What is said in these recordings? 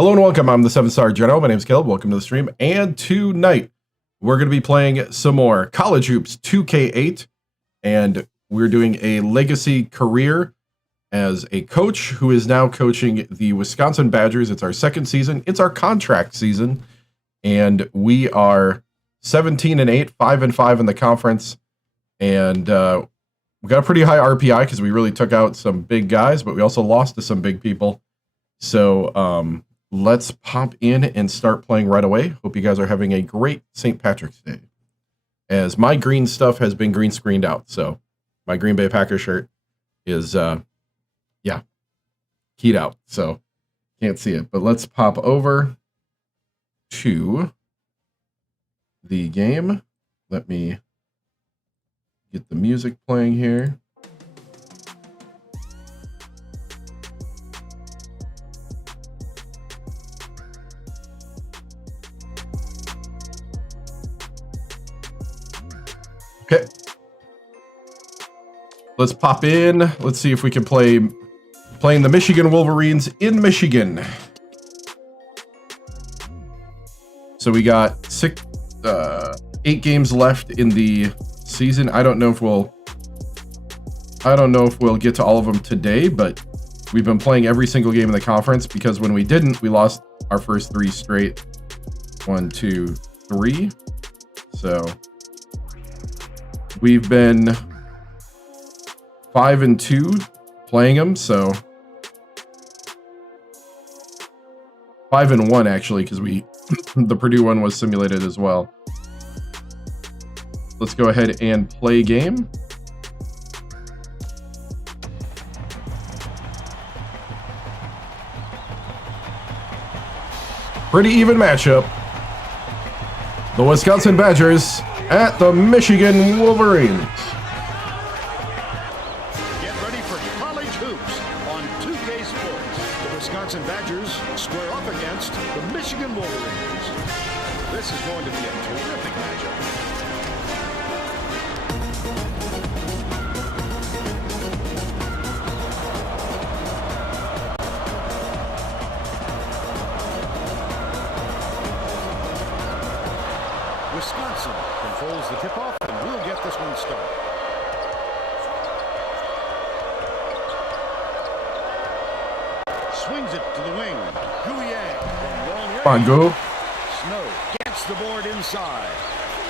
Hello and welcome. I'm the 7-Star General. My name is Caleb. Welcome to the stream. And tonight, we're going to be playing some more College Hoops 2K8. And we're doing a legacy career as a coach who is now coaching the Wisconsin Badgers. It's our second season. It's our contract season. And we are 17-8, 5-5 in the conference. And we got a pretty high RPI because we really took out some big guys, but we also lost to some big people. So, let's pop in and start playing right away. Hope you guys are having a great St. Patrick's Day. As my green stuff has been green screened out. So my Green Bay Packers shirt is, keyed out. So can't see it. But let's pop over to the game. Let me get the music playing here. Okay, let's pop in. Let's see if we can playing the Michigan Wolverines in Michigan. So we got 8 games left in the season. I don't know if we'll get to all of them today, but we've been playing every single game in the conference because when we didn't, we lost our first 3 straight. 1, 2, 3. So we've been 5-2 playing them, so 5-1 actually, because the Purdue one was simulated as well. Let's go ahead and play game. Pretty even matchup. The Wisconsin Badgers at the Michigan Wolverines. Get ready for College Hoops on 2K Sports. The Wisconsin Badgers square up against the Michigan Wolverines. This is going to be a terrific matchup. Wisconsin controls the tip-off, and we'll get this one started. Swings it to the wing. Come on, go. Snow gets the board inside.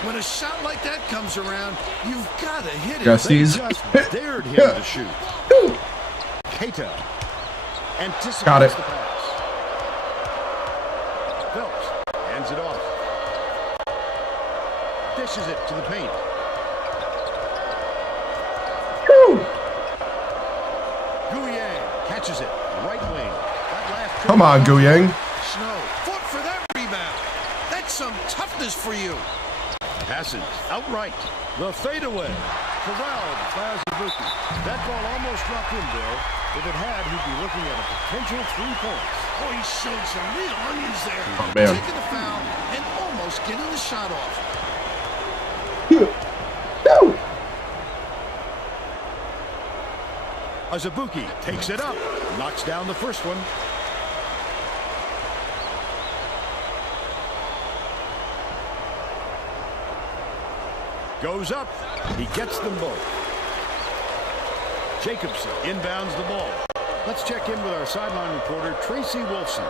When a shot like that comes around, you've got to hit it. Gusties. They just dared him to shoot. Keita anticipates Got it. the pass. Phelps hands it off. Dishes it to the paint. Guyang catches it. Right wing. That last Come on, Guyang. Snow fought for that rebound. That's some toughness for you. Passes outright. The fadeaway. Corralled by Azubuike. That ball almost dropped in, Bill. If it had, he'd be looking at a potential 3 points. Oh, he showed some real onions there. Oh, man. Taking the foul and almost getting the shot off. Azubuike takes it up. Knocks down the first one. Goes up. He gets them both. Jacobson inbounds the ball. Let's check in with our sideline reporter, Tracy Wolfson,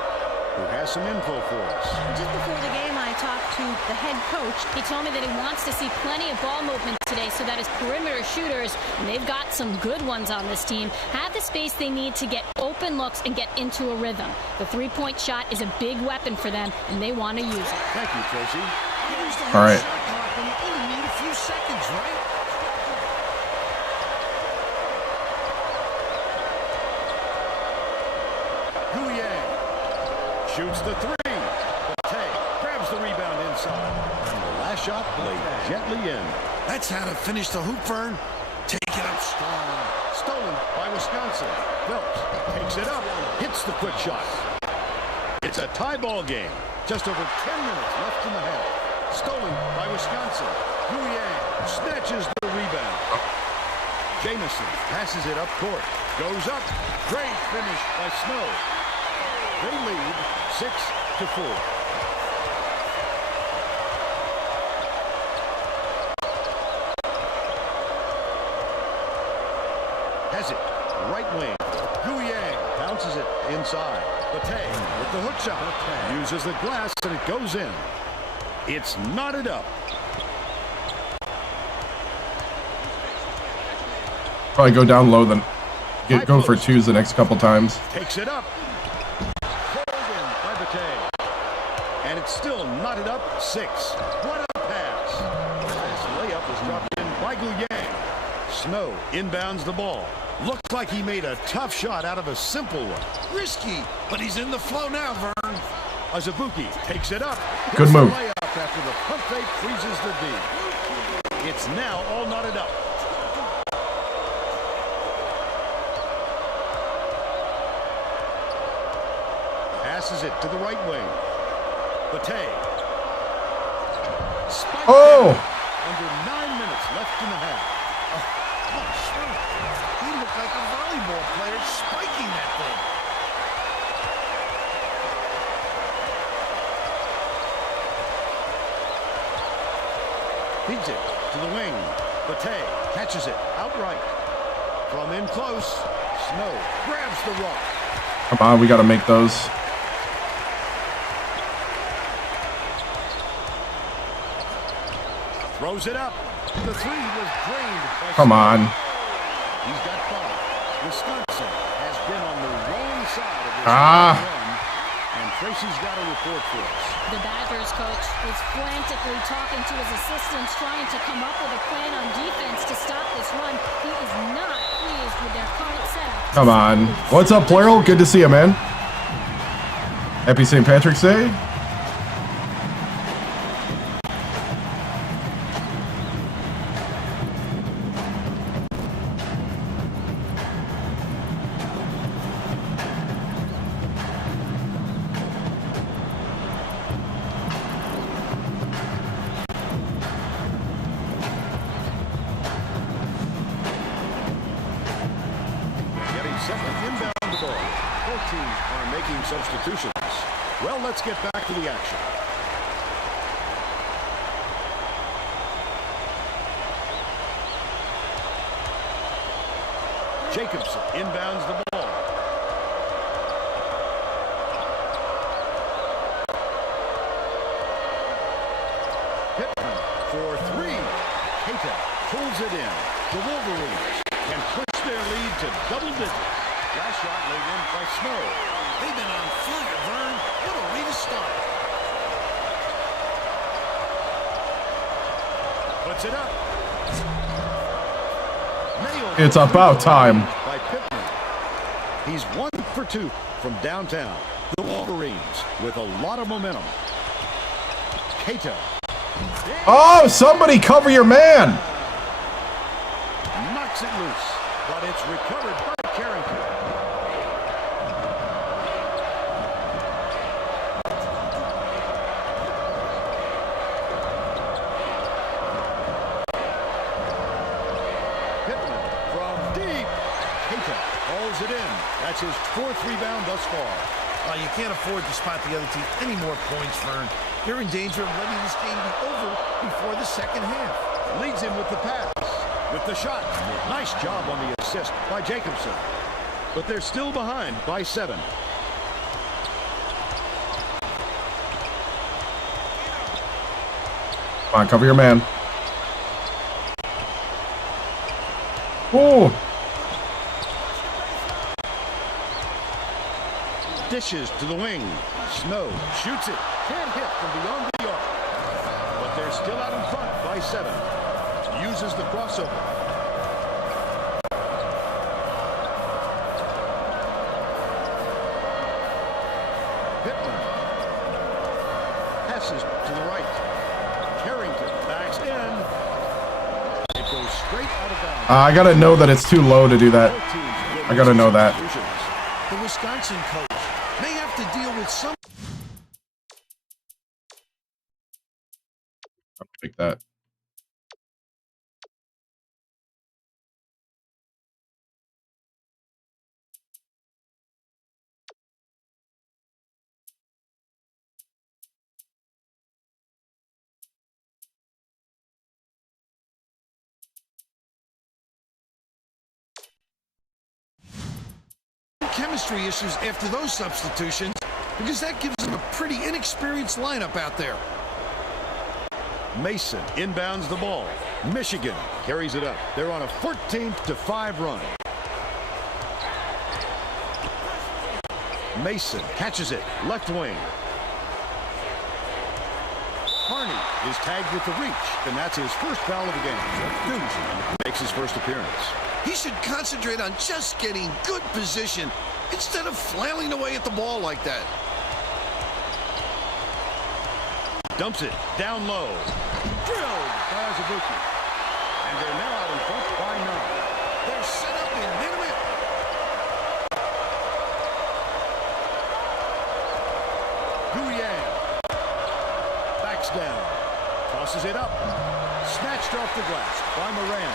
who has some info for us. Just before the game, I talked to the head coach. He told me that he wants to see plenty of ball movement today so that his perimeter shooters, and they've got some good ones on this team, have the space they need to get open looks and get into a rhythm. The 3-point shot is a big weapon for them, and they want to use it. Thank you, Tracy. All right. You only need a few seconds, right? Guyang shoots the 3. Tay grabs the rebound inside. And the last shot laid gently in. That's how to finish the hoop, Vern. Take it up strong. Stolen by Wisconsin. Phelps takes it up. Hits the quick shot. It's a tie ball game. Just over 10 minutes left in the half. Stolen by Wisconsin. Guyang snatches the rebound. Jamison passes it up court. Goes up. Great finish by Snow. They lead 6-4. Has it. Right wing. Guyang bounces it inside. Batay with the hook shot. Uses the glass and it goes in. It's knotted up. Probably go down low, then go for twos the next couple times. Takes it up. Pulled in by Batay. And it's still knotted up 6. What a pass. This layup is dropped in by Guyang. Snow inbounds the ball. Looks like he made a tough shot out of a simple one. Risky, but he's in the flow now, Vern. Azubuike takes it up. Good Here's the move. layup after the pump fake freezes the D. It's now all knotted up. Passes it to the right wing. Batay. Spike Oh! down. Under 9 minutes left in the half. He looked like a volleyball player spiking that thing. Feeds it to the wing. Batay catches it outright. From in close, Snow grabs the rock. Come on, we got to make those. Throws it up. The three was drained. Come on. He's got 5. Wisconsin has been on the wrong side of this run, and Tracy's got a report for us. The Badgers coach was frantically talking to his assistants, trying to come up with a plan on defense to stop this run. He is not pleased with their current setup. Come on. What's up, Plural? Good to see you, man. Happy St. Patrick's Day. Getting set to inbound the ball. Both teams are making substitutions. Well, let's get back to the action. Jacobson inbounds the ball. Pittman for 3. Keita pulls it in. The Wolverines can push their lead to double digits. Last shot laid in by Snow. They've been on fire, Vern. What a way to start. Puts it up. Nailed It's about time. by Pittman. He's 1 for 2 from downtown. The Wolverines with a lot of momentum. Keita Oh, somebody cover your man. knocks it loose, but it's recovered by Carrington. Pittman from deep. Keita hauls it in. That's his 4th rebound thus far. You can't afford to spot the other team any more points, Vern. You're in danger of letting this game be over before the second half. Leads him with the pass. With the shot. Nice job on the assist by Jacobson. But they're still behind by 7. Come on, cover your man. Oh, Dishes to the wing. Snow shoots it. Can't hit from beyond the arc. But they're still out in front by 7. Uses the crossover. Pittman passes to the right. Carrington backs in. It goes straight out of bounds. I gotta know that it's too low to do that. Both teams will I gotta make know that. substitutions. The Wisconsin coach may have to deal with some Like that. chemistry issues after those substitutions because that gives them a pretty inexperienced lineup out there. Mason inbounds the ball. Michigan carries it up. They're on a 14-5 run. Mason catches it. Left wing. Harney is tagged with the reach, and that's his first foul of the game. Dooch makes his first appearance. He should concentrate on just getting good position instead of flailing away at the ball like that. Dumps it down low. Drilled by Azubuike. And they're now out in front by 9. They're set up in minute. Guyan backs down. Tosses it up. Snatched off the glass by Moran.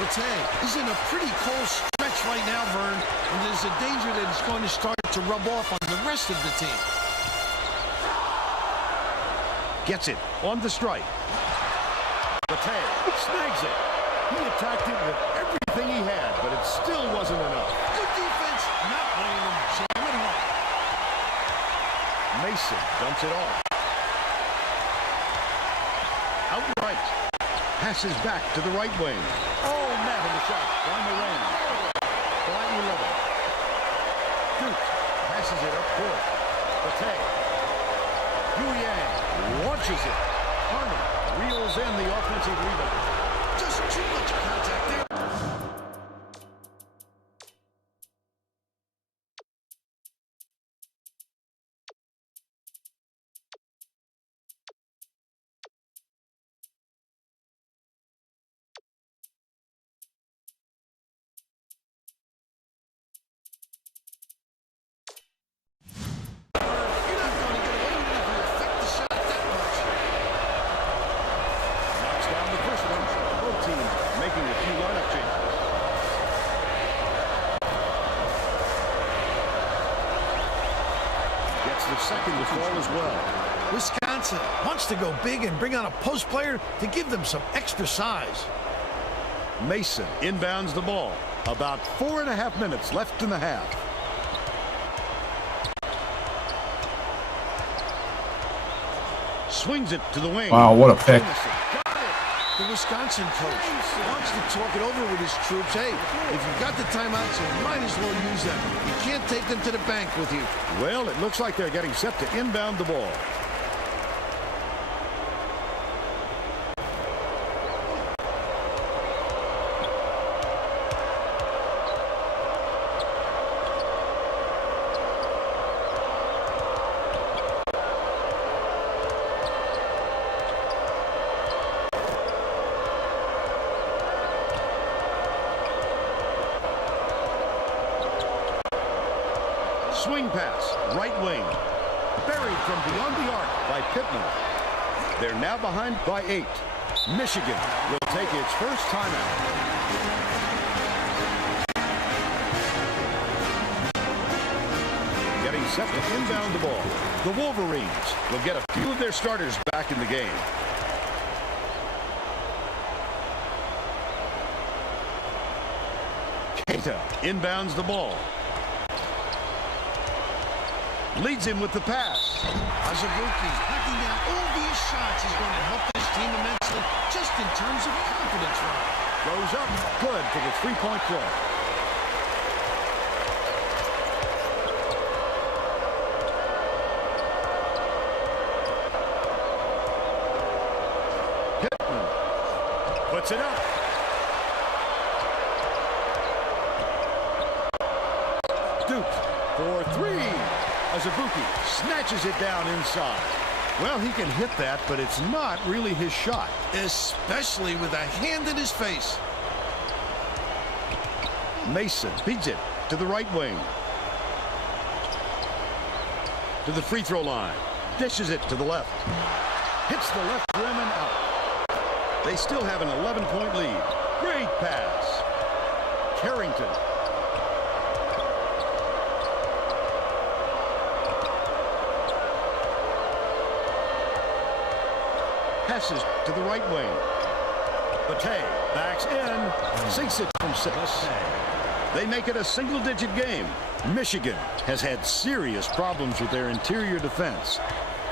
Bate is in a pretty cold stretch right now, Vern, and there's a danger that it's going to start to rub off on the rest of the team. Gets it on the strike. Bate snags it. He attacked it with everything he had, but it still wasn't enough. Good defense, not letting them jam it home. Mason dumps it off. Outright. Passes back to the right wing. Oh, Matt in the shot by Moran. By 11. Duke passes it up court. Bate. Guyan launches it. Harney reels in the offensive rebound. Just too much contact there. Second to fall as well. Wisconsin wants to go big and bring on a post player to give them some extra size. Mason inbounds the ball. About 4.5 minutes left in the half. Swings it to the wing. Wow, what a pick. The Wisconsin coach wants to talk it over with his troops. Hey, if you've got the timeouts, you might as well use them. You can't take them to the bank with you. Well, it looks like they're getting set to inbound the ball. Swing pass, right wing. Buried from beyond the arc by Pittman. They're now behind by 8. Michigan will take its first timeout. Getting set to inbound the ball. The Wolverines will get a few of their starters back in the game. Keita inbounds the ball. Leads him with the pass. Azubuike knocking down all these shots is going to help this team immensely just in terms of confidence. Goes up. Good for the three-point play. Pittman puts it up. Duke for 3. Azubuike snatches it down inside. Well, he can hit that, but it's not really his shot. Especially with a hand in his face. Mason feeds it to the right wing. To the free throw line. Dishes it to the left. Hits the left rim and out. They still have an 11-point lead. Great pass. Carrington. Passes to the right wing. Bate backs in. Sinks it from 6. They make it a single-digit game. Michigan has had serious problems with their interior defense.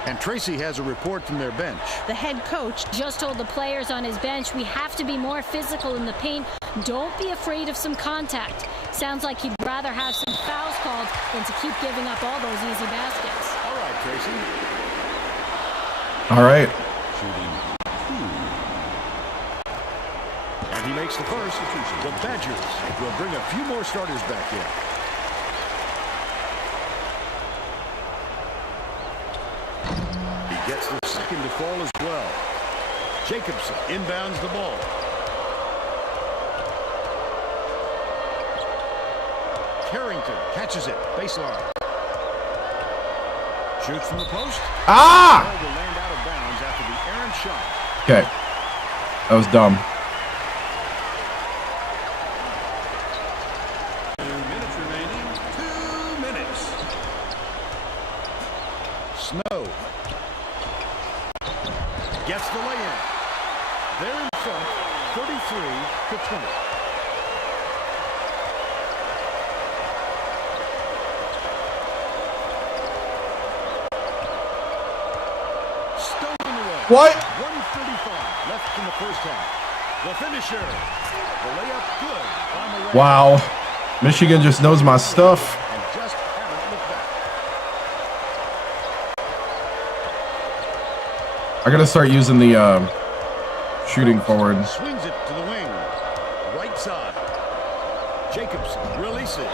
And Tracy has a report from their bench. The head coach just told the players on his bench, we have to be more physical in the paint. Don't be afraid of some contact. Sounds like he'd rather have some fouls called than to keep giving up all those easy baskets. All right, Tracy. All right. Shooting 2. And he makes the first. The Badgers will bring a few more starters back in. Gets the second to fall as well. Jacobson inbounds the ball. Carrington catches it. Baseline. Shoots from the post. Ah! The ball will land out of bounds after the errant shot. Okay. That was dumb. 2 minutes remaining. 2 minutes. Snow. Gets the lay-in. They're in front, 33-20. Stolen away. What? 1:35 left in the first half. The finisher. The layup good on the way. Wow. Michigan just knows my stuff. And just haven't looked back. I gotta start using the shooting forward. Swings it to the wing. Right side. Jacobson releases.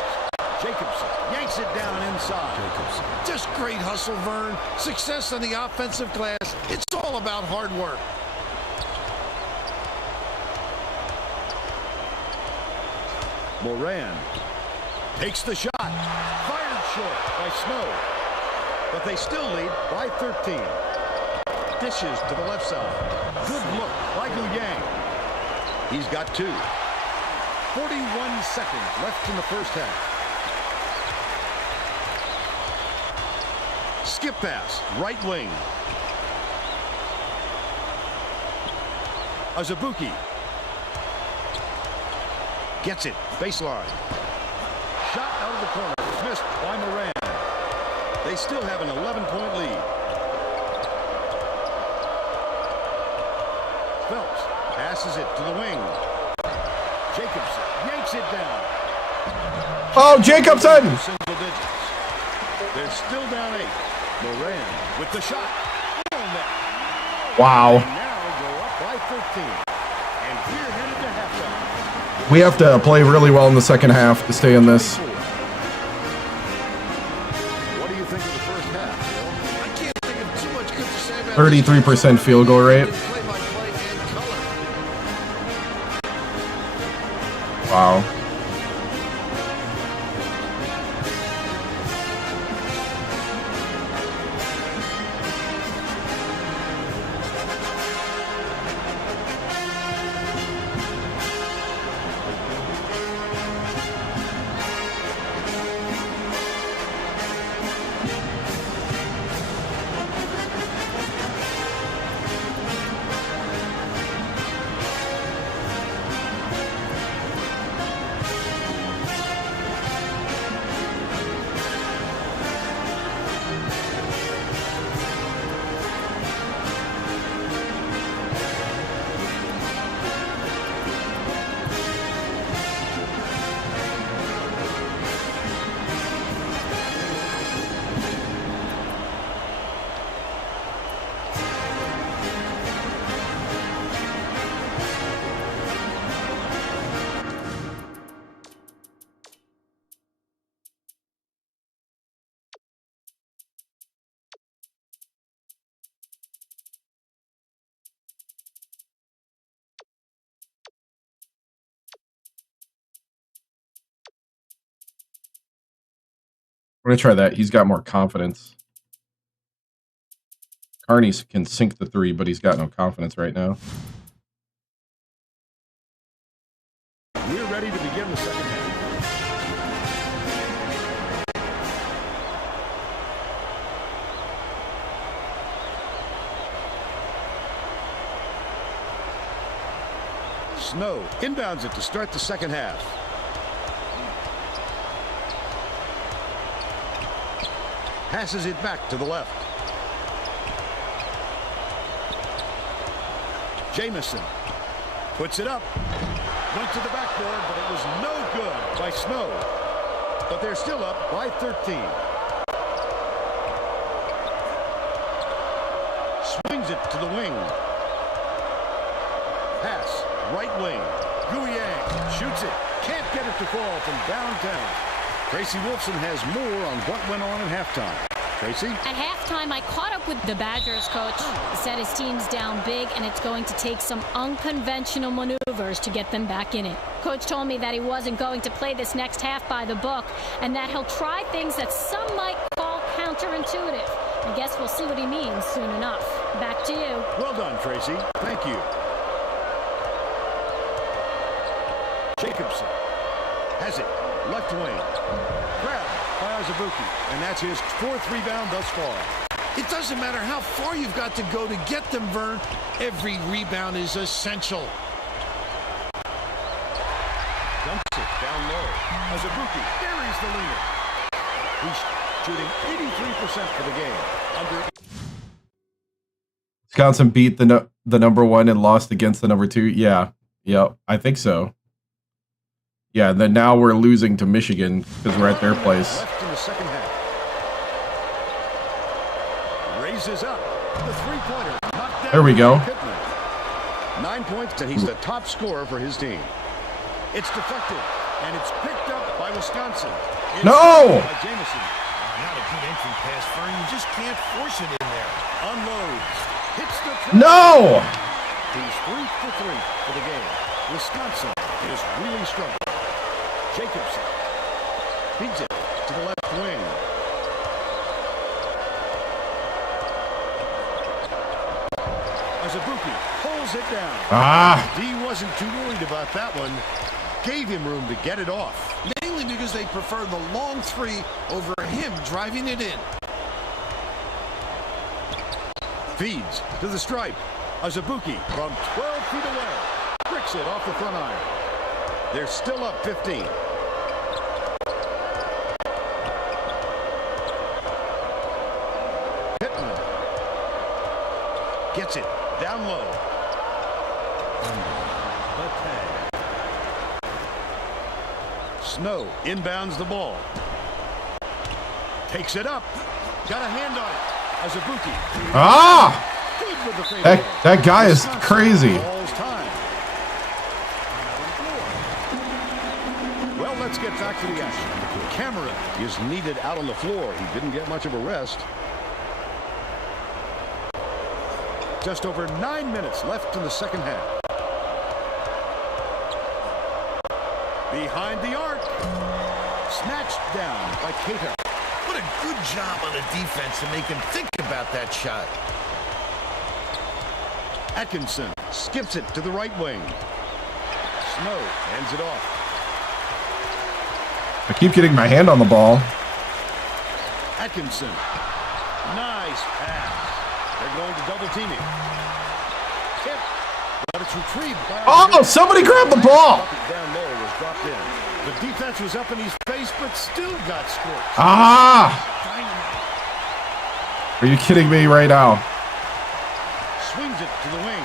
Jacobson yanks it down inside. Jacobson. Just great hustle, Vern. Success on the offensive glass. It's all about hard work. Moran takes the shot. Fired short by Snow. But they still lead by 13. Dishes to the left side. Good look by Gu Yang. He's got 2. 41 seconds left in the first half. Skip pass, right wing. Azubuike gets it, baseline. Shot out of the corner, missed by Moran. They still have an 11-point lead. Phelps passes it to the wing. Jacobson yanks it down. Oh, Jacobson! Single digits. They're still down 8. Moran with the shot. Wow. Now go up by 13. And we're headed to halftime. We have to play really well in the second half to stay in this. What do you think of the first half, Bill? I can't think of too much good to say about this. 33% field goal rate. Play-by-play and color. Wow. I'm going to try that. He's got more confidence. Carney can sink the 3, but he's got no confidence right now. We're ready to begin the second half. Snow inbounds it to start the second half. Passes it back to the left. Jamison puts it up. Went to the backboard, but it was no good by Snow. But they're still up by 13. Swings it to the wing. Pass, right wing. Guyang shoots it. Can't get it to fall from downtown. Tracy Wolfson has more on what went on at halftime. Tracy? At halftime, I caught up with the Badgers coach. He said his team's down big, and it's going to take some unconventional maneuvers to get them back in it. Coach told me that he wasn't going to play this next half by the book, and that he'll try things that some might call counterintuitive. I guess we'll see what he means soon enough. Back to you. Well done, Tracy. Thank you. Jacobson has it. Left wing. Grab by Azubuike. And that's his 4th rebound thus far. It doesn't matter how far you've got to go to get them, Vern. Every rebound is essential. Dumps it down low. Azubuike buries the leader. He's shooting 83% for the game. Wisconsin beat the number 1 and lost against the number 2. Yeah. Yep. I think so. Yeah, and then now we're losing to Michigan because we're at their place. Left in the second half. Raises up. The three-pointer. There we go. 9 points, and he's the top scorer for his team. It's deflected, and it's picked up by Wisconsin. No! By Jamison. Not a good entry pass, Vern. You just can't force it in there. Unloads. Hits the No! He's 3 for 3 for the game. Wisconsin is really struggling. Jacobson feeds it to the left wing. Azubuike pulls it down. D wasn't too worried about that one. Gave him room to get it off. Mainly because they prefer the long three over him driving it in. Feeds to the stripe. Azubuike from 12 feet away. Bricks it off the front iron. They're still up 15. Pittman gets it down low. Snow inbounds the ball. Takes it up. Got a hand on it. Azubuike. Good with the fade. That guy is crazy. Well, let's get back to the action. Cameron is needed out on the floor. He didn't get much of a rest. Just over 9 minutes left in the second half. Behind the arc. Snatched down by Cato. What a good job on the defense to make him think about that shot. Atkinson skips it to the right wing. Snow hands it off. I keep getting my hand on the ball. Atkinson. Nice pass. They're going to double team him. Tip. But it's retrieved by... Oh, somebody grab the ball. Down low was dropped in. The defense was up in his face, but still got scorched. Are you kidding me right now? Swings it to the wing.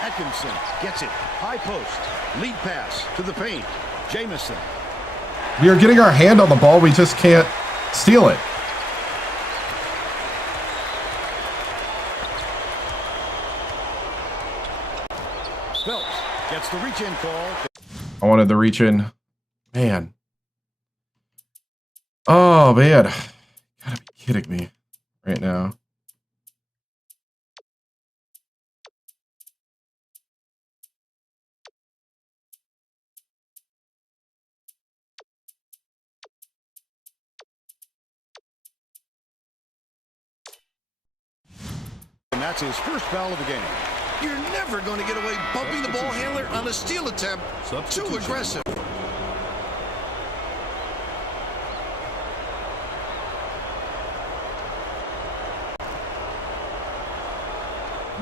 Atkinson gets it. High post. Lead pass to the paint. Jamison. We are getting our hand on the ball. We just can't steal it. Phelps gets the reach-in call. I wanted the reach in. Man. Oh, man. You gotta be kidding me right now. And that's his first foul of the game. You're never going to get away bumping the ball handler on a steal attempt. Too aggressive.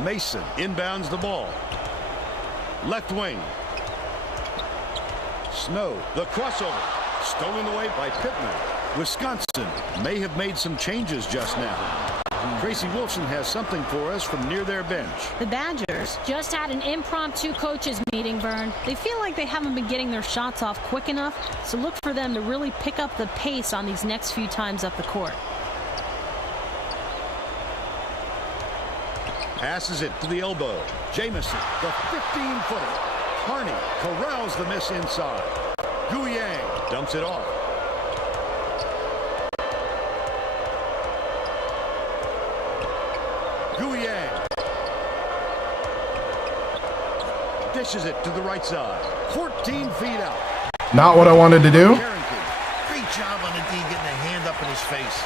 Mason inbounds the ball. Left wing. Snow, the crossover. Stolen away by Pittman. Wisconsin may have made some changes just now. Tracy Wilson has something for us from near their bench. The Badgers just had an impromptu coaches meeting, Vern. They feel like they haven't been getting their shots off quick enough, so look for them to really pick up the pace on these next few times up the court. Passes it to the elbow. Jamison, the 15-footer. Harney corrals the miss inside. Guyang dumps it off. Guyang dishes it to the right side. 14 feet out. Not what I wanted to do. Great job on the D getting a hand up in his face.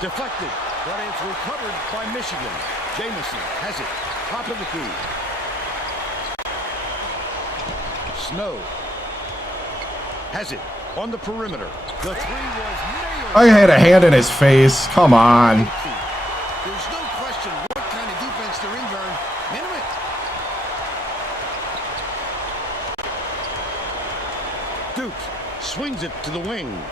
Deflected, but it's recovered by Michigan. Jamison has it. Top of the key. Snow has it on the perimeter. The three was nailed. I had a hand in his face. Come on. There's no question what kind of defense they're in, Vern. Minute. Duke swings it to the wing.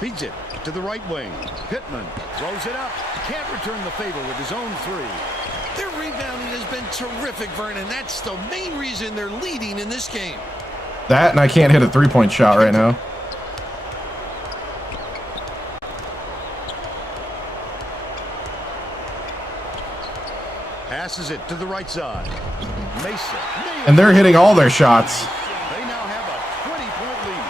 Feeds it to the right wing. Pittman throws it up. Can't return the favor with his own three. Their rebounding has been terrific, Vern, and that's the main reason they're leading in this game. That, and I can't hit a three-point shot right now. Passes it to the right side. Mason. And they're hitting all their shots. They now have a 20-point lead.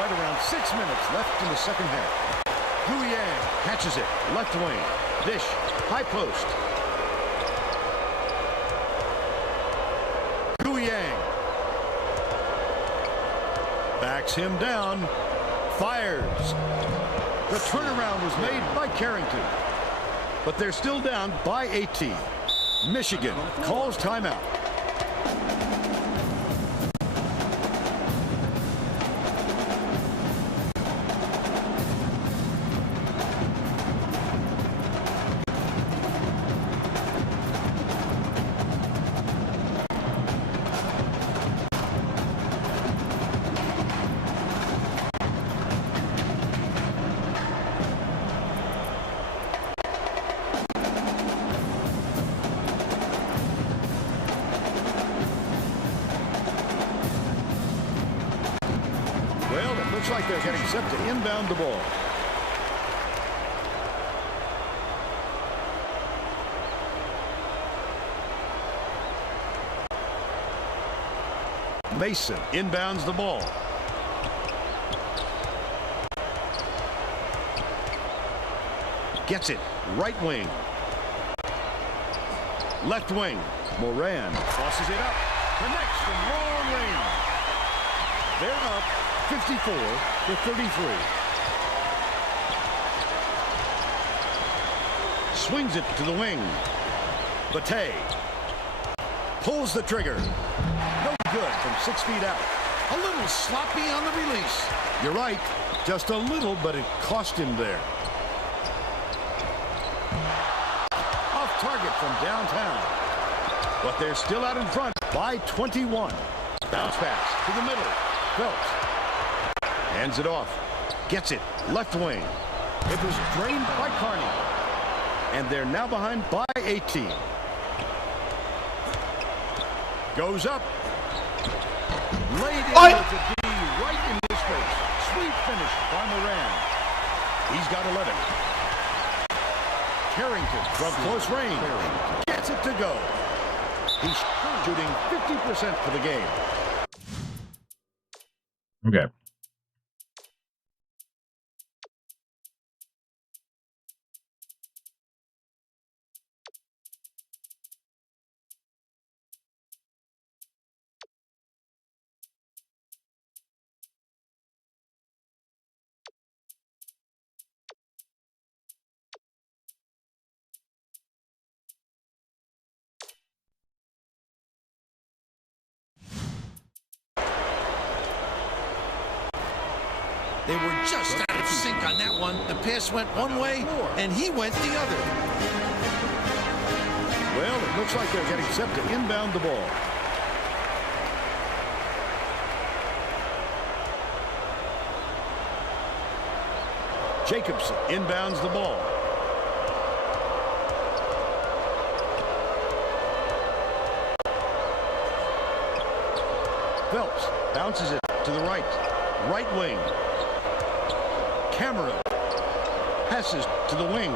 Right around 6 minutes left in the second half. Guyang catches it. Left wing. Dish. High post. Guyang backs him down. Fires. The turnaround was made by Carrington. But they're still down by 18. Michigan calls timeout. Looks like they're getting set to inbound the ball. Mason inbounds the ball. Gets it. Right wing. Left wing. Moran tosses it up. Connects from long range. They're up 54-33. Swings it to the wing. Bate pulls the trigger. No good from 6 feet out. A little sloppy on the release. You're right. Just a little, but it cost him there. Off target from downtown. But they're still out in front by 21. Bounce pass to the middle. Phelps hands it off. Gets it. Left wing. It was drained by Carney. And they're now behind by 18. Goes up. Laid in with the D right in his face. Sweet finish by Moran. He's got 11. Carrington from close range. Gets it to go. He's shooting 50% for the game. Okay. They were just out of sync on that one. The pass went one way, and he went the other. Well, it looks like they're getting set to inbound the ball. Jacobson inbounds the ball. Phelps bounces it to the right. Right wing. Cameron passes to the wing.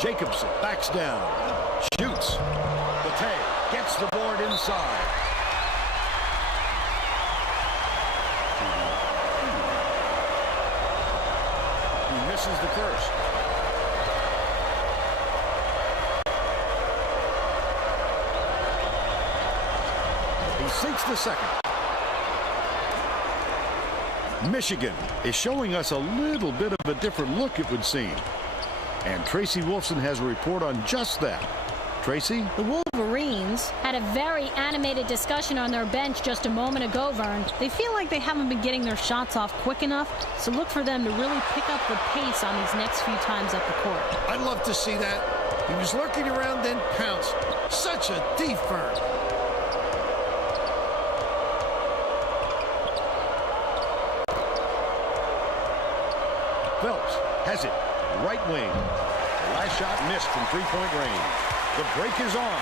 Jacobson backs down. Shoots. Bate gets the board inside. He misses the first. He sinks the second. Michigan is showing us a little bit of a different look, it would seem. And Tracy Wolfson has a report on just that. Tracy? The Wolverines had a very animated discussion on their bench just a moment ago, Vern. They feel like they haven't been getting their shots off quick enough, so look for them to really pick up the pace on these next few times up the court. I'd love to see that. He was lurking around, then pounced. Such a thief, Vern. Phelps has it. Right wing. The last shot missed from three-point range. The break is on.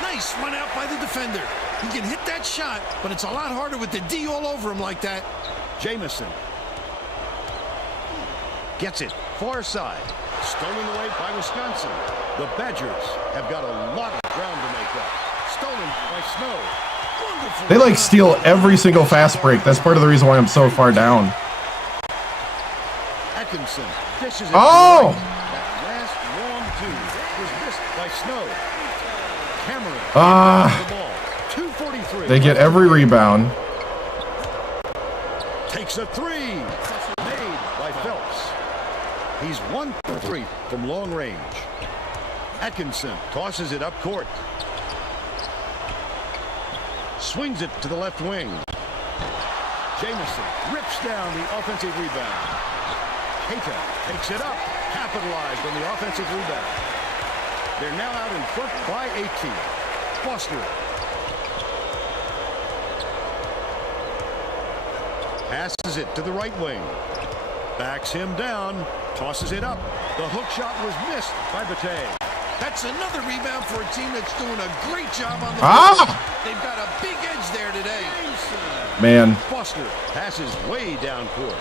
Nice run out by the defender. He can hit that shot, but it's a lot harder with the D all over him like that. Jamison gets it. Far side. Stolen away by Wisconsin. The Badgers have got a lot of ground to make up. Stolen by Snow. Wonderful. They like steal every single fast break. That's part of the reason why I'm so far down. Atkinson dishes it. Oh! That last long two was missed by Snow. Cameron the ball. 2:43. They get every rebound. Takes a three. Made by Phelps. He's 1 for 3 from long range. Atkinson tosses it up court. Swings it to the left wing. Jamison rips down the offensive rebound. Keita takes it up. Capitalized on the offensive rebound. They're now out in front by 18. Foster. Passes it to the right wing. Backs him down. Tosses it up. The hook shot was missed by Bate. That's another rebound for a team that's doing a great job on the floor. They've got a big edge there today. Man. Foster passes way down court.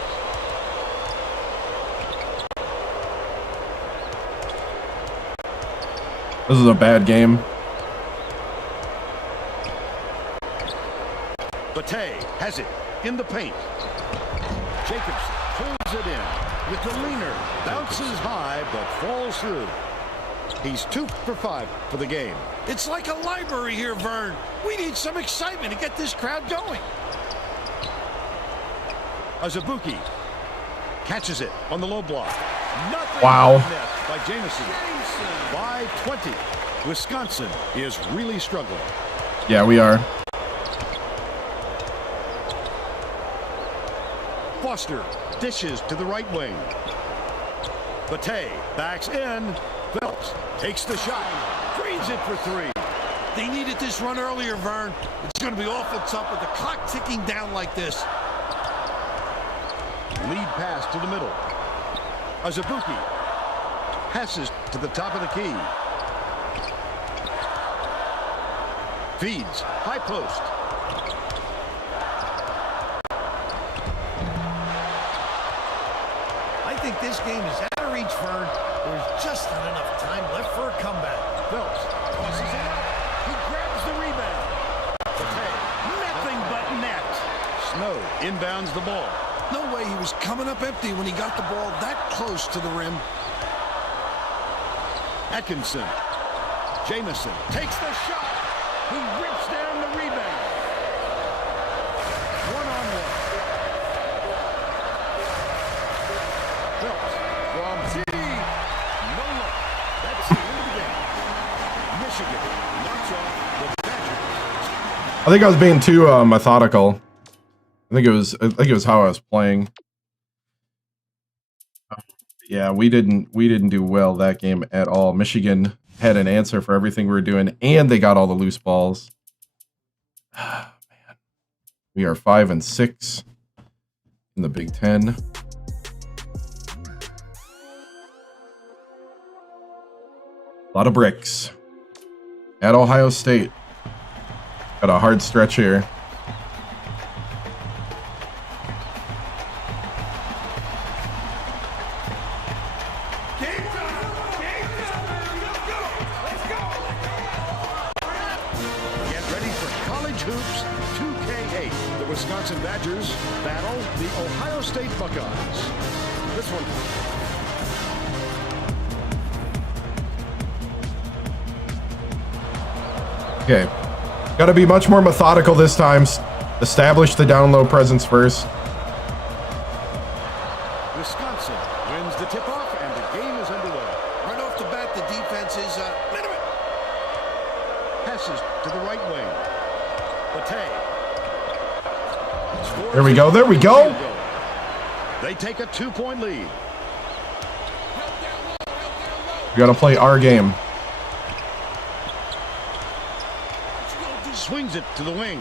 This is a bad game. Bate has it in the paint. Jacobson pulls it in with the leaner. Bounces high but falls through. He's 2 for 5 for the game. It's like a library here, Vern. We need some excitement to get this crowd going. Azubuike catches it on the low block. Nothing Wow. net by Jamison. By 20. Wisconsin is really struggling. Yeah, we are. Foster dishes to the right wing. Bate backs in. Phelps takes the shot. Drains it for 3. They needed this run earlier, Vern. It's going to be awful tough with the clock ticking down like this. Lead pass to the middle. Azubuike passes to the top of the key. Feeds. High post. I think this game is out of reach, Vern. There's just not enough time left for a comeback. Phelps tosses it up. He grabs the rebound. Bate. Nothing but net. Snow inbounds the ball. No way he was coming up empty when he got the ball that close to the rim. Atkinson. Jamison takes the shot. He rips down the rebound. One-on-one. Phelps from deep. No look. That's the end of the game. Michigan knocks off the Badgers. I think I was being too methodical. I think it was how I was playing. Yeah, we didn't do well that game at all. Michigan had an answer for everything we were doing, and they got all the loose balls. Man. We are 5-6 in the Big Ten. A lot of bricks. At Ohio State. Got a hard stretch here. Hoops 2K8. The Wisconsin Badgers battle the Ohio State Buckeyes. This one. Okay. Got to be much more methodical this time. Establish the down low presence first. Wisconsin wins the tip-off and the game is underway. Right off the bat, the defense is minimum. Passes to the right wing. There we go. There we go. They take a 2-point lead. We got to play our game. Swings it to the wing.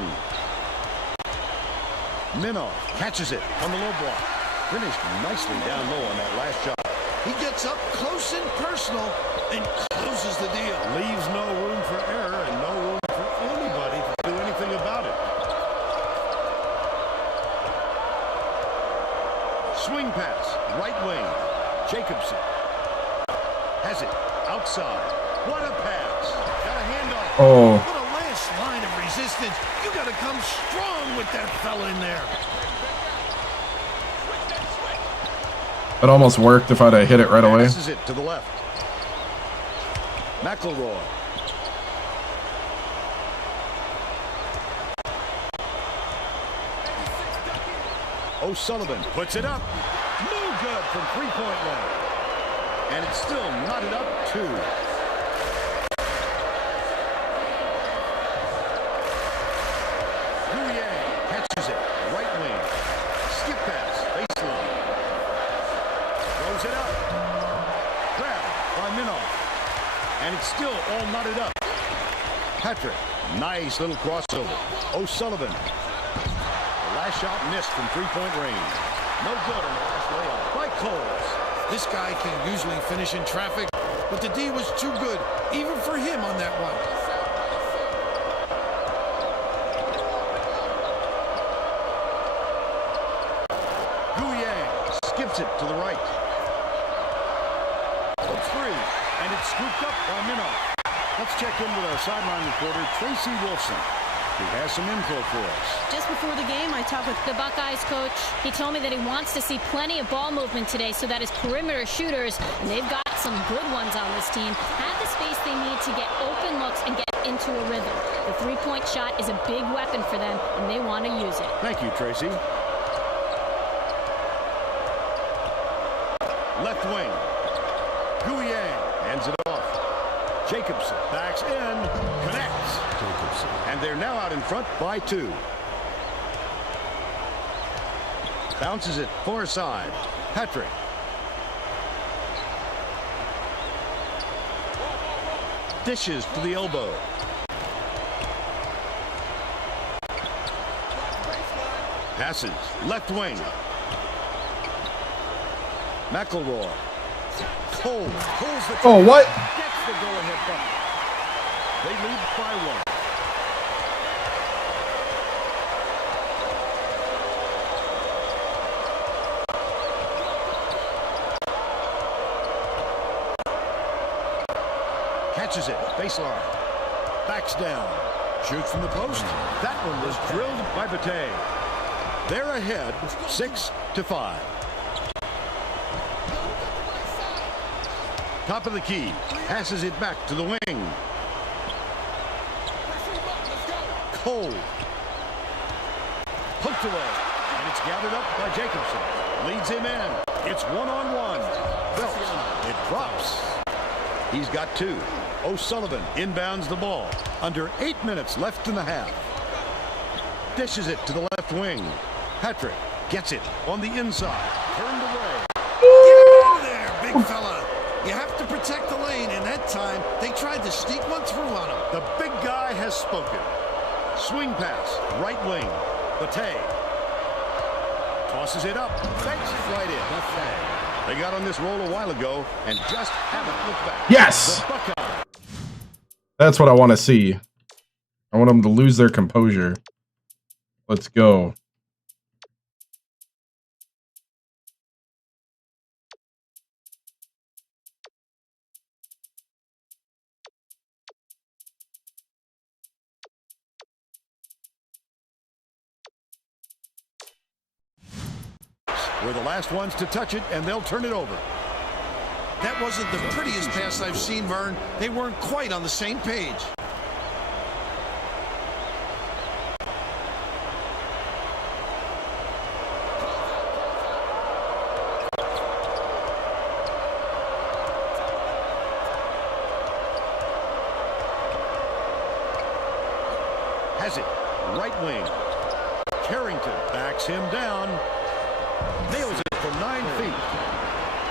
Minow catches it on the low block. Finished nicely down low on that last shot. He gets up close and personal and closes the deal. Leaves no room for error and no room for anybody to do anything about it. Swing pass, right wing. Jacobson has it outside. What a pass. Got a handoff. Oh. What a last line of resistance. You got to come strong with that fella in there. That almost worked if I'd have hit it right away. Passes it to the left. McElroy. O'Sullivan puts it up. No good from three-point line. And it's still knotted up 2. Gouillet catches it. Right wing. Skip pass. Baseline. Throws it up. Grab by Minow. And it's still all knotted up. Patrick. Nice little crossover. O'Sullivan. Last shot missed from three-point range. No good on the last layup by Coles. This guy can usually finish in traffic, but the D was too good, even for him on that one. Gouillet skips it to the right. A 3, and it's scooped up by Minow. Let's check in with our sideline reporter, Tracy Wolfson. He has some info for us. Just before the game, I talked with the Buckeyes coach. He told me that he wants to see plenty of ball movement today so that his perimeter shooters, and they've got some good ones on this team, have the space they need to get open looks and get into a rhythm. The three-point shot is a big weapon for them, and they want to use it. Thank you, Tracy. Left wing. Gouillet hands it off. Jacobson backs in, connects. Jacobson. And they're now out in front by 2. Bounces it far side. Patrick. Dishes to the elbow. Passes. Left wing. McElroy. Cole pulls the... Oh, what? Gets the go-ahead bucket. They lead by 1. Catches it. Baseline. Backs down. Shoots from the post. That one was drilled by Bate. They're ahead 6-5. Top of the key. Passes it back to the wing. Cole. Poked away. And it's gathered up by Jacobson. Leads him in. It's one-on-one. Phelps. It drops. He's got 2. O'Sullivan inbounds the ball. Under 8 minutes left in the half. Dishes it to the left wing. Patrick gets it on the inside. Turned away. Get out of there, big fella. You have to protect the lane, and that time they tried to sneak one through on him. The big guy has spoken. Swing pass, right wing. Bate tosses it up, banks it right in. They got on this roll a while ago and just haven't looked back. Yes. The Buckeyes That's what I want to see. I want them to lose their composure. Let's go. We're the last ones to touch it, and they'll turn it over. That wasn't the prettiest pass I've seen, Vern. They weren't quite on the same page. Has it. Right wing. Carrington backs him down. Nails it from 9 feet.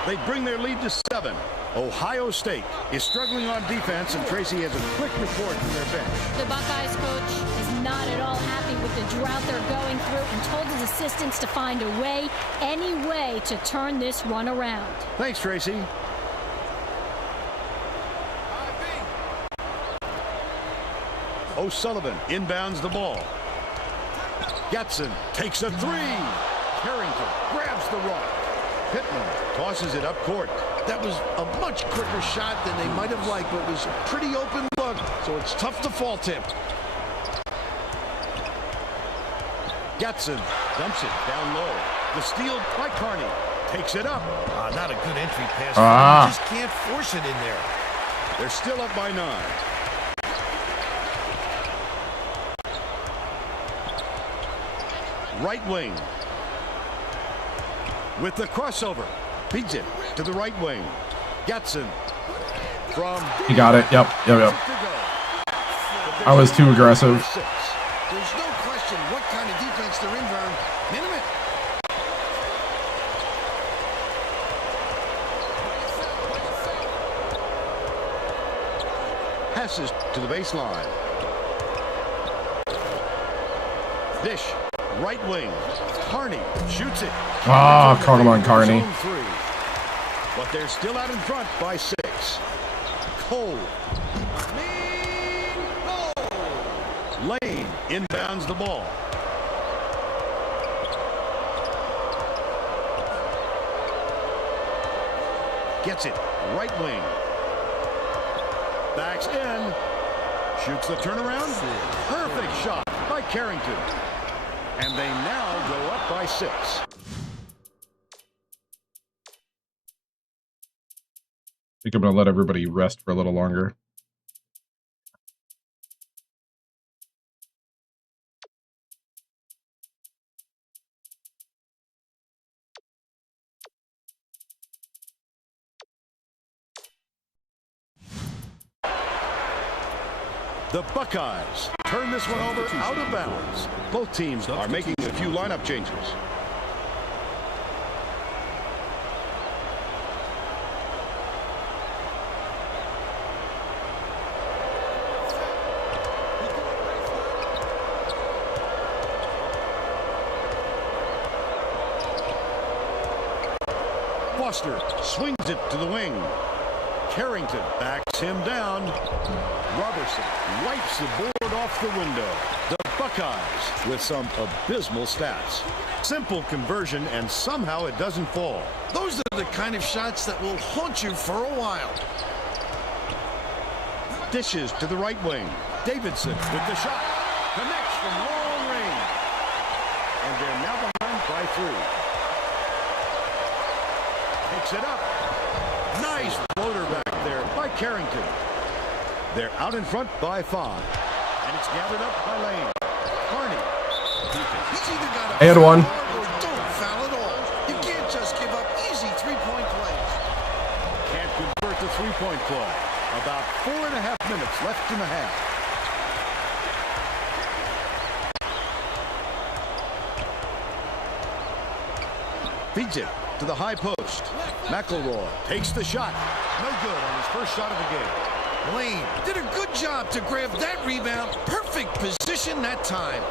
They bring their lead to 7. Ohio State is struggling on defense, and Tracy has a quick report from their bench. The Buckeyes coach is not at all happy with the drought they're going through and told his assistants to find a way, any way, to turn this one around. Thanks, Tracy. O'Sullivan inbounds the ball. Getson takes a 3. Carrington grabs the rock. Pittman tosses it up court. That was a much quicker shot than they might have liked, but it was a pretty open look, so it's tough to fault him. Getson dumps it down low. The steal by Carney. Takes it up. Not a good entry pass. You just can't force it in there. They're still up by 9. Right wing. With the crossover. Feeds it to the right wing. Getson from... He got it. Yep. I was too aggressive. There's no question what kind of defense they're in, Vern. Minute. Passes to the baseline. Dish. Right wing. Carney shoots it. Caught him on Carney. But they're still out in front by 6. Cole. Lane inbounds the ball. Gets it. Right wing. Backs in. Shoots the turnaround. Perfect shot by Carrington. And they now go up by 6. I think I'm going to let everybody rest for a little longer. The Buckeyes turn this one over out of bounds. Both teams are making a few lineup changes. Foster swings it to the wing. Carrington backs him down. Robertson wipes the board off the window. The Buckeyes with some abysmal stats. Simple conversion, and somehow it doesn't fall. Those are the kind of shots that will haunt you for a while. Dishes to the right wing. Davidson with the shot. Connects from long range. And they're now behind by 3. Takes it up. Nice floater back there by Carrington. They're out in front by 5. And it's gathered up by Lane. Carney. He's either got a And one. or don't foul at all. You can't just give up easy three-point plays. Can't convert the three-point play. About 4.5 minutes left in the half. Feeds it to the high post. McElroy takes the shot. No good on his first shot of the game. Lane did a good job to grab that rebound. Perfect position that time.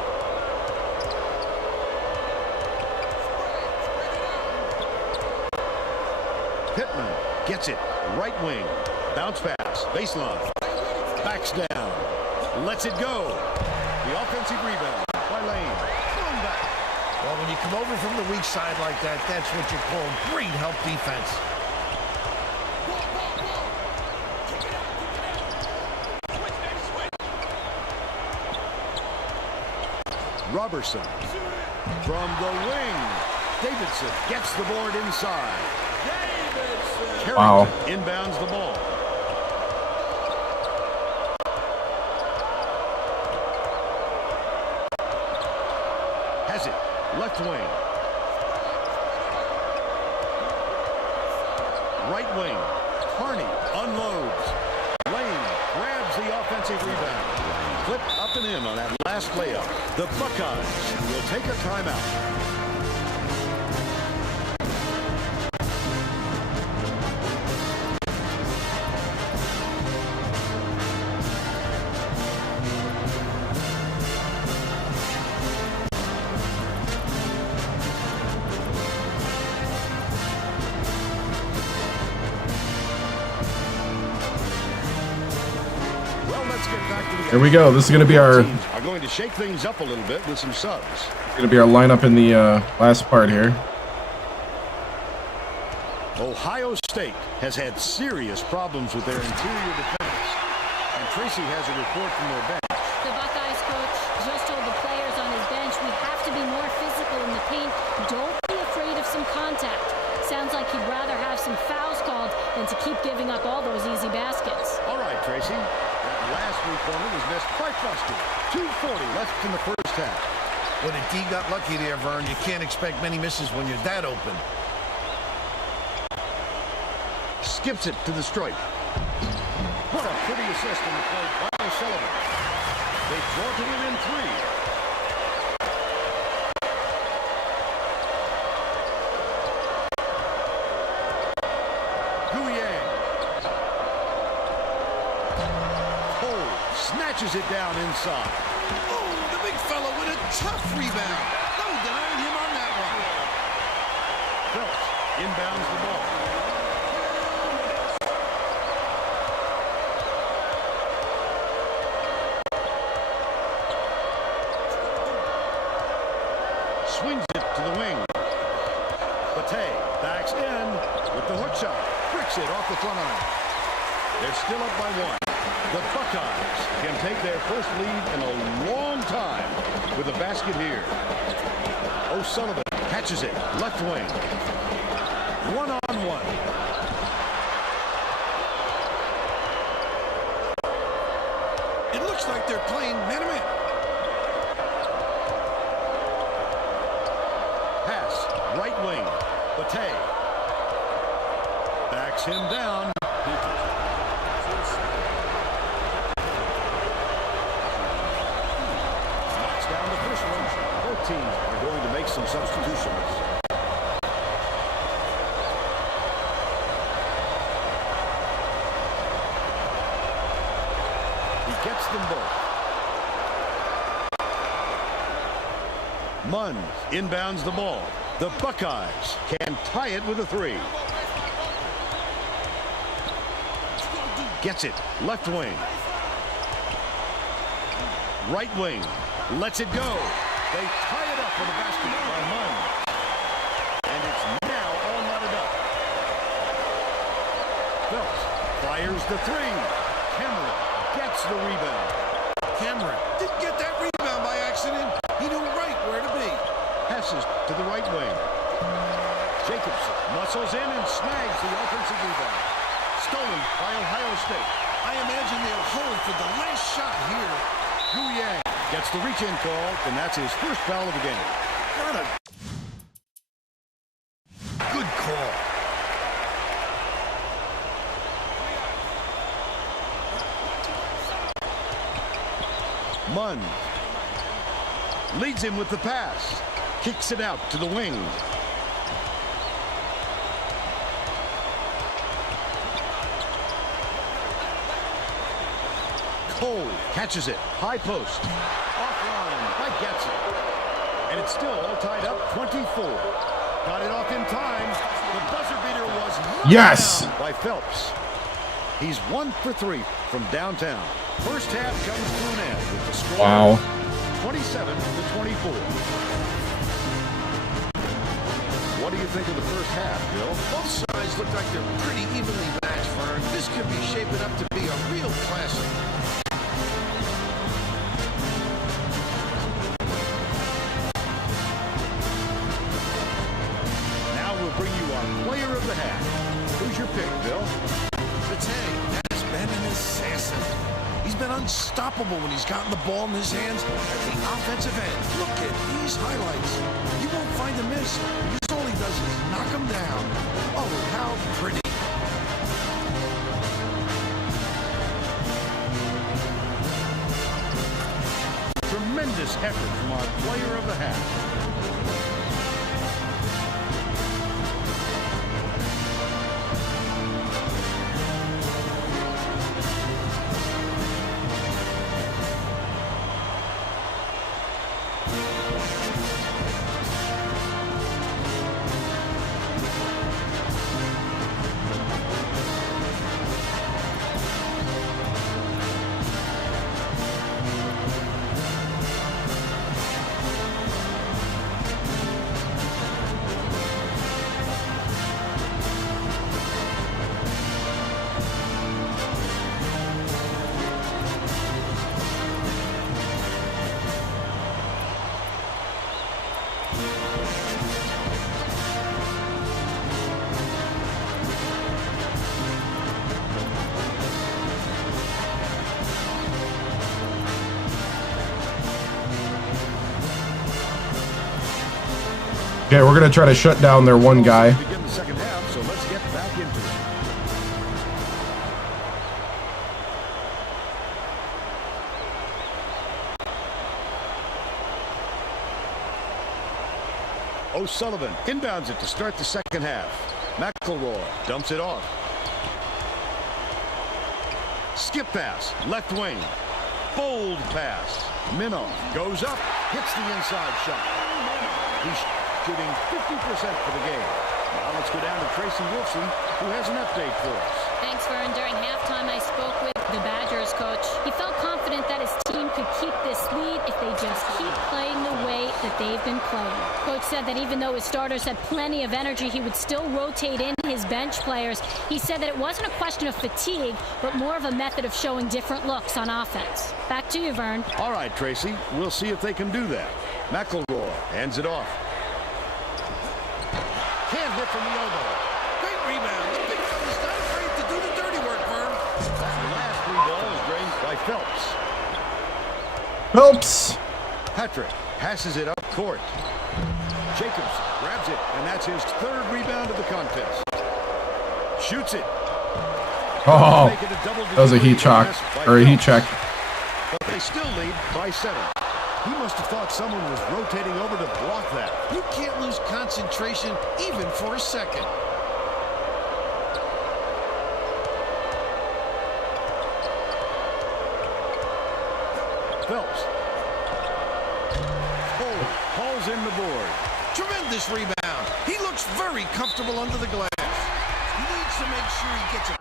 Pittman gets it. Right wing. Bounce pass. Baseline. Backs down. Lets it go. The offensive rebound by Lane. Thrown back. Well, when you come over from the weak side like that, that's what you call great help defense. Robertson from the wing. Davidson gets the board inside. Wow. Carrington inbounds the ball. Has it. Left wing. Right wing. Harney unloads. Lane grabs the offensive rebound. Flip up and in on that last layup. The Buckeyes will take a timeout. Here we go. This is going to be our Are going to shake things up a little bit with some subs. going to be our lineup in the last part here. Ohio State has had serious problems with their interior defense. And Tracy has a report from their bench. The Buckeyes coach just told the players on his bench, we have to be more physical in the paint. Don't be afraid of some contact. Sounds like he'd rather have some fouls called than to keep giving up all those easy baskets. All right, Tracy. That last three-pointer was missed by Frosty. 2:40 left in the first half. Well, the D got lucky there, Vern. You can't expect many misses when you're that open. Skips it to the stripe. What a pretty assist in the play by O'Sullivan. They draw to within 3. Snatches it down inside. Oh, the big fella with a tough rebound. No denying him on that one. Phelps inbounds the ball. Swings it to the wing. Bate backs in with the hook shot. Bricks it off the front iron. They're still up by 1. The Buckeyes can take their first lead in a long time with a basket here. O'Sullivan catches it, left wing. 1-on-1. It looks like they're playing man-to-man. Pass, right wing. Bate backs him down. Both teams are going to make some substitutions. He gets them both. Munn inbounds the ball. The Buckeyes can tie it with a 3. Gets it. Left wing. Right wing. Lets it go. They tie it up with a basket by Munn. And it's now all knotted up. Phelps fires the 3. Cameron gets the rebound. Cameron didn't get that rebound by accident. He knew right where to be. Passes to the right wing. Jacobson muscles in and snags the offensive rebound. Stolen by Ohio State. I imagine they'll hold for the last shot here. Gu Yang gets the reach-in call, and that's his first foul of the game. What a good call. Munn leads him with the pass. Kicks it out to the wing. Cole catches it. High post. Offline by Getson. And it's still all tied up 24. Got it off in time. The buzzer beater was knocked Yes! down by Phelps. He's 1 for 3 from downtown. First half comes to an end with the score. Wow. 27-24. What do you think of the first half, Bill? Both sides look like they're pretty evenly matched, Vern. This could be shaping up to be a real classic. Now we'll bring you our player of the half. Who's your pick, Bill? Matei has been an assassin. He's been unstoppable when he's gotten the ball in his hands at the offensive end. Look at these highlights. You won't find a miss because all he does is knock him down. Oh, how pretty. Tremendous effort from our player of the half. Okay, we're gonna try to shut down their one guy. Begin the second half, so let's get back into it. O'Sullivan inbounds it to start the second half. McElroy dumps it off. Skip pass, left wing. Bold pass. Minoff goes up, hits the inside shot. He's shooting 50% for the game. Now let's go down to Tracy Wolfson, who has an update for us. Thanks, Vern. During halftime, I spoke with the Badgers coach. He felt confident that his team could keep this lead if they just keep playing the way that they've been playing. Coach said that even though his starters had plenty of energy, he would still rotate in his bench players. He said that it wasn't a question of fatigue, but more of a method of showing different looks on offense. Back to you, Vern. All right, Tracy. We'll see if they can do that. McElroy hands it off. Can't hit from the elbow. Great rebound. The big fella's not afraid to do the dirty work, Vern. That last free ball is drained by Phelps. Phelps. Patrick passes it up court. Jacobs grabs it, and that's his third rebound of the contest. Shoots it. Oh, that was a heat check or a heat check. But they still lead by 7. He must have thought someone was rotating over to block that. You can't lose concentration even for a second. Phelps. Hauls in the board. Tremendous rebound. He looks very comfortable under the glass. He needs to make sure he gets it.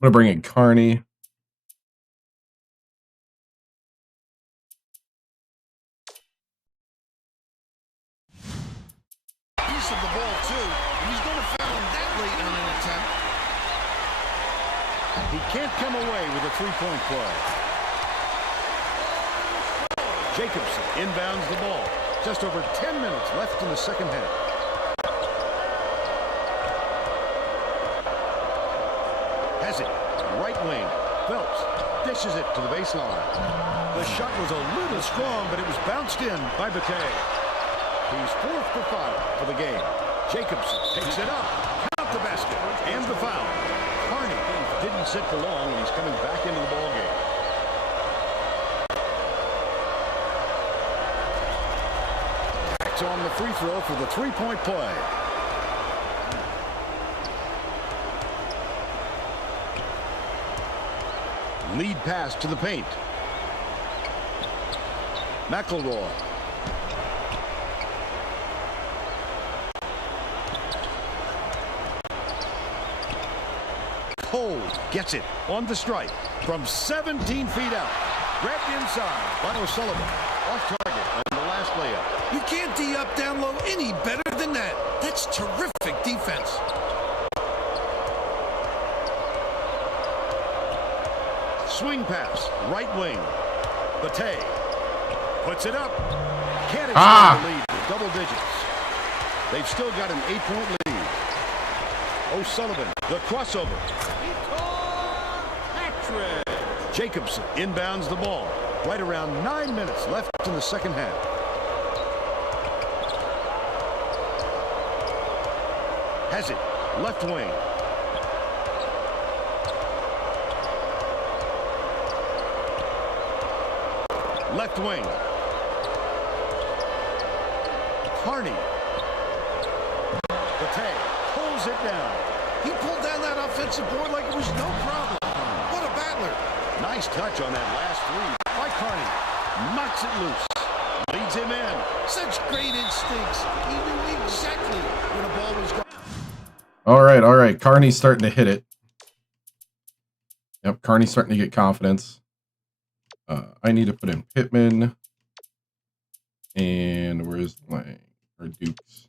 I'm gonna bring in Carney. Piece of the ball too, and he's going to foul him that late on an attempt. He can't come away with a three-point play. Jacobson inbounds the ball. Just over 10 minutes left in the second half. Has it. Right wing. Phelps dishes it to the baseline. The shot was a little strong, but it was bounced in by Matei. He's 4 for 5 for the game. Jacobson takes it up. Count the basket. And the foul. Carney didn't sit for long, and he's coming back into the ballgame. Backs on the free throw for the three-point play. Lead pass to the paint. McElroy. Cole gets it on the strike from 17 feet out. Grabbed inside by O'Sullivan. Off target on the last layup. You can't D up down low any better than that. That's terrific defense. Swing pass, right wing. Bate puts it up. Can't extend the lead to double digits. They've still got an 8-point lead. O'Sullivan, the crossover. Patrick. Jacobson inbounds the ball. Right around 9 minutes left in the second half. Has it. Left wing. Left wing. Carney. Bate pulls it down. He pulled down that offensive board like it was no problem. What a battler. Nice touch on that last three by Carney. Knocks it loose. Leads him in. Such great instincts. He knew exactly where the ball was going. All right. Carney's starting to hit it. Yep, Carney's starting to get confidence. I need to put in Pittman. And where's Lang or Dukes?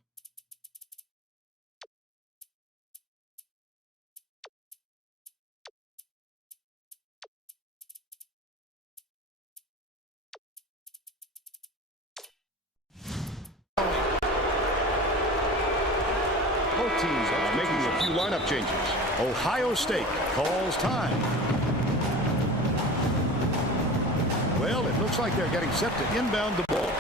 Both teams are making a few lineup changes. Ohio State calls time. Well, it looks like they're getting set to inbound the ball.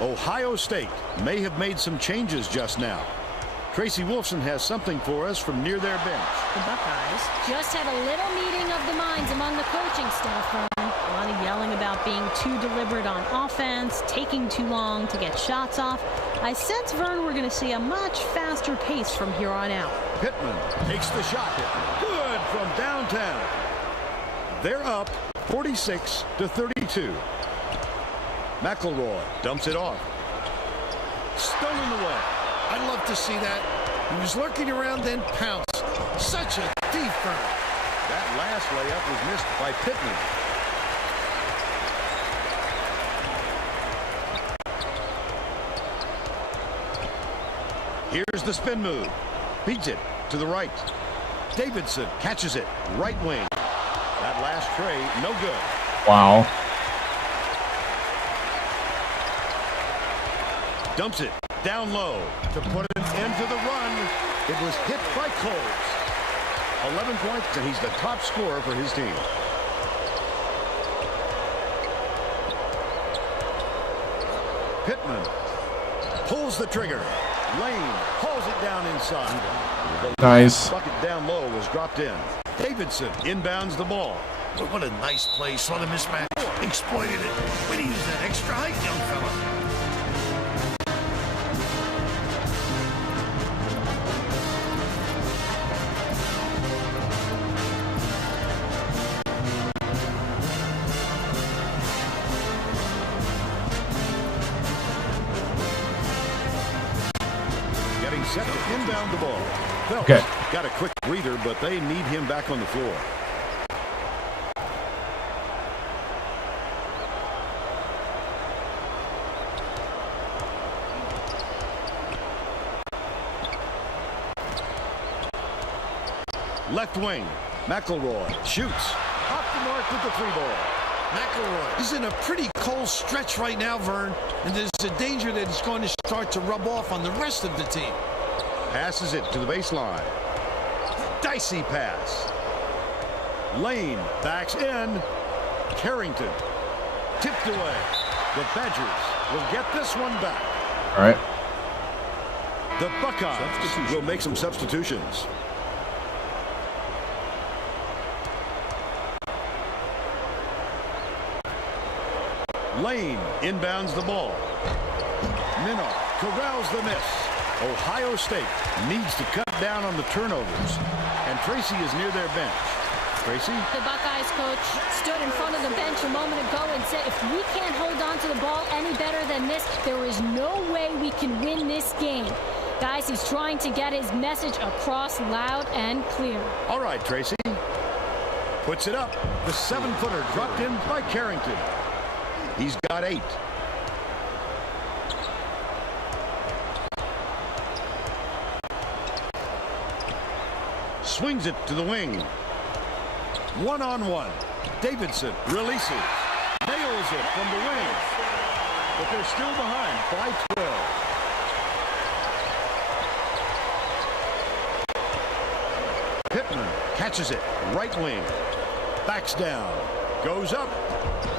Ohio State may have made some changes just now. Tracy Wolfson has something for us from near their bench. The Buckeyes just had a little meeting of the minds among the coaching staff. A lot of yelling about being too deliberate on offense, taking too long to get shots off. I sense, Vern, we're going to see a much faster pace from here on out. Pittman takes the shot. Good from downtown. They're up 46-32. McElroy dumps it off. Stolen away. I'd love to see that. He was lurking around, then pounced. Such a thief, Vern. That last layup was missed by Pittman. Here's the spin move. Beats it to the right. Davidson catches it. Right wing. That last tray, no good. Wow. Dumps it down low to put an end to the run. It was hit by Coles. 11 points, and he's the top scorer for his team. Pittman pulls the trigger. Lane hauls it down inside. Nice. Bucket down low was dropped in. Davidson inbounds the ball. What a nice play. Saw the mismatch. Exploited it. Way to use that extra height, young fella. Set to inbound the ball. Phelps got a quick breather, but they need him back on the floor. Left wing. McElroy shoots. Off the mark with the three ball. McElroy is in a pretty cold stretch right now, Vern, and there's a danger that it's going to start to rub off on the rest of the team. Passes it to the baseline. Dicey pass. Lane backs in. Carrington tipped away. The Badgers will get this one back. All right. The Buckeyes will make some substitutions. Lane inbounds the ball. Minnow corrals the miss. Ohio State needs to cut down on the turnovers, and Tracy is near their bench. Tracy. The Buckeyes coach stood in front of the bench a moment ago and said, if we can't hold on to the ball any better than this, there is no way we can win this game. Guys, he's trying to get his message across loud and clear. All right, Tracy. Puts it up. The 7-footer dropped in by Carrington. He's got 8. Swings it to the wing. 1-on-1. Davidson releases. Nails it from the wing. But they're still behind by 12. Pittman catches it. Right wing. Backs down. Goes up.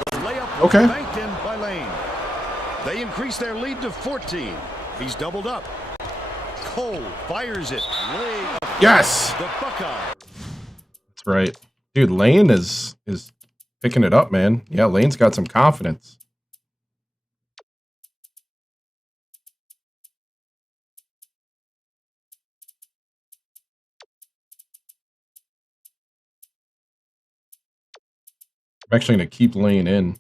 The layup was banked in by Lane. They increase their lead to 14. He's doubled up. Cole fires it. Way up. Yes. The Buckeye. That's right. Dude, Lane is picking it up, man. Yeah, Lane's got some confidence. I'm actually going to keep Lane in.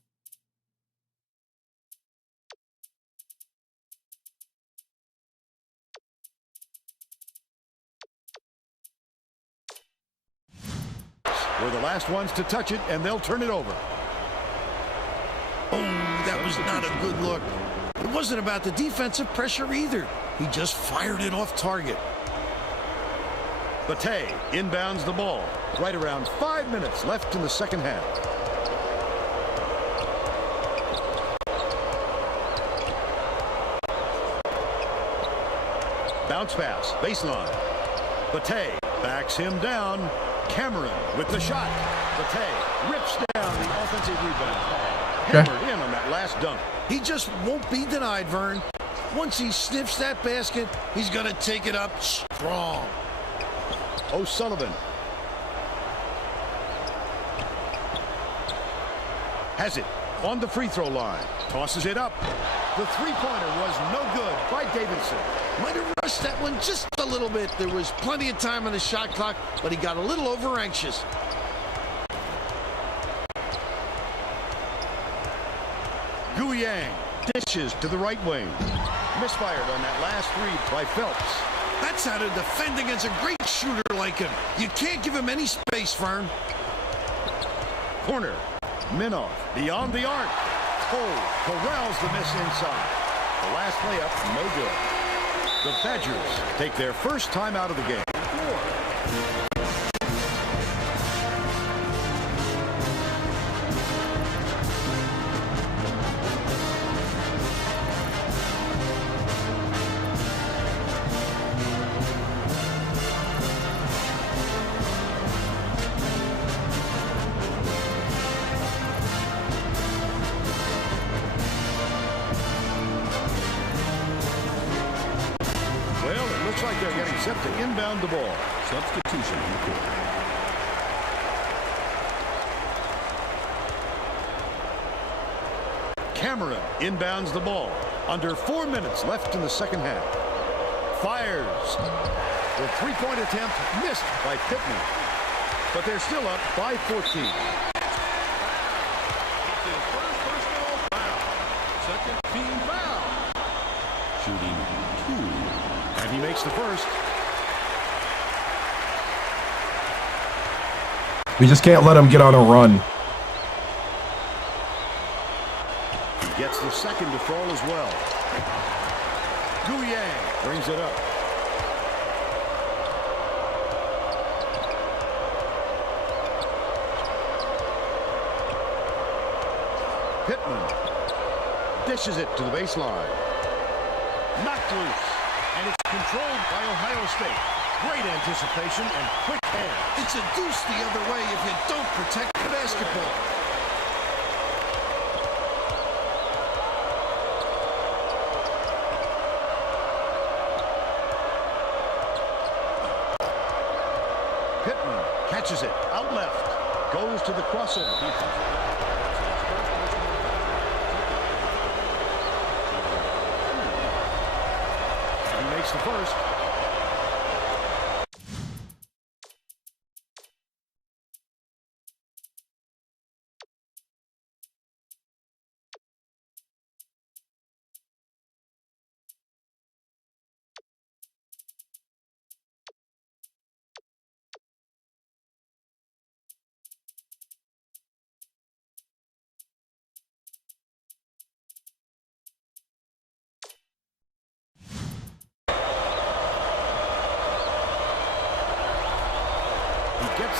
We're the last ones to touch it, and they'll turn it over. Oh, that was not a good look. It wasn't about the defensive pressure either. He just fired it off target. Bate inbounds the ball. Right around 5 minutes left in the second half. Bounce pass, baseline. Bate backs him down. Cameron with the shot. Bate rips down the offensive rebound. Hammered in on that last dunk. He just won't be denied, Vern. Once he sniffs that basket, he's going to take it up strong. O'Sullivan has it on the free throw line. Tosses it up. The three-pointer was no good by Davidson. Might have rushed that one just a little bit. There was plenty of time on the shot clock, but he got a little over anxious. Guyang dishes to the right wing. Misfired on that last three by Phelps. That's how to defend against a great shooter like him. You can't give him any space, Vern. Corner. Minoff beyond the arc. Cole corrals the miss inside. The last layup, no good. The Badgers take their first time out of the game. Looks like they're getting set to inbound the ball. Substitution on the court. Cameron inbounds the ball. Under 4 minutes left in the second half. Fires. The three-point attempt missed by Pittman. But they're still up by 14. It's his first personal foul. Second team foul. Shooting 2. And he makes the first. We just can't let him get on a run. He gets the second to fall as well. Guyang brings it up. Pittman dishes it to the baseline. Knocked loose. And it's controlled by Ohio State. Great anticipation and quick hands. It's a deuce the other way if you don't protect the basketball. Pittman catches it out left. Goes to the crossover defense. The first.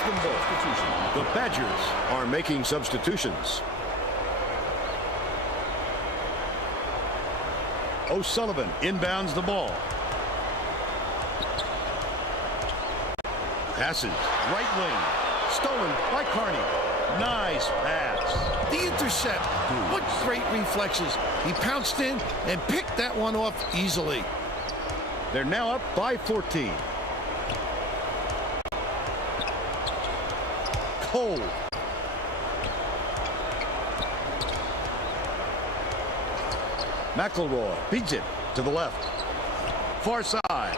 second ball. The Badgers are making substitutions. O'Sullivan inbounds the ball. Passes right wing. Stolen by Carney. Nice pass. The intercept. What great reflexes. He pounced in and picked that one off easily. They're now up by 14. Cole. McElroy beats it to the left. Far side.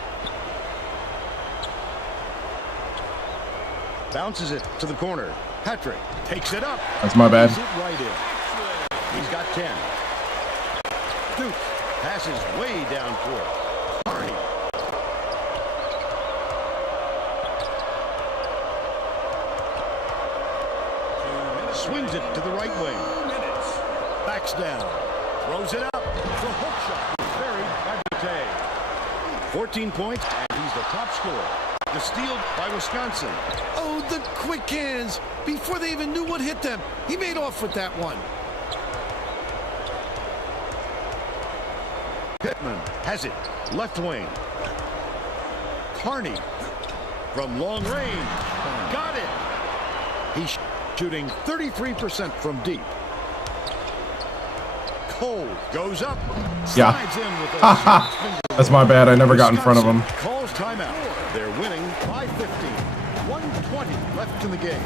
Bounces it to the corner. Patrick takes it up. That's my bad. It right in. He's got 10. Duke passes way down court. Carney. Swings it to the right wing. Backs down. Throws it up. The hook shot is buried by Bate. 14 points, and he's the top scorer. The steal by Wisconsin. Oh, the quick hands. Before they even knew what hit them, he made off with that one. Pittman has it. Left wing. Carney from long range. Got it. He's shooting 33% from deep. Cole goes up. Yeah. Slides in with those fingers. That's my bad. I never got in front of him. Calls timeout. They're winning by 15. 1:20 left in the game.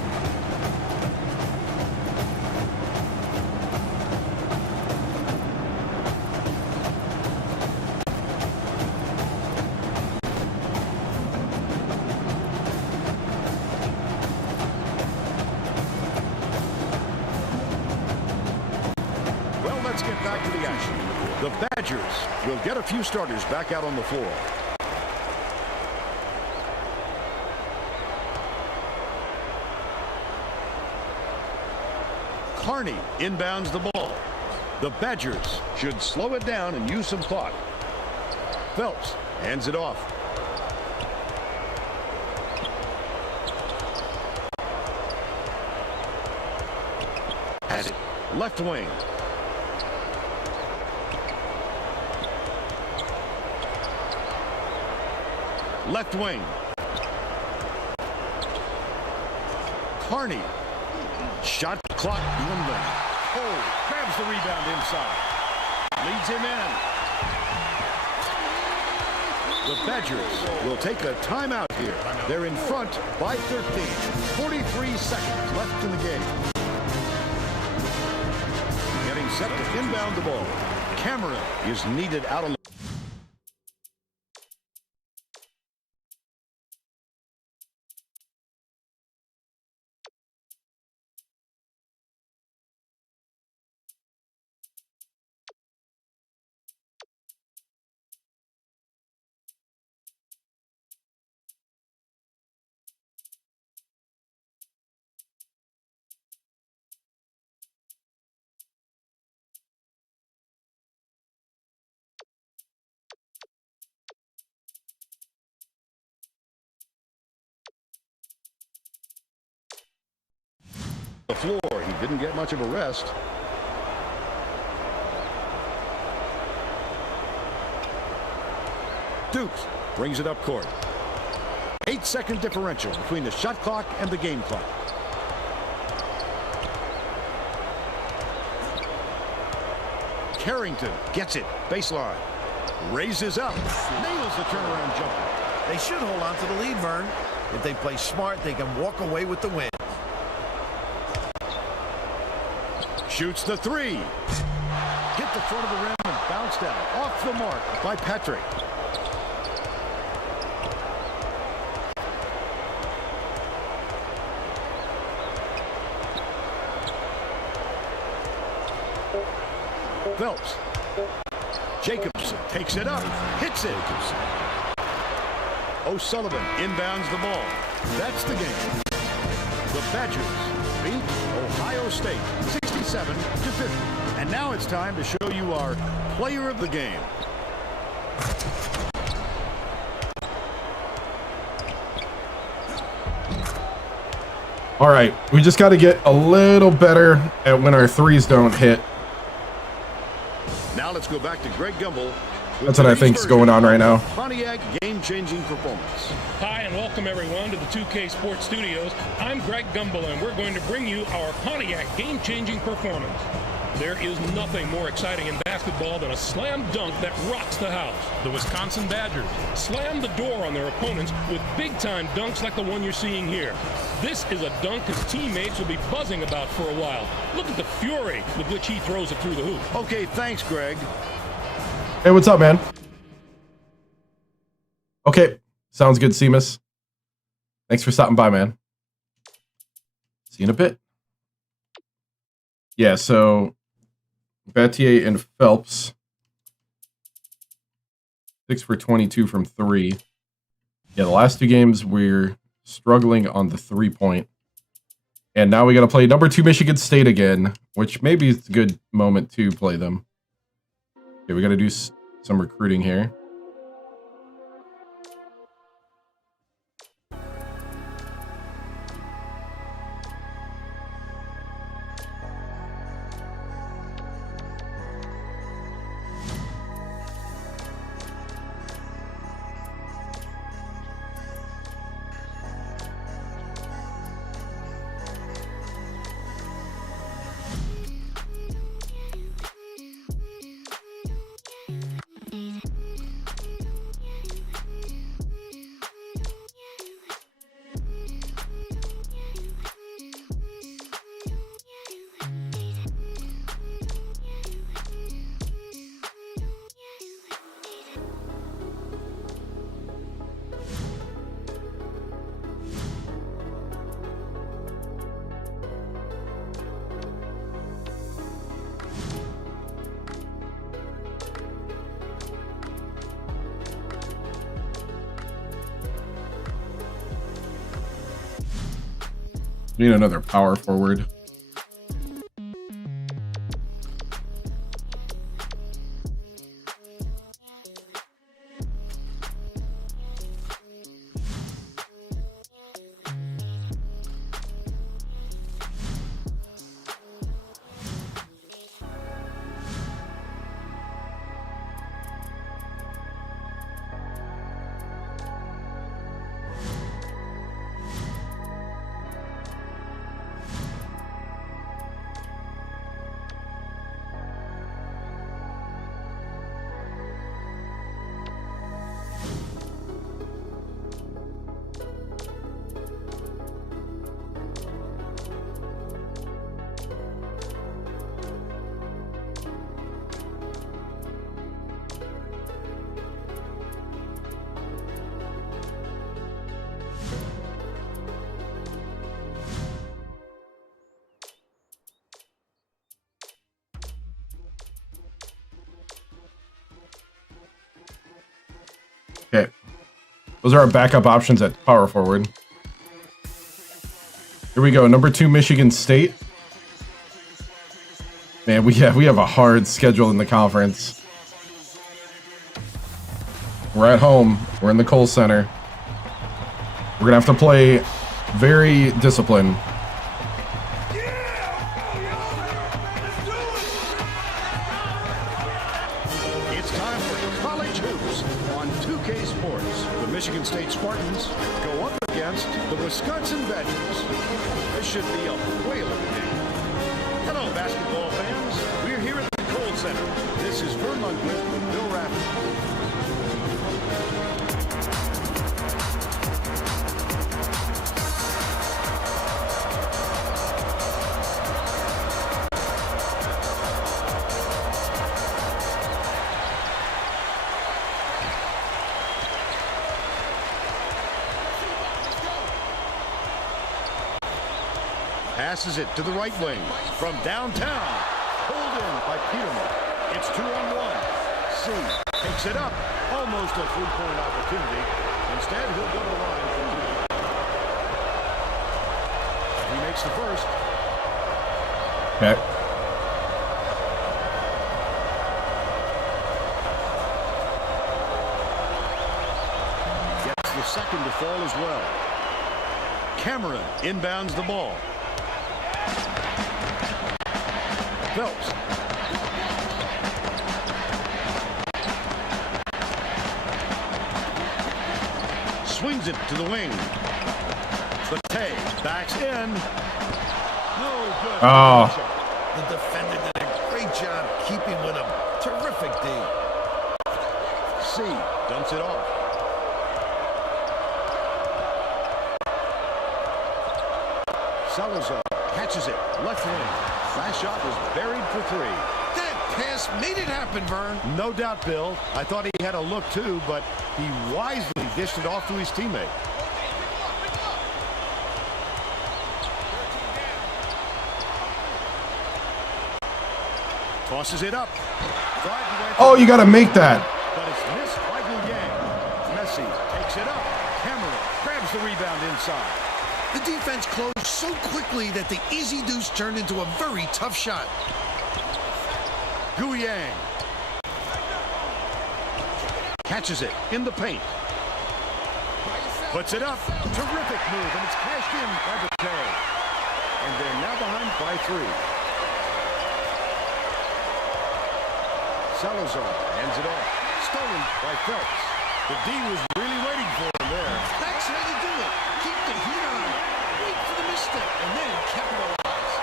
Well, let's get back to the action. The Badgers will get a few starters back out on the floor. Carney inbounds the ball. The Badgers should slow it down and use some clock. Phelps hands it off. Has it. Left wing. Left wing. Carney. Shot clock dwindling. Oh, grabs the rebound inside. Leads him in. The Badgers will take a timeout here. They're in front by 13. 43 seconds left in the game. Getting set to inbound the ball. Cameron is needed out on the floor. He didn't get much of a rest. Dukes brings it up court. 8-second differential between the shot clock and the game clock. Carrington gets it. Baseline. Raises up. Nails the turnaround jumper. They should hold on to the lead, Vern. If they play smart, they can walk away with the win. Shoots the three. Hit the front of the rim and bounced out. Off the mark by Patrick. Phelps. Jacobson takes it up. Hits it. O'Sullivan inbounds the ball. That's the game. The Badgers beat Ohio State 67-50. And now it's time to show you our player of the game. All right, we just got to get a little better at when our threes don't hit. Now let's go back to Greg Gumbel. That's what I think's going on right now. Pontiac game-changing performance. Hi, and welcome everyone to the 2K Sports Studios. I'm Greg Gumbel, and we're going to bring you our Pontiac game-changing performance. There is nothing more exciting in basketball than a slam dunk that rocks the house. The Wisconsin Badgers slam the door on their opponents with big-time dunks like the one you're seeing here. This is a dunk his teammates will be buzzing about for a while. Look at the fury with which he throws it through the hoop. Okay, thanks, Greg. Hey, what's up, man? Okay, sounds good, Seamus. Thanks for stopping by, man. See you in a bit. Yeah, so Battier and Phelps, 6 for 22 from 3. Yeah, the last 2 games we're struggling on the 3-point. And now we got to play number 2 Michigan State again, which maybe it's a good moment to play them. Okay, we got to do some recruiting here. We need another power forward. Okay. Those are our backup options at power forward. Here we go. Number 2, Michigan State. Man, we have a hard schedule in the conference. We're at home. We're in the Kohl Center. We're going to have to play very disciplined. It's time for college hoops on 2K Sports. The Michigan State Spartans go up against the Wisconsin Badgers. This should be a whale of a game. Hello, basketball fans. We're here at the Kohl Center. This is Vern Lundquist with Bill Rafferty. Passes it to the right wing from downtown. Pulled in by Peterman. It's 2-on-1. C takes it up. Almost a three-point opportunity. Instead, he'll go to the line for 2. He makes the first. Okay. Gets the second to fall as well. Cameron inbounds the ball. Phelps. Swings it to the wing. Bate backs in. No good. Oh. The defender did a great job keeping with him. Terrific D. C dumps it off. Salazar catches it. Left wing. Last shot was buried for three. That pass made it happen, Vern. No doubt, Bill. I thought he had a look too, but he wisely dished it off to his teammate. Tosses it up. Oh, you got to make that. But it's missed by Goulier. Messi takes it up. Cameron grabs the rebound inside. The defense closed so quickly that the easy deuce turned into a very tough shot. Goulier catches it in the paint. Puts it up. Terrific move, and it's cashed in by Bate. And they're now behind by three. Salazar hands it off. Stolen by Phelps. The D was really waiting for him there. That's how you do it. Keep the heat on. Wait for the misstep and then capitalize.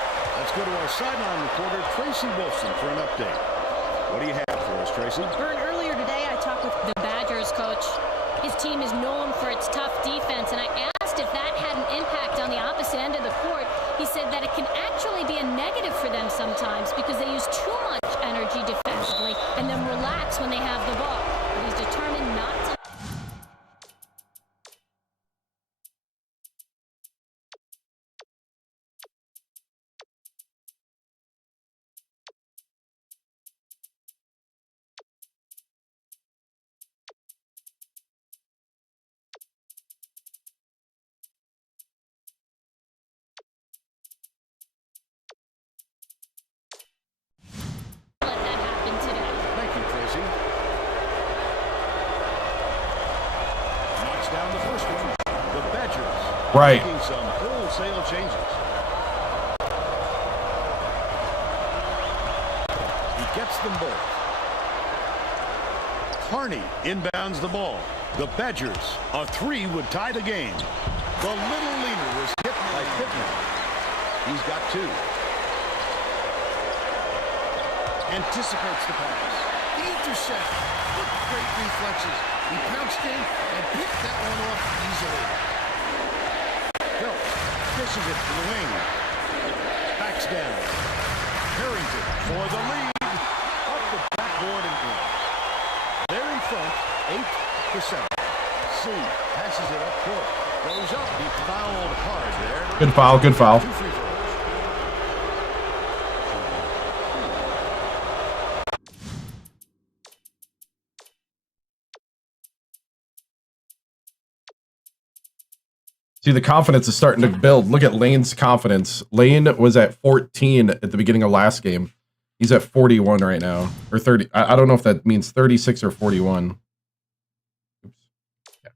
Let's go to our sideline reporter, Tracy Wolfson, for an update. What do you have for us, Tracy? Vern, earlier today I talked with the Badgers coach. His team is known for its tough defense, and I asked if that had an impact on the opposite end of the court. He said that it can actually be a negative for them sometimes because they use too much energy defensively and then relax when they have the ball. But he's determined not to. Let that happen today. Thank you, Tracy. Knocks down the first one. The Badgers Right. making some wholesale changes. He gets them both. Carney inbounds the ball. The Badgers, a three would tie the game. The little leader was hit by Pittman. He's got two. Anticipates the pass. The intercept. What great reflexes. He pounced in and picked that one off easily. Phelps dishes it to the wing. Backs down. Harrington for the lead. Up the backboard and in. They're in front, 8-7. C passes it up court. Goes up. He fouled hard there. Good foul, good foul. 2 free throws. See, the confidence is starting to build. Look at Lane's confidence. Lane was at 14 at the beginning of last game. He's at 41 right now. Or 30. I don't know if that means 36 or 41. Oops. Yeah.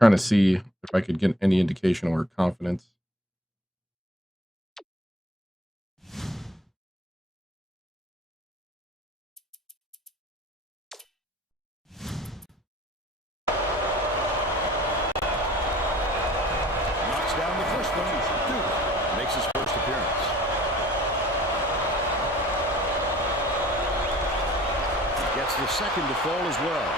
Trying to see if I could get any indication of her confidence. Knocks down the first one. Duke makes his first appearance. He gets the second to fall as well.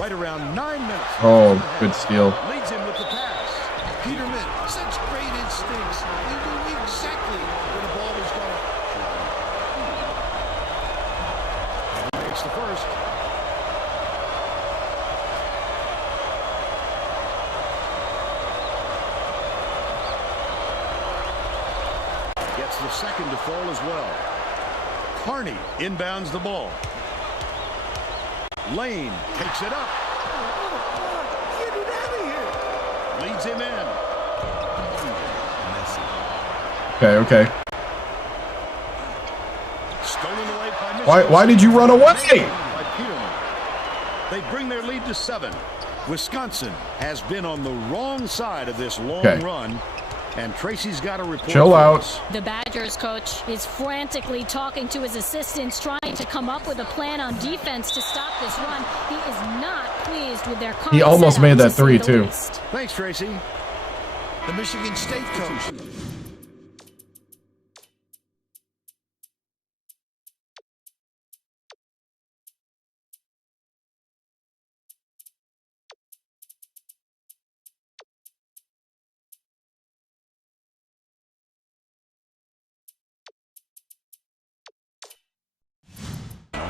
Right around 9 minutes. Oh, good steal. Leads him with the pass. Peterman, such great instincts. He knew exactly where the ball was going. He makes the first. Gets the second to fall as well. Carney inbounds the ball. Lane takes it up. Get it out of here. Leads him in. Okay, okay. Stolen away by Why did you run away? They bring their lead to 7. Wisconsin has been on the wrong side of this long run, and Tracy's got a report. Chill out. The Badgers coach is frantically talking to his assistants, trying to come up with a plan on defense to stop this run. He is not pleased with their current He almost made that setup, three, to say the too. least. Thanks, Tracy. The Michigan State coach.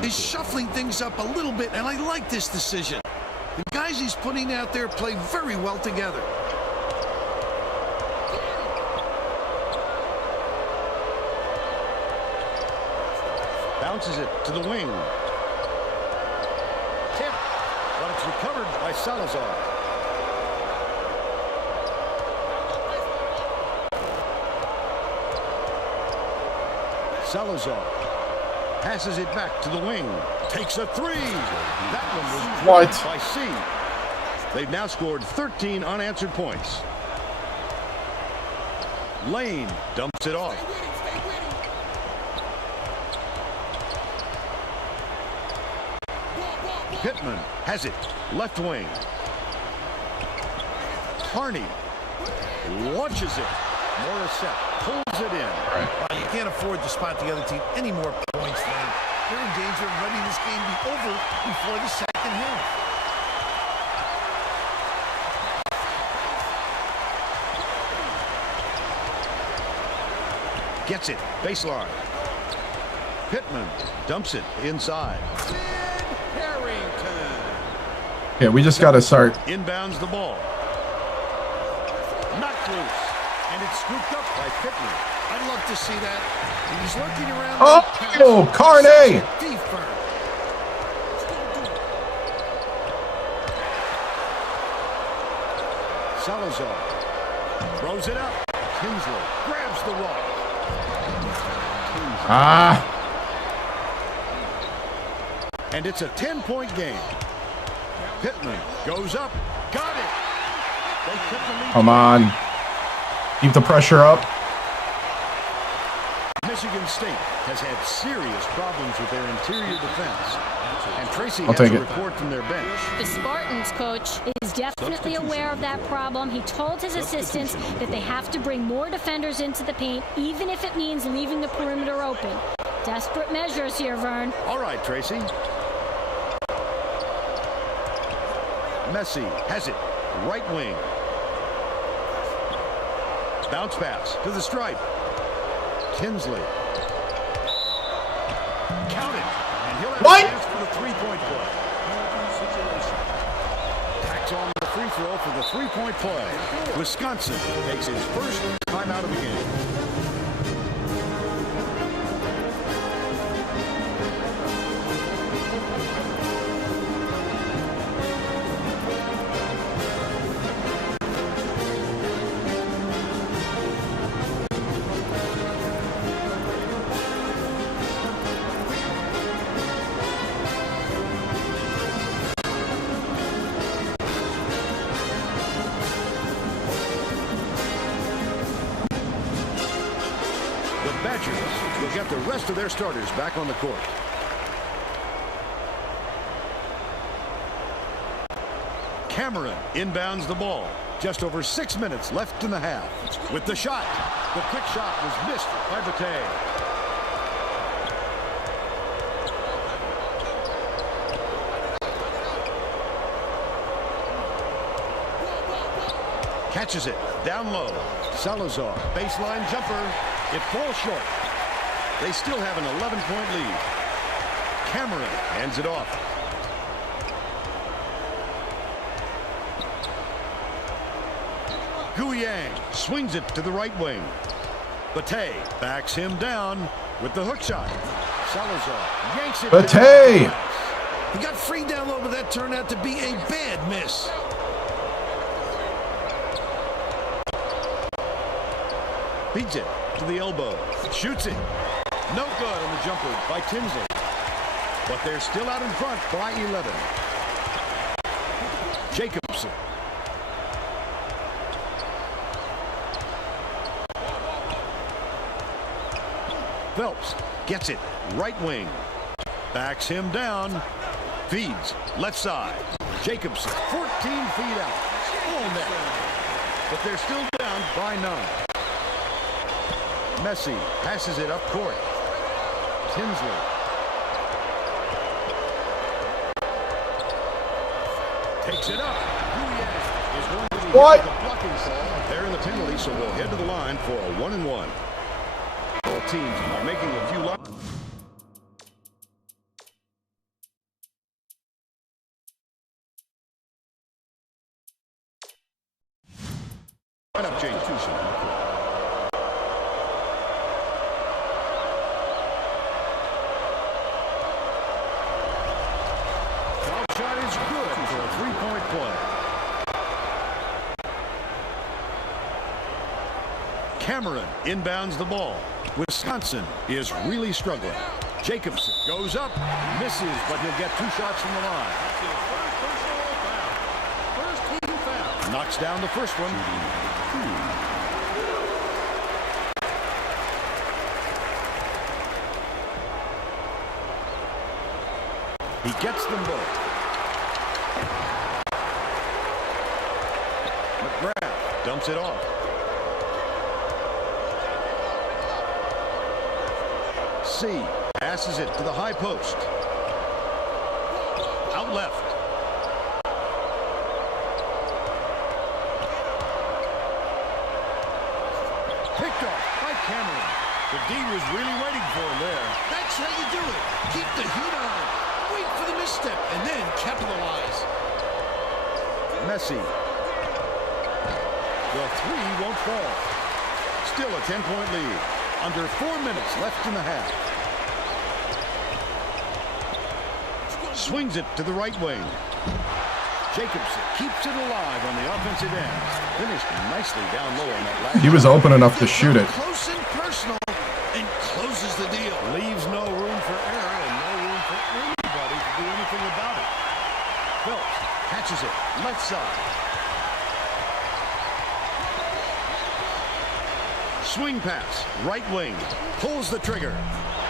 Is shuffling things up a little bit, and I like this decision. The guys he's putting out there play very well together. Bounces it to the wing. Tip, but it's recovered by Salazar. Salazar passes it back to the wing. Takes a three. That one was What? by C. They've now scored 13 unanswered points. Lane dumps it off. Pittman has it. Left wing. Harney launches it. Morissette pulls it in. You can't afford to spot the other team any more points than they're in danger of letting this game be over before the second half. Gets it. Baseline. Pittman dumps it inside. Yeah, we just got to start. Inbounds the ball. Knocked loose. And it's scooped up by Pittman. I'd love to see that. He's looking around. Oh, Carney! Salazar throws it up. Kinsley grabs the rock. And it's a 10-point game. Pittman goes up. Got it. They took the lead. Come on. Keep the pressure up. Michigan State has had serious problems with their interior defense. And Tracy I'll has take a it. report from their bench. The Spartans coach is definitely aware of that problem. He told his assistants that they have to bring more defenders into the paint, even if it means leaving the perimeter open. Desperate measures here, Vern. All right, Tracy. Messi has it. Right wing. Bounce pass to the stripe. Kinsley. Count it. And he'll have What? a chance for the three-point play. Tacks on the free throw for the three-point play. Wisconsin takes its first timeout of the game. Badgers will get the rest of their starters back on the court. Cameron inbounds the ball. Just over 6 minutes left in the half. With the shot. The quick shot was missed by Bate. Catches it. Down low. Salazar. Baseline jumper. It falls short. They still have an 11-point lead. Cameron hands it off. Guyang swings it to the right wing. Bate backs him down with the hook shot. Salazar yanks it. Bate! He got free down low, but that turned out to be a bad miss. Beats it to the elbow. Shoots it. No good on the jumper by Tinsley. but they're still out in front by 11. Jacobson. Phelps gets it. Right wing. Backs him down. Feeds. Left side. Jacobson. 14 feet out. Full net. But they're still down by 9. Messi passes it up court. Tinsley. Takes it up. Is going to be what? The blocking call. They're in the penalty, so they'll head to the line for a 1-and-1. Both teams are making a few lines. Lineup change. Foul shot is good for a three-point play. Cameron inbounds the ball. Wisconsin is really struggling. Jacobson goes up, misses, but he'll get 2 shots from the line. First team foul. Knocks down the first one. He gets them both. McGrath dumps it off. C passes it to the high post. Out left. Picked off by Cameron. The D was really waiting for him there. That's how you do it. Keep the heat on. Wait for the misstep and then capitalize. Messi. The 3 won't fall. Still a 10-point lead. Under 4 minutes left in the half. Swings it to the right wing. Jacobson keeps it alive on the offensive end. Finished nicely down low on that last. He was open enough to shoot it. Close and personal and closes the deal. Leaves no room for error and no room for anybody to do anything about it. Phelps catches it left side. Swing pass, right wing, pulls the trigger.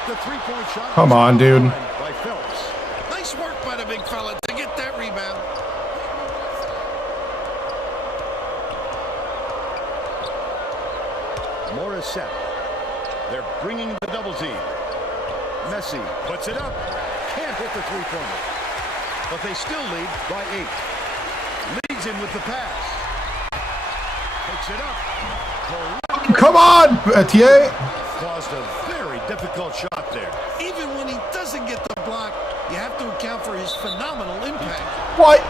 The three-point shot. Come on, dude. By Phelps. Nice work by the big fella to get that rebound. Morissette. They're bringing the double team. Messi puts it up. Can't hit the three-pointer. But they still lead by 8. Leads him with the pass. Takes it up. Come on, Etienne. Caused a very difficult shot there. Even when he doesn't get the block, you have to account for his phenomenal impact. What?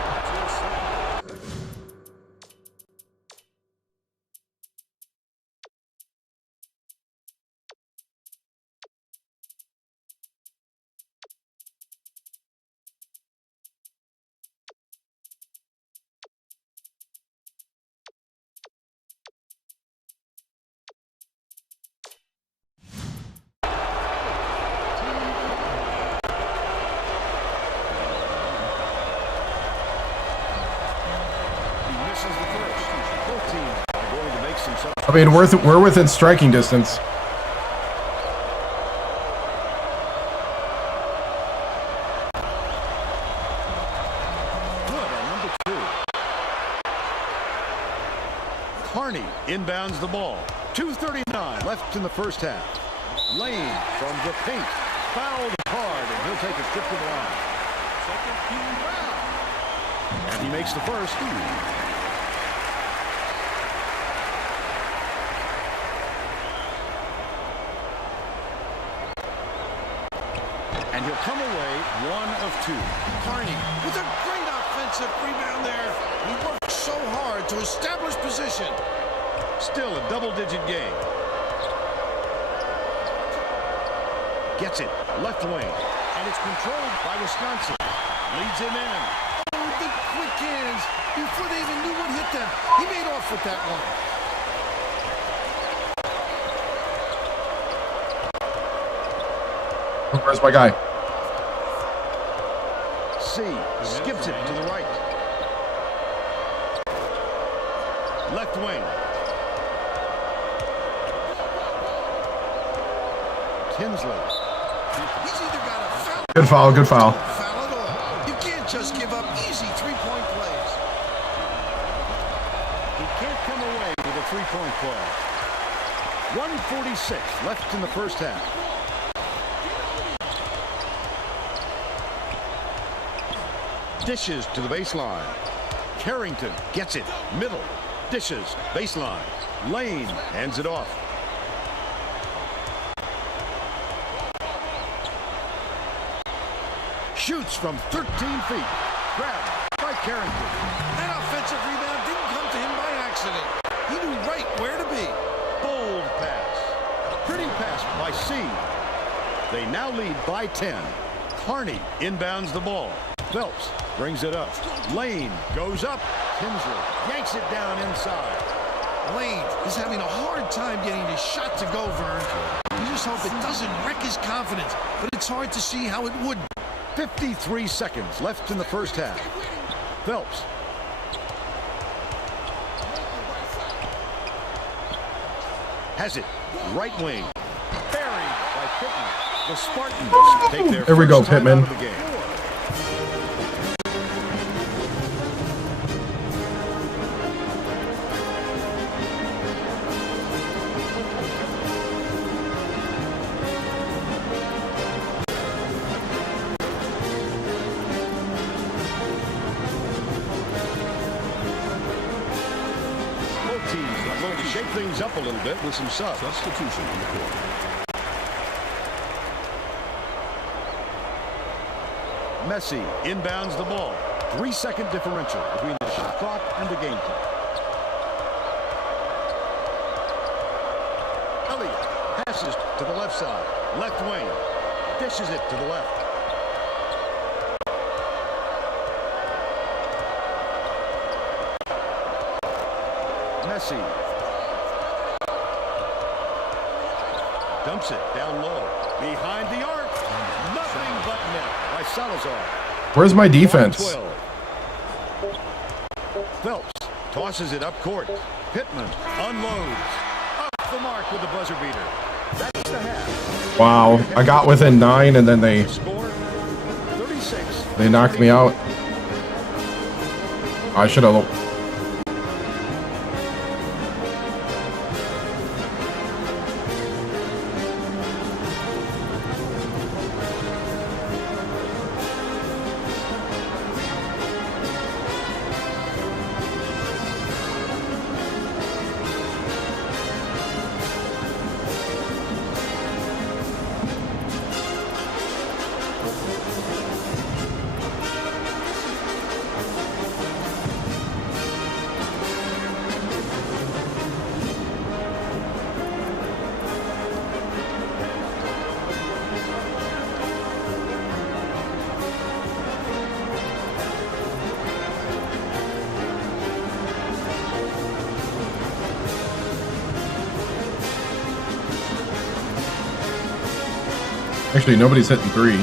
I mean, we're within striking distance. Good on number 2. Carney inbounds the ball. 2:39 left in the first half. Lane from the paint. Fouled hard, and he'll take a trip to the line. Second team foul. And he makes the first. And he'll come away 1 of 2. Carney with a great offensive rebound there. He worked so hard to establish position. Still a double-digit game. Gets it. Left wing. And it's controlled by Wisconsin. Leads him in. Oh, the quick hands. Before they even knew what hit them, he made off with that one. Where's my guy? C. Skips it to the right. Left wing. Tinsley. He's either got a foul. Good foul, good foul. Foul at all. You can't just give up easy three-point plays. He can't come away with a three-point play. 1:46 left in the first half. Dishes to the baseline. Carrington gets it. Middle. Dishes. Baseline. Lane hands it off. Shoots from 13 feet. Grabbed by Carrington. That offensive rebound didn't come to him by accident. He knew right where to be. Bold pass. Pretty pass by C. They now lead by 10. Carney inbounds the ball. Phelps brings it up. Lane goes up. Tinsley yanks it down inside. Lane is having a hard time getting his shot to go, Vern. You just hope it doesn't wreck his confidence, but it's hard to see how it would. 53 seconds left in the first half. Phelps. Has it. Right wing. Buried by Pittman. The Spartans take their There we go, first time Pittman. out of the game. Both teams are going to shake things up a little bit with some subs. Substitution in the court. Messi inbounds the ball. 3-second differential between the shot clock and the game clock. Elliott passes to the left side. Left wing. Dishes it to the left. Messi. Dumps it down low. Behind the arc. Nothing but net by Salazar. Where's my defense? 12. Phelps tosses it up court. Pittman unloads. Up the mark with the buzzer beater. That's the half. Wow, I got within 9 and then they Score 36. knocked me out. I should have. Actually, nobody's hitting 3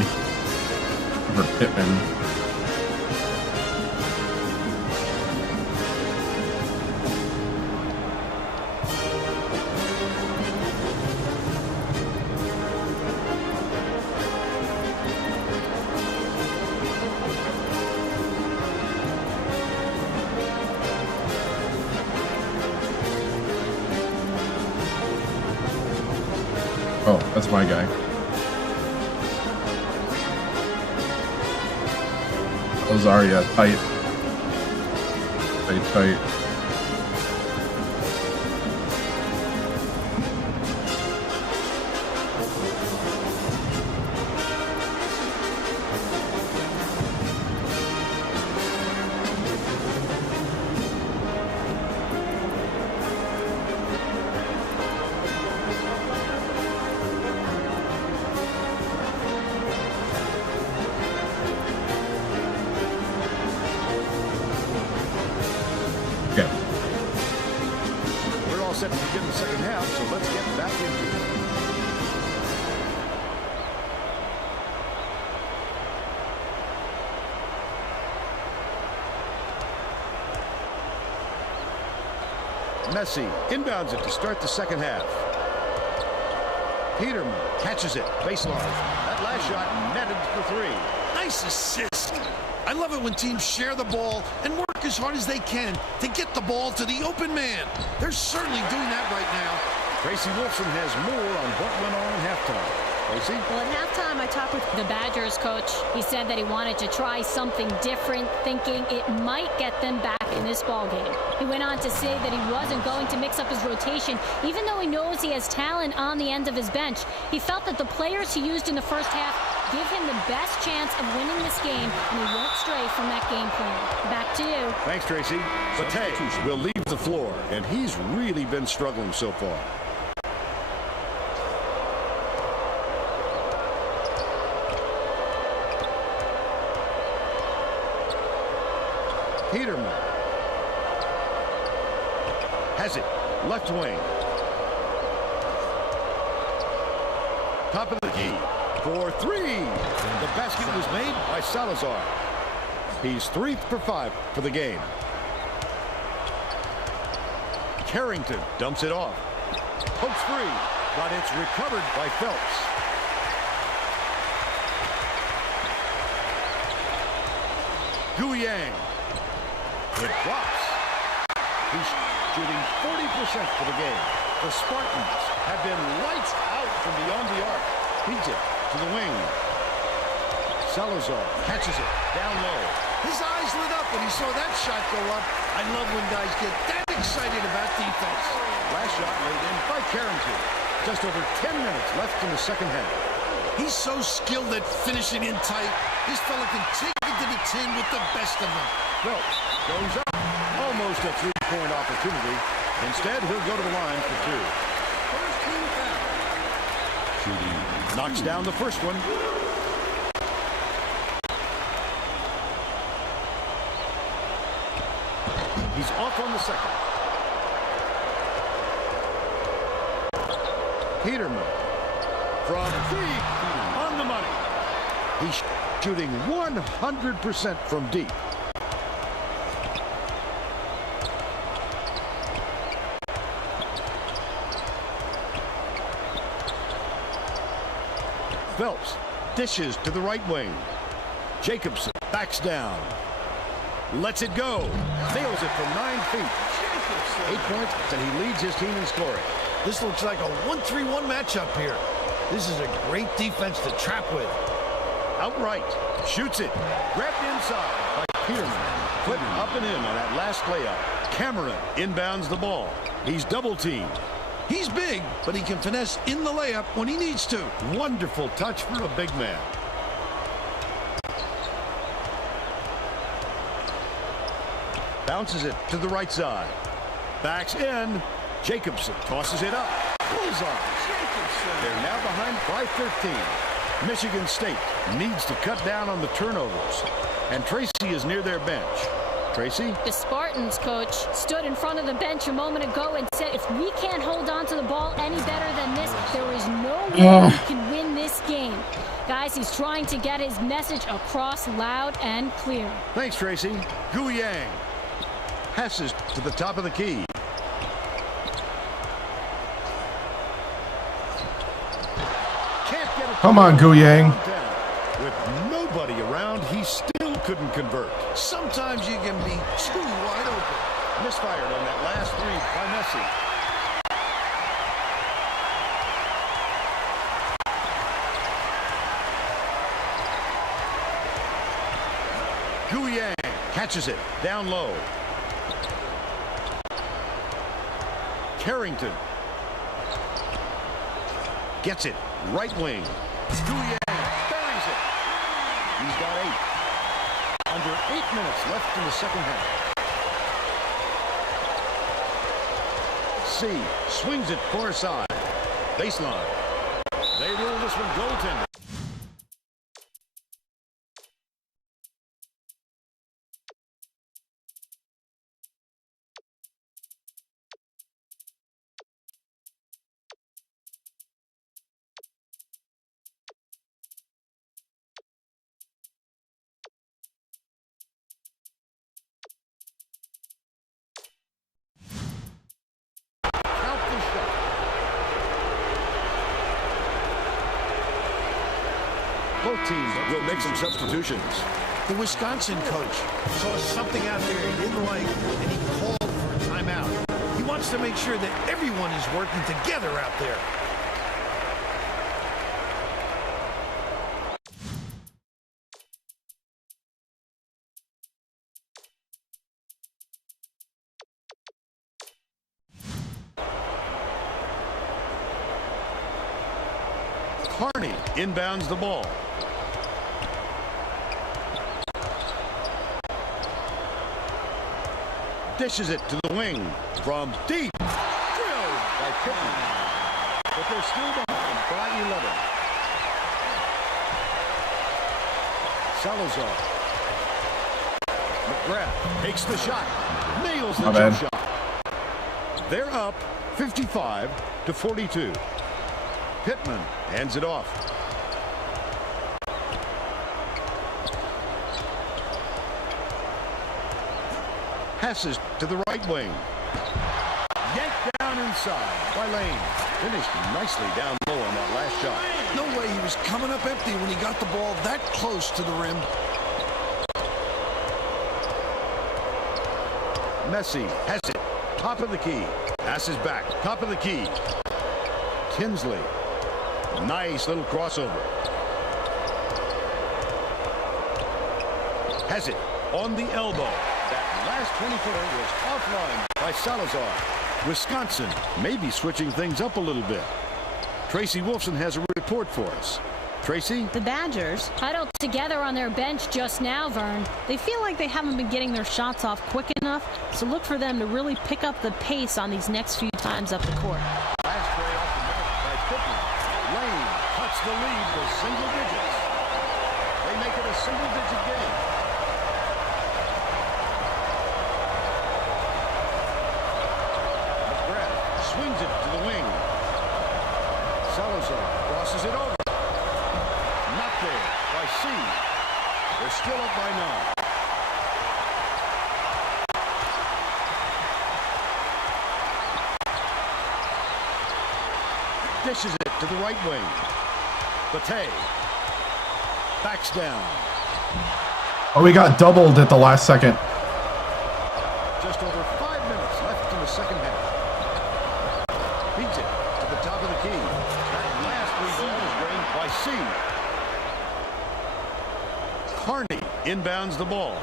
for Pittman. Oh, that's my guy. Zarya, tight. Tight. Okay. We're all set to begin the second half, so let's get back into it. Messi inbounds it to start the second half. Peterman catches it, baseline. That last shot netted for three. Nice assist. I love it when teams share the ball and work as hard as they can to get the ball to the open man. They're certainly doing that right now. Tracy Wolfson has more on what went on in halftime. Tracy? Well, at halftime, I talked with the Badgers coach. He said that he wanted to try something different, thinking it might get them back in this ball game. He went on to say that he wasn't going to mix up his rotation, even though he knows he has talent on the end of his bench. He felt that the players he used in the first half give him the best chance of winning this game, and he won't stray from that game plan. Back to you. Thanks, Tracy. Bate will leave the floor, and he's really been struggling so far. Peterman has it, left wing. Top of the key for three. The basket was made by Salazar. He's 3 for 5 for the game. Carrington dumps it off. Pokes free, but it's recovered by Phelps. Guyang. It drops. He's shooting 40% for the game. The Spartans have been lights out from beyond the arc. Feeds it to the wing. Salazar catches it down low. His eyes lit up when he saw that shot go up. I love when guys get that excited about defense. Last shot laid in by Carrington. Just over 10 minutes left in the second half. He's so skilled at finishing in tight. This fella can take it to the tin with the best of them. Phelps goes up. Almost a three-point opportunity. Instead, he'll go to the line for two. First team foul. Shooting. Knocks down the first one. He's off on the second. Peterman from three on the money. He's shooting 100% from deep. Phelps dishes to the right wing. Jacobson backs down. Lets it go. Nails it from 9 feet. 8 points, and he leads his team in scoring. This looks like a 1-3-1 matchup here. This is a great defense to trap with. Outright. Shoots it. Grabbed inside by Peterman. Flip up and in on that last layup. Cameron inbounds the ball. He's double-teamed. He's big, but he can finesse in the layup when he needs to. Wonderful touch for a big man. Bounces it to the right side. Backs in. Jacobson tosses it up. Bullseye. They're now behind by 13. Michigan State needs to cut down on the turnovers. And Tracy is near their bench. Tracy? The Spartans coach stood in front of the bench a moment ago and said, if we can't hold on to the ball any better than this, there is no way we can win this game. Guys, he's trying to get his message across loud and clear. Thanks, Tracy. Guyang passes to the top of the key. Can't get it. Come on, Guyang. With nobody around, he still couldn't convert. Sometimes you can be too wide open. Misfired on that last three by Messi. Guyang catches it down low. Carrington gets it right wing. Guyang buries it. He's got 8. Under 8 minutes left in the second half. C swings it far side. Baseline. They rule this one goaltender. Both teams will make some substitutions. The Wisconsin coach saw something out there he didn't like, and he called for a timeout. He wants to make sure that everyone is working together out there. Carney inbounds the ball. Dishes it to the wing from deep. Drilled by Pittman. But they're still behind by 11. Salazar. McGrath takes the shot. Nails the jump shot. They're up 55-42. Pittman hands it off. Passes to the right wing. Yanked down inside by Lane. Finished nicely down low on that last shot. No way he was coming up empty when he got the ball that close to the rim. Messi has it. Top of the key. Passes back. Top of the key. Tinsley. Nice little crossover. Has it on the elbow. That last 20-footer was offline by Salazar. Wisconsin may be switching things up a little bit. Tracy Wolfson has a report for us. Tracy? The Badgers huddled together on their bench just now, Vern. They feel like they haven't been getting their shots off quick enough, so look for them to really pick up the pace on these next few times up the court. Last play off the mark by Pittman. Lane cuts the lead to single digits. They make it a single-digit game. McGrath swings it to the wing. Salazar crosses it over. Not there by C. They're still up by 9. Dishes it to the right wing. Bate backs down. Oh, we got doubled at the last second. Just over 5 minutes left in the second half. Beats it to the top of the key. That last three ball is drained by C. Carney inbounds the ball.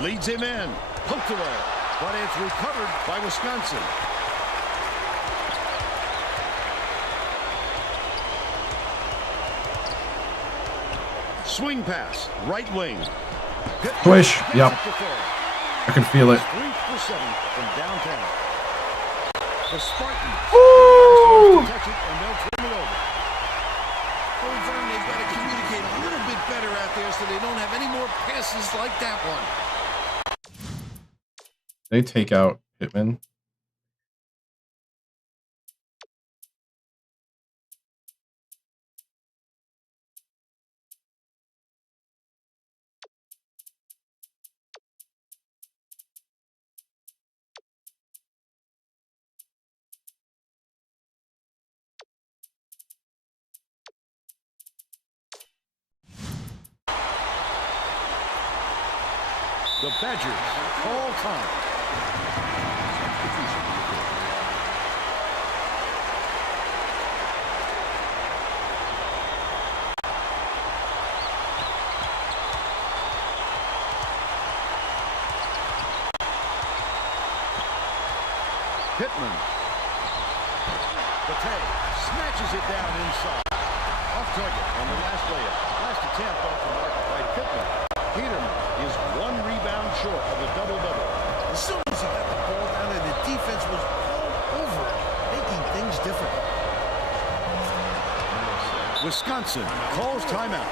Leads him in. Poked away. But it's recovered by Wisconsin. Swing pass, right wing. Swish, yep. I can feel it. 3 for 7 from downtown. The Spartans. Woo! Touch it and they'll turn it over. Oh, Vern, they've got to communicate a little bit better out there so they don't have any more passes like that one. They take out Pittman. The Badgers call time. Pittman. Bate snatches it down inside. Off target on the last layup. Last attempt off the mark by Pittman. Peterman is 1 rebound short of a double-double. As soon as he got the ball down there, the defense was all over it, making things difficult. Wisconsin calls timeout.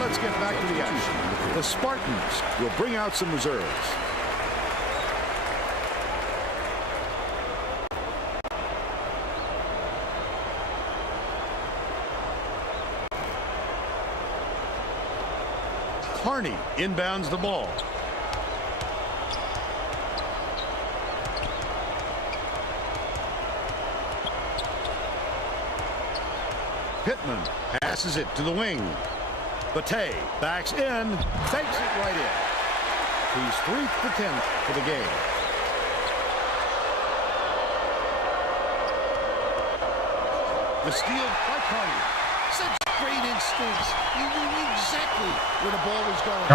Let's get back to the action. The Spartans will bring out some reserves. Carney inbounds the ball. Pittman passes it to the wing. Bate backs in, takes it right in. He's 3 for 10 for the game. The steal by Carney. Such great instincts. He knew exactly where the ball was going. The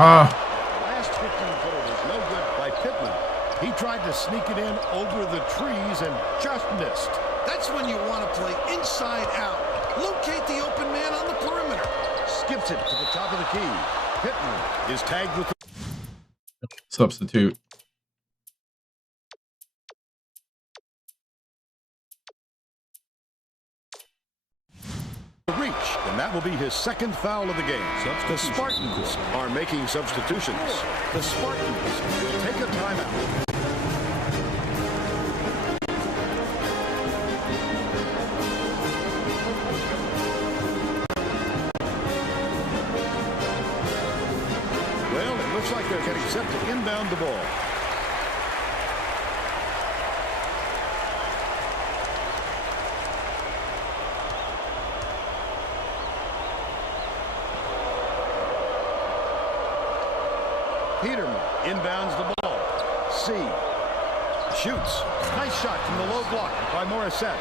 last 15-footer was no good by Pittman. He tried to sneak it in over the trees and just missed. That's when you want to play inside out. Locate the open man on the perimeter. Skips it to the top of the key. Pittman is tagged with the Substitute. reach, and that will be his second foul of the game. The Spartans are making substitutions. The Spartans will take a timeout. Well, it looks like they're getting set to inbound the ball. Peterman inbounds the ball. C. Shoots. Nice shot from the low block by Morissette.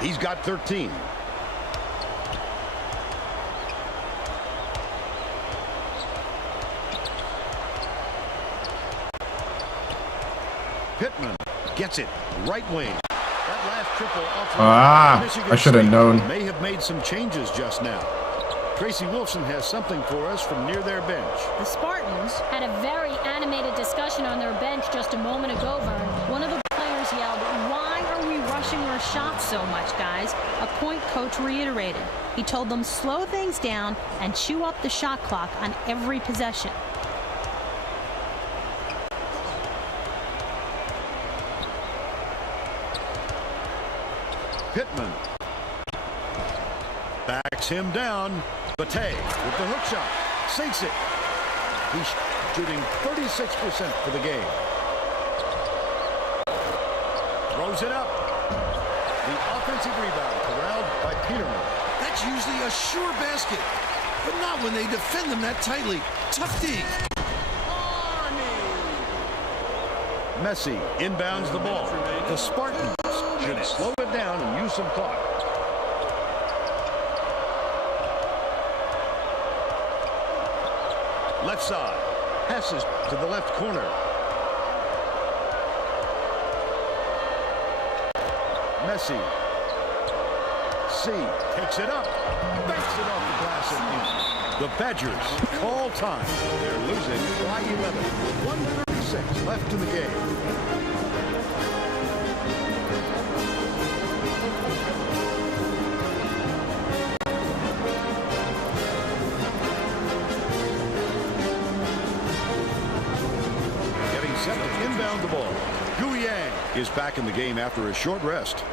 He's got 13. Pittman gets it. Right wing. That last triple off I should have known. May have made some changes just now. Tracy Wilson has something for us from near their bench. The Spartans had a very animated discussion on their bench just a moment ago, Vern. One of the players yelled, "Why are we rushing our shots so much, guys?" A point coach reiterated. He told them slow things down and chew up the shot clock on every possession. Pittman backs him down. Bate with the hook shot. Sinks it. He's shooting 36% for the game. Throws it up. The offensive rebound corralled by Peterman. That's usually a sure basket, but not when they defend them that tightly. Tough D. Messi inbounds the ball. The Spartans should slow it down and use some clock. Left side. Passes to the left corner. Messi. C takes it up. Banks it off the glass and in. The Badgers call time. They're losing by 11. 1:36 left in the game. Set to inbound the ball. Guyang is back in the game after a short rest.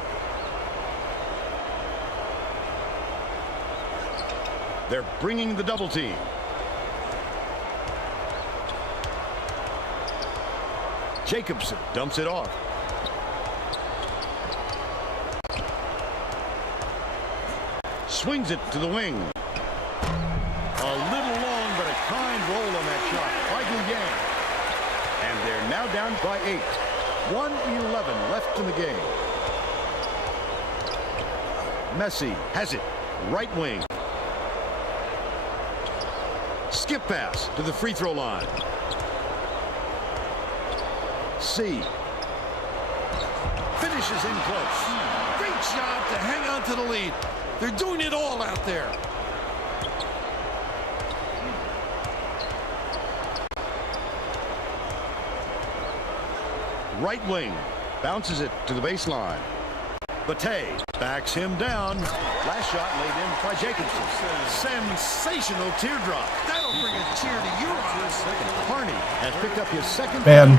They're bringing the double team. Jacobson dumps it off. Swings it to the wing. A little long, but a kind roll on that shot by Guyang. And they're now down by 8. 1:11 left in the game. Messi has it. Right wing. Skip pass to the free throw line. C. Finishes in close. Great job to hang on to the lead. They're doing it all out there. Right wing. Bounces it to the baseline. Bate backs him down. Last shot laid in by Jacobson. Sensational teardrop. That'll bring a tear to your eyes. Carney has picked up his second. Man.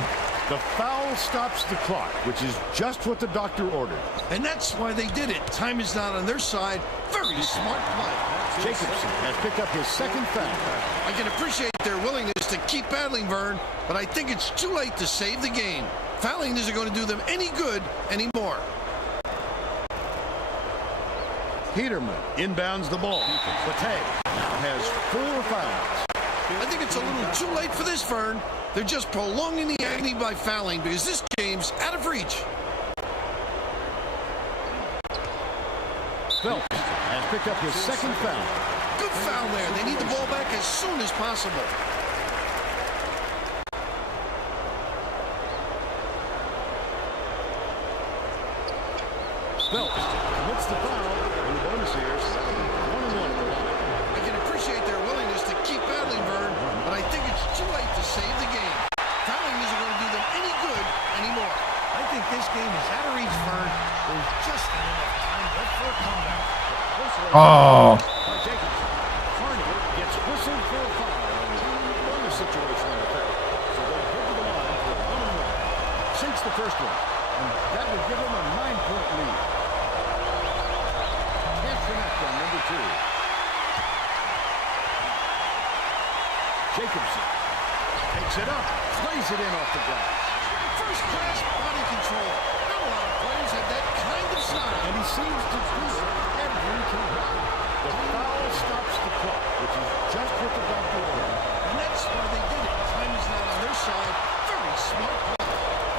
The foul stops the clock, which is just what the doctor ordered. And that's why they did it. Time is not on their side. Very smart play. Jacobson has picked up his second foul. I can appreciate their willingness to keep battling, Vern, but I think it's too late to save the game. Fouling isn't going to do them any good anymore. Peterman inbounds the ball. Bate now has 4 fouls. I think it's a little too late for this, Vern. They're just prolonging the agony by fouling because this game's out of reach. Phelps has picked up his second foul. Good foul there. They need the ball back as soon as possible. Phelps commits the foul. And the bonus here is 1-1 at the line. I can appreciate their willingness to keep battling, Vern, but I think it's too late to save the game. Fouling isn't going to do them any good anymore. I think this game is out of reach, Vern. There's just not enough time left for a comeback. Oh, Jacobson. Carney gets whistled for a foul in the bonus situation on the third. So they'll head to the line for a 1-1. Sinks the first one. And that would give them a 9-point lead. Can't connect on number 2. Jacobson takes it up, lays it in off the glass. First-class body control. Not a lot of players have that kind of style. And he seems to do it every time. The foul stops the clock, which is just what the doctor ordered. And that's why they did it. Time is not on their side. Very smart play.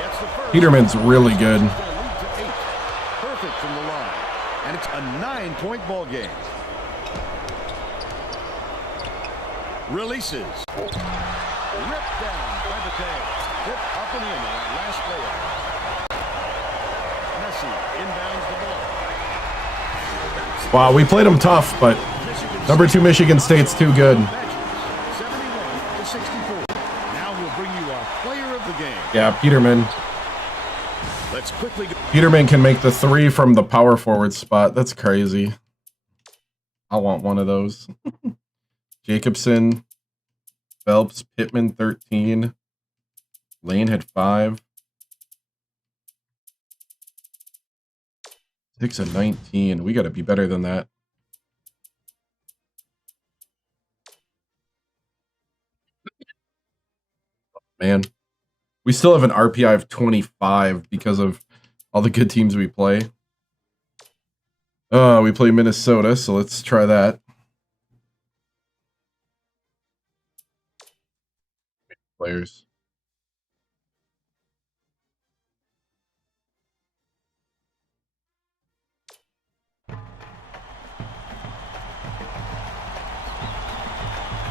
Gets the first. Peterman's really good. Lead to 8. Perfect from the line. And it's a 9-point ball game. Releases. Ripped down by the tail. Hit up and in on that last layup. Messi inbounds the ball. Wow, we played them tough, but number 2 Michigan State's too good. 71-64. Now we'll bring you our player of the game. Yeah, Peterman. Let's quickly go. Peterman can make the 3 from the power forward spot. That's crazy. I want one of those. Jacobson, Phelps, Pittman 13. Lane had 5. 6 and 19. We got to be better than that. Man, we still have an RPI of 25 because of all the good teams we play. We play Minnesota, so let's try that. Players.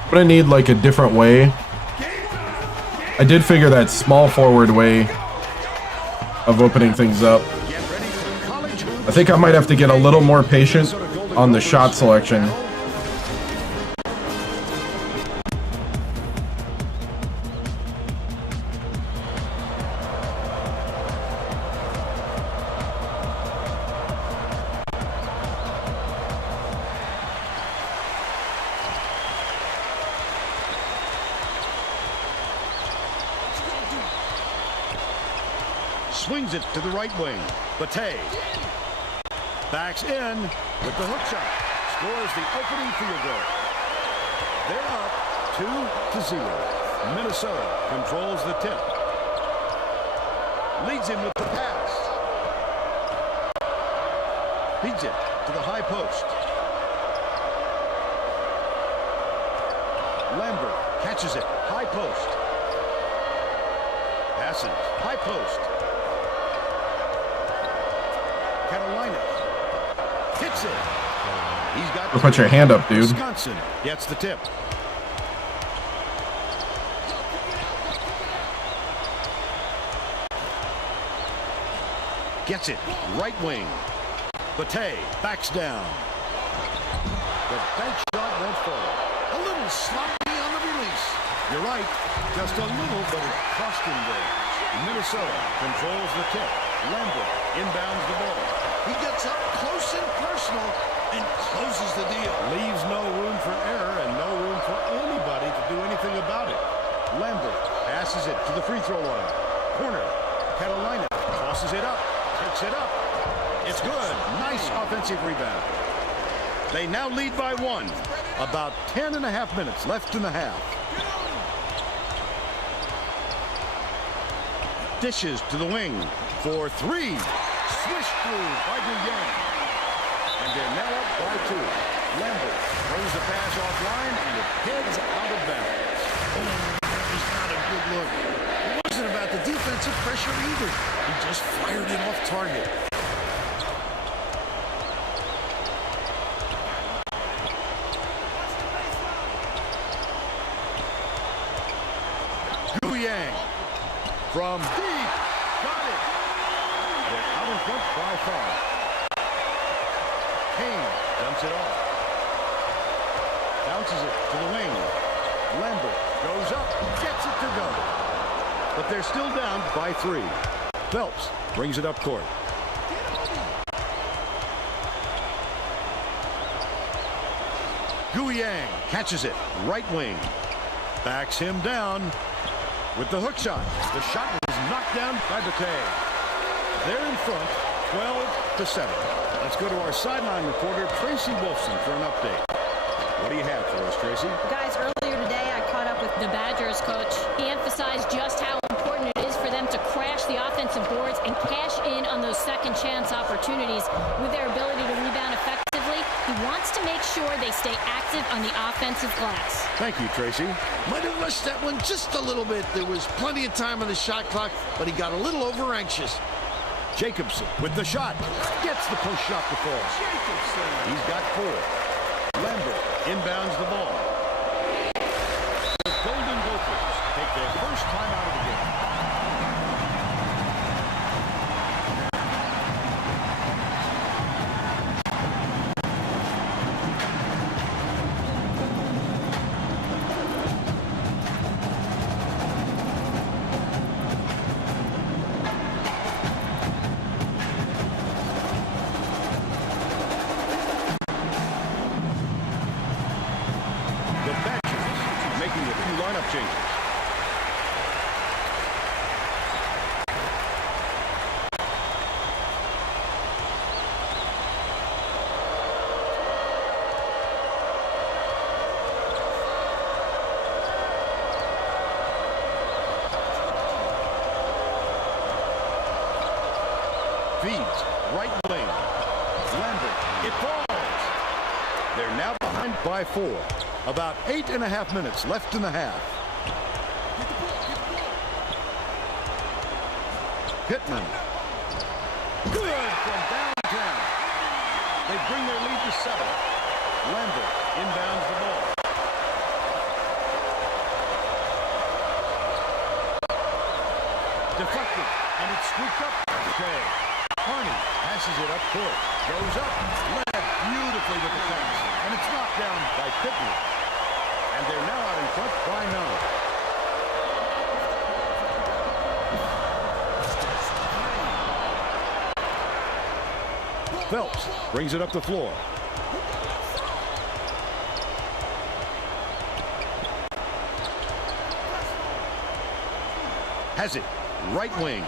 But I need like a different way. I did figure that small forward way of opening things up. I think I might have to get a little more patient on the shot selection. Swings it to the right wing. Bate backs in with the hook shot. Scores the opening field goal. They're up 2-0. Minnesota controls the tip. Leads him with the pass. Feeds it to the high post. Lambert catches it. High post. Passes. High post. Carolina hits it. He's got. Put your hand up, dude. Wisconsin gets the tip. Gets it. Right wing. Bate backs down. The bench shot won't fall. A little sloppy on the release. You're right. Just a little, but it cost him there. Minnesota controls the tip. Lambert inbounds the ball. He gets up close and personal and closes the deal. Leaves no room for error and no room for anybody to do anything about it. Lambert passes it to the free throw line. Corner. Carolina tosses it up. Takes it up. It's good. Nice offensive rebound. They now lead by 1. About 10.5 minutes left in the half. Dishes to the wing for 3. Swish through by Yang. And they're now up by 2. Lambert throws the pass offline and it heads out of bounds. That was not a good look. It wasn't about the defensive pressure either. He just fired it off target. Yang from deep. Got it. They're out in front by 5. Kane dumps it off. Bounces it to the wing. Lambert goes up, gets it to go. But they're still down by 3. Phelps brings it up court. Yang catches it, right wing. Backs him down with the hook shot. The shot was knocked down by Batay. They're in front, 12-7. Let's go to our sideline reporter, Tracy Wolfson, for an update. What do you have for us, Tracy? Guys, earlier today I caught up with the Badgers coach. He emphasized just how important it is for them to crash the offensive boards and cash in on those second chance opportunities. With their ability to rebound effectively, he wants to make sure they stay active on the offensive glass. Thank you, Tracy. Might have rushed that one just a little bit. There was plenty of time on the shot clock, but he got a little over anxious. Jacobson with the shot. Gets the post shot to fall. He's got 4. Lambert inbounds the ball. The Golden Gophers take their first time out of the game. Changes. Feeds right lane. Lambert. It falls. They're now behind by 4. About 8.5 minutes left in the half. Pittman. Good from downtown. They bring their lead to 7. Lambert inbounds the ball. Deflected, and it's scooped up. Okay. Harney passes it up court. Goes up. Led beautifully with the pass. And it's knocked down by Pittman. And they're now out in front by 9. Phelps brings it up the floor. Has it. Right wing.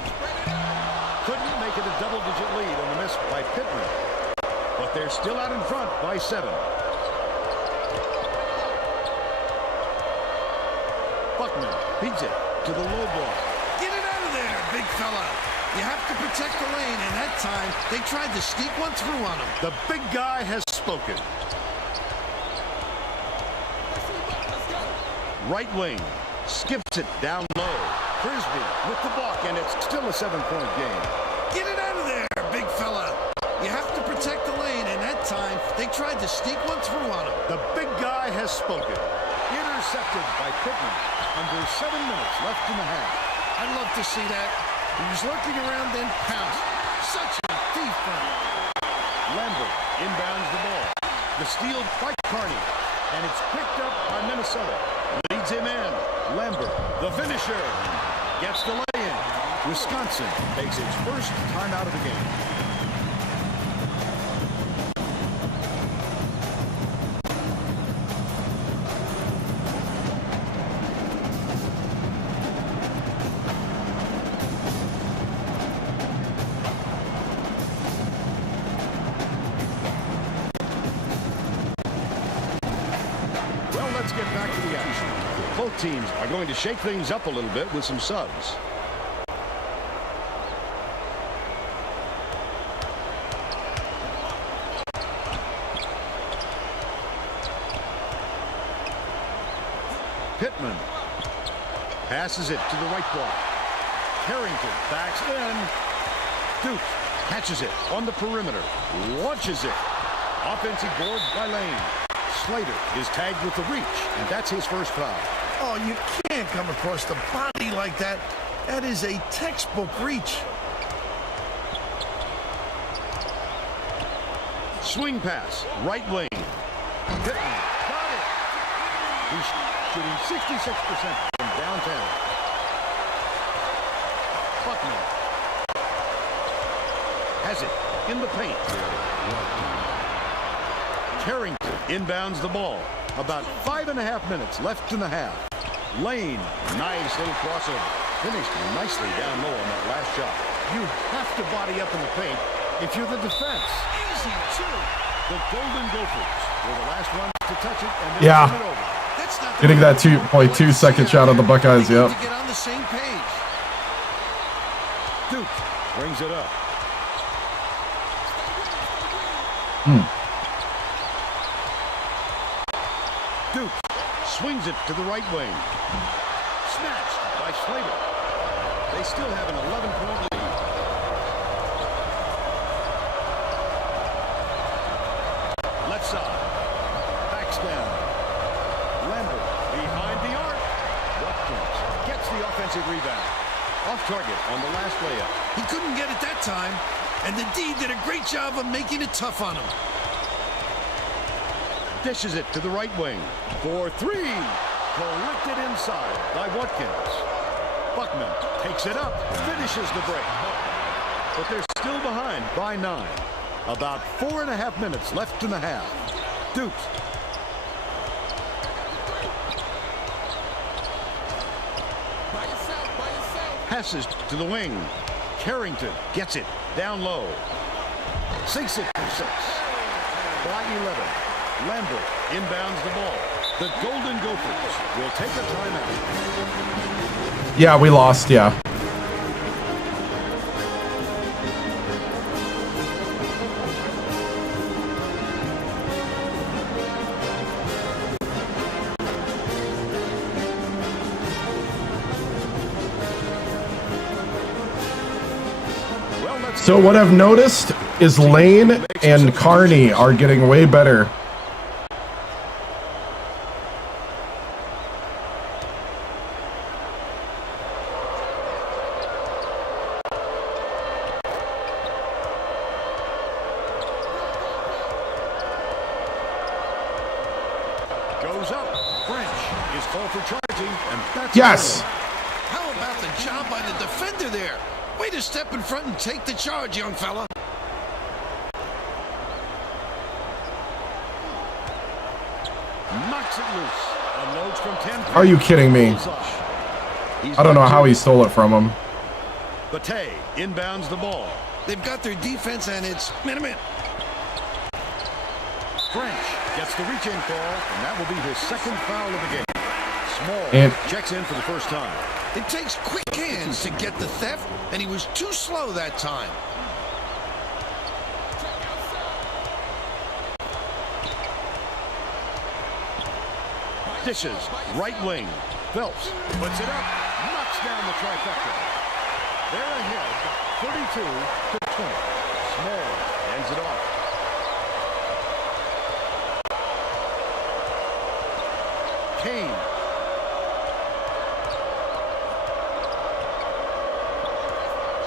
Couldn't make it a double-digit lead on the miss by Pittman. But they're still out in front by 7. Buckman beats it to the low block. Get it out of there, big fella. You have to protect the lane, and that time, they tried to sneak one through on him. The big guy has spoken. Right wing. Skips it down low. Frisbee with the block, and it's still a 7-point game. Get it out of there, big fella. You have to protect the lane, and that time, they tried to sneak one through on him. The big guy has spoken. Intercepted by Pittman. Under 7 minutes left in the half. I'd love to see that. He was lurking around, then pounced. Such a thief for him. Lambert inbounds the ball. The steal by Carney. And it's picked up by Minnesota. Leads him in. Lambert, the finisher. Gets the lay-in. Wisconsin takes its first time out of the game. Both teams are going to shake things up a little bit with some subs. Pittman passes it to the right block. Harrington backs in. Duke catches it on the perimeter. Launches it. Offensive board by Lane. Slater is tagged with the reach, and that's his first foul. Oh, you can't come across the body like that. That is a textbook reach. Swing pass, right wing. Pittman got it. He's shooting 66% from downtown. Buckman has it in the paint. Harrington inbounds the ball. About 5.5 minutes left in the half. Lane, nice little crossover. Finished nicely down low on that last shot. You have to body up in the paint if you're the defense. Easy, too. The Golden Gophers were the last ones to touch it, and then turn it over. That's not Getting that 2.2-second shot on the Buckeyes, yep. To get on the same page. Duke brings it up. Duke swings it to the right wing. Snatched by Slater. They still have an 11-point lead. Left side. Backs down. Lambert behind the arc. Watkins gets the offensive rebound. Off target on the last layup. He couldn't get it that time, and the D did a great job of making it tough on him. Dishes it to the right wing. For three. Collected inside by Watkins. Buckman takes it up. Finishes the break. But they're still behind by 9. About 4.5 minutes left in the half. Duke. Passes to the wing. Harrington gets it down low. Sinks it for 6. By 11. Lambert inbounds the ball. The Golden Gophers will take a timeout. Yeah, we lost, yeah. So what I've noticed is Lane and Carney are getting way better. Goes up. French is called for charging, and that's Yes. How about the job by the defender there? Way to step in front and take the charge, young fella. Knocks it loose. Unloads from 10. Are you kidding me? I don't know how he stole it from him. Bate inbounds the ball. They've got their defense, and it's minute. French gets the reach-in call, and that will be his second foul of the game. Small checks in for the first time. It takes quick hands to get the theft, and he was too slow that time. Dishes, right wing. Phelps puts it up, knocks down the trifecta. They're ahead, 32-20. Small ends it off. Kane.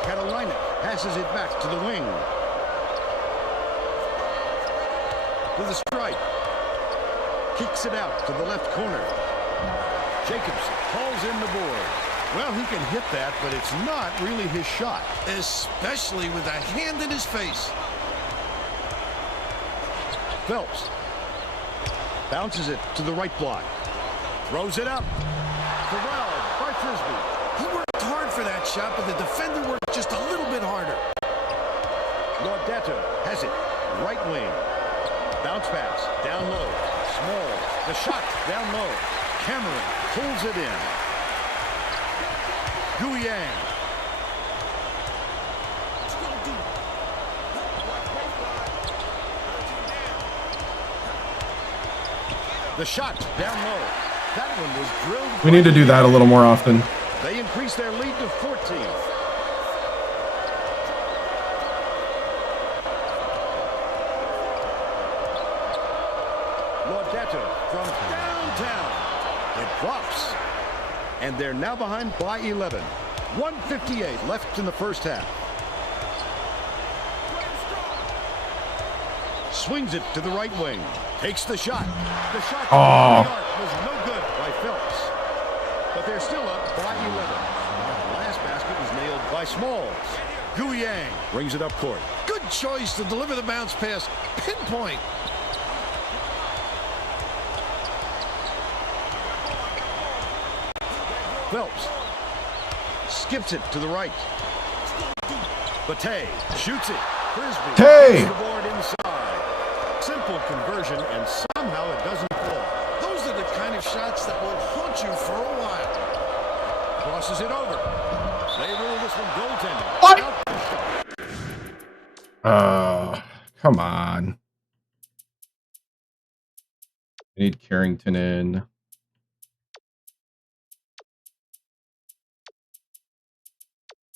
Carolina passes it back to the wing. With a strike. Kicks it out to the left corner. Jacobs hauls in the board. Well, he can hit that, but it's not really his shot. Especially with a hand in his face. Phelps bounces it to the right block. Throws it up. Corralled by Frisbee. He worked hard for that shot, but the defender worked just a little bit harder. Laudetta has it. Right wing. Bounce pass. Down low. Small. The shot down low. Cameron pulls it in. Guyang. The shot down low. That one was drilled. We need to do that a little more often. They increase their lead to 14. Laudetto from downtown. It drops. And they're now behind by 11. 1:58 left in the first half. Swings it to the right wing. Takes the shot. The shot was no good by Phelps. But they're still up by 11. The last basket was nailed by Smalls. Guyang brings it up court. Good choice to deliver the bounce pass. Pinpoint. Phelps skips it to the right. Bate shoots it. Frisbee Hey! the board inside. Simple conversion, and somehow it doesn't fall. Those are the kind of shots that will haunt you for a while. Crosses it over. They rule this one goaltending. What? Come on. I need Carrington in.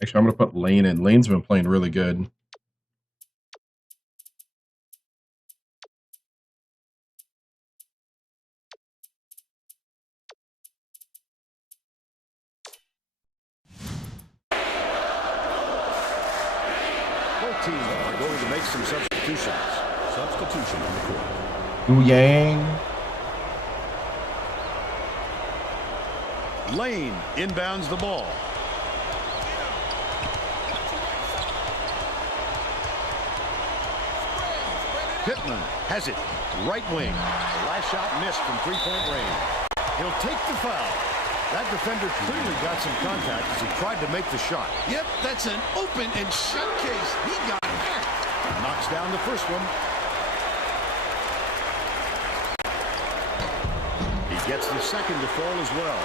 Actually, I'm going to put Lane in. Lane's been playing really good. Both teams are going to make some substitutions. Substitution on the court. Guyang. Lane inbounds the ball. Pittman has it. Right wing. The last shot missed from three-point range. He'll take the foul. That defender clearly got some contact as he tried to make the shot. Yep, that's an open and shut case. He got hacked. Knocks down the first one. He gets the second to fall as well.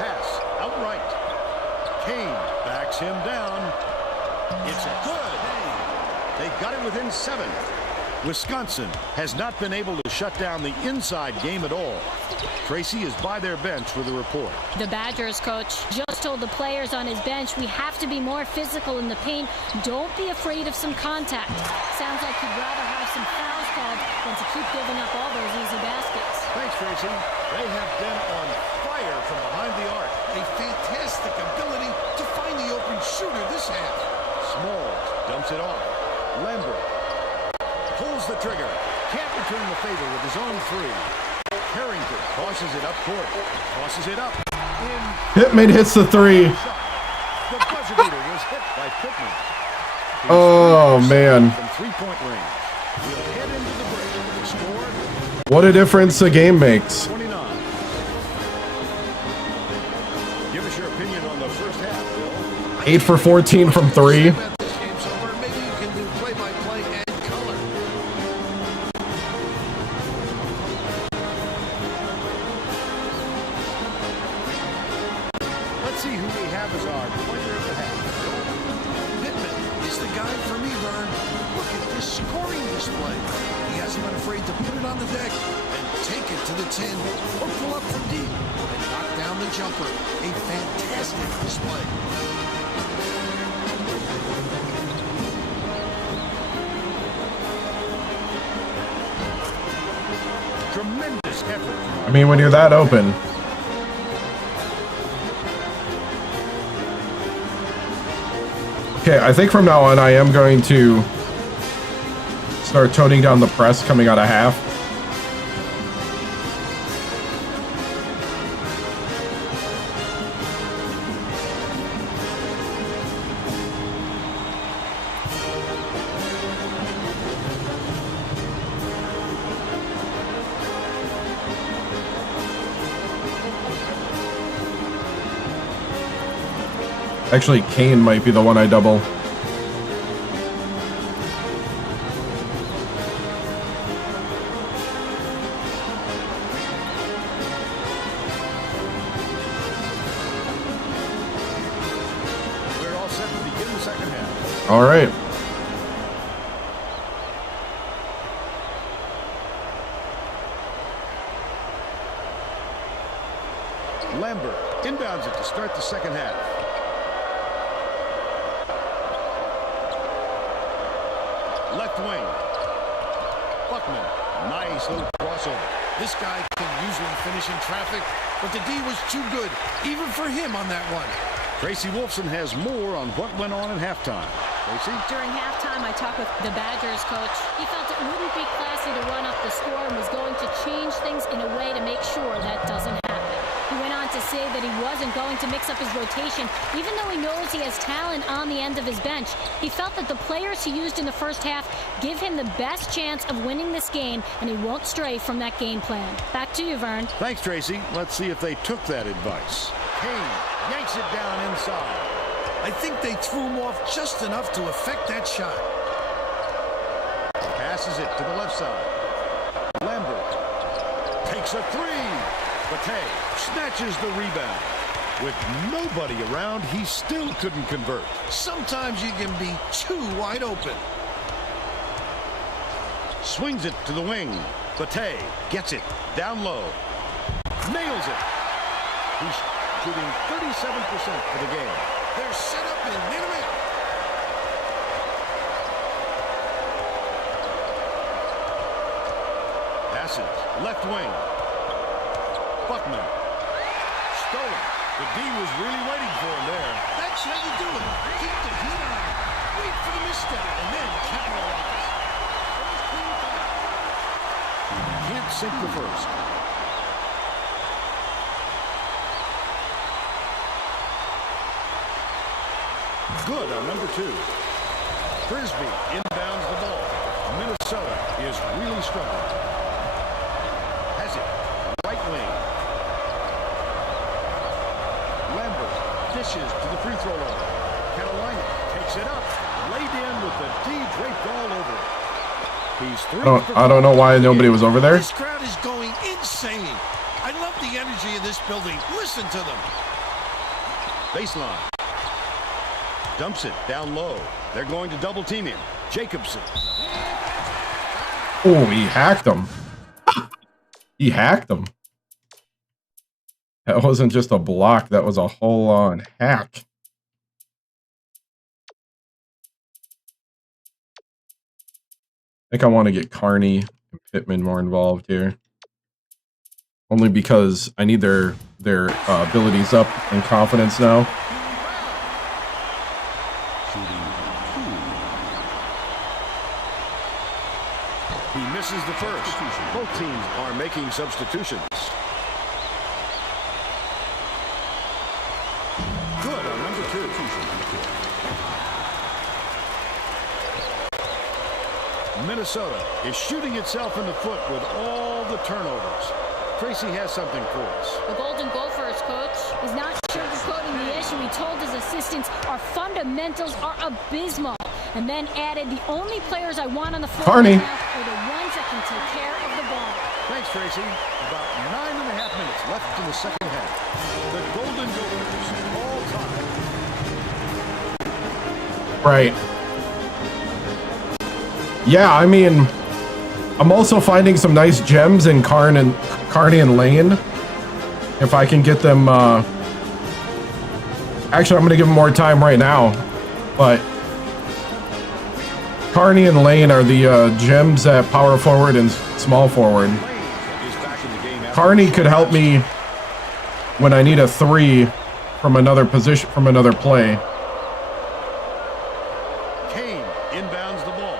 Pass outright. Kane backs him down. It's good. They got it within 7. Wisconsin has not been able to shut down the inside game at all. Tracy is by their bench with a report. The Badgers coach just told the players on his bench, we have to be more physical in the paint. Don't be afraid of some contact. Sounds like he'd rather have some fouls called than to keep giving up all those easy baskets. Thanks, Tracy. They have been on fire from behind the arc. A fantastic ability to find the open shooter this half. Smalls dumps it off. Lambert pulls the trigger. Can't return the favor with his own 3. Harrington tosses it up court. Tosses it up. Pittman hits the 3. The buzzer beater was hit by Pittman. Oh, man. From three-point range. We'll head into the break with a score. What a difference a game makes. 29. Give us your opinion on the first half, Bill. 8 for 14 from 3. This game's over. Maybe you can do play-by-play and color. Let's see who we have as our player of the half. Pittman is the guy for me, Vern. Look at this scoring display. He hasn't been afraid to put it on the deck and take it to the 10 or pull up from deep and knock down the jumper. A fantastic display. Tremendous effort. I mean, when you're that open. Okay, I think from now on I am going to start toning down the press coming out of half. Actually, Kane might be the one I double. All right. Lambert inbounds it to start the second half. Left wing. Buckman. Nice little crossover. This guy can usually finish in traffic, but the D was too good, even for him on that one. Tracy Wolfson has more on what went on at halftime. Tracy? During halftime, I talked with the Badgers coach. He felt it wouldn't be classy to run up the score and was going to change things in a way to make sure that doesn't happen. He went on to say that he wasn't going to mix up his rotation, even though he knows he has talent on the end of his bench. He felt that the players he used in the first half give him the best chance of winning this game, and he won't stray from that game plan. Back to you, Vern. Thanks, Tracy. Let's see if they took that advice. Kane yanks it down inside. I think they threw him off just enough to affect that shot. Passes it to the left side. Lambert takes a three. Bate snatches the rebound. With nobody around, he still couldn't convert. Sometimes you can be too wide open. Swings it to the wing. Bate gets it down low. Nails it. He's shooting 37% for the game. They're set up in minute. Passes left wing. Buckman. Stolen. The D was really waiting for him there. That's how you do it. Keep the heat on. Wait for the misstep and then capitalize. Can't sink the first. Good on number 2. Frisbee inbounds the ball. Minnesota is really struggling. Has it. Right wing. Lambert dishes to the free throw line. Carolina takes it up. Laid in with the D draped all over it. He's through. I don't know why nobody was over there. This crowd is going insane. I love the energy of this building. Listen to them. Baseline. Dumps it down low. They're going to double team him. Jacobson. Oh, he hacked him. He hacked him. That wasn't just a block. That was a whole-on hack. I think I want to get Carney and Pittman more involved here. Only because I need their abilities up and confidence now. He misses the first. Both teams are making substitutions. Good on number 2. Minnesota is shooting itself in the foot with all the turnovers. Tracy has something for us. The Golden Gophers coach is not sugarcoating the issue. He told his assistants our fundamentals are abysmal, and then added the only players I want on the floor Carney right now are the ones that can take care of the ball. Thanks, Tracy. About 9.5 minutes left in the second half. The Golden Gophers all time. Right. Yeah, I mean, I'm also finding some nice gems in Carney and Lane. If I can get them, actually, I'm going to give them more time right now. But Carney and Lane are the gems at power forward and small forward. Carney could help me when I need a 3 from another position, from another play. Kane inbounds the ball.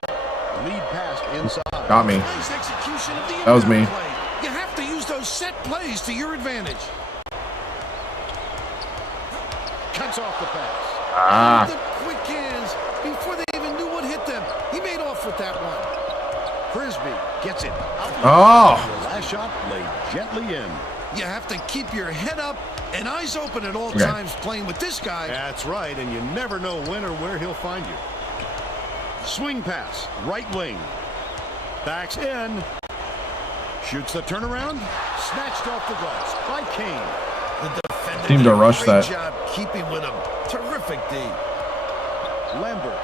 Lead pass inside. Got me. Nice execution of the That was me. play. You have to use those set plays to your advantage. Cuts off the pass. Ah. The quick hands before they even knew what hit them. He made off with that one. Frisbee gets it. Oh. The last shot laid gently in. You have to keep your head up and eyes open at all Okay. times playing with this guy. That's right, and you never know when or where he'll find you. Swing pass, right wing. Backs in. Shoots the turnaround. Snatched off the glass by Kane. The defender Seemed to rush great that. job keeping with him. Terrific D. Lambert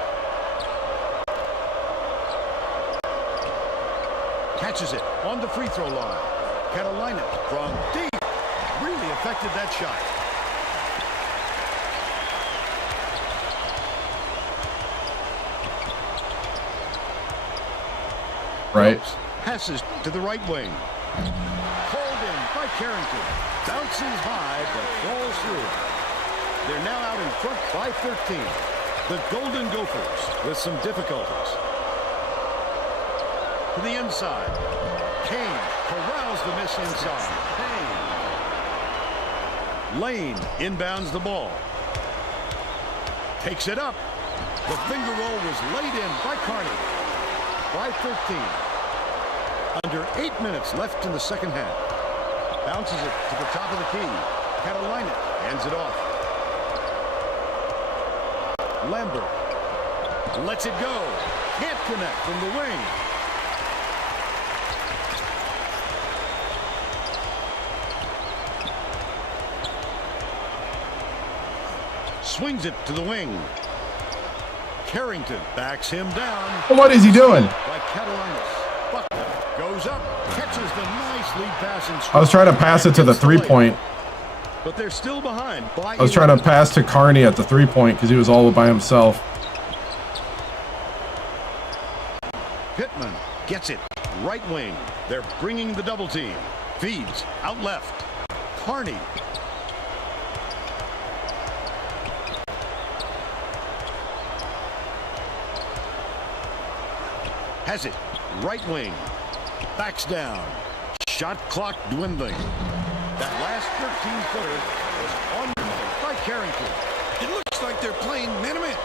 catches it on the free throw line. Carolina from deep. Really affected that shot. Right. Passes to the right wing. Pulled in by Carrington. Bounces high, but falls through. They're now out in front by 13. The Golden Gophers with some difficulties. To the inside. Kane corrals the miss inside. Kane. Lane inbounds the ball. Takes it up. The finger roll was laid in by Carney. By 13. Under 8 minutes left in the second half. Bounces it to the top of the key. Carolina hands it off. Lambert lets it go. Can't connect from the wing. Swings it to the wing. Carrington backs him down. What is he doing? By Catalanus. Buckner goes up, catches the nice lead pass and I was trying to pass it to the 3-point. But they're still behind. I was trying to pass to Carney at the 3-point because he was all by himself. Pittman gets it. Right wing. They're bringing the double team. Feeds out left. Carney. Has it. Right wing. Backs down. Shot clock dwindling. That last 13-footer was on by Carrington. It looks like they're playing man-to-man.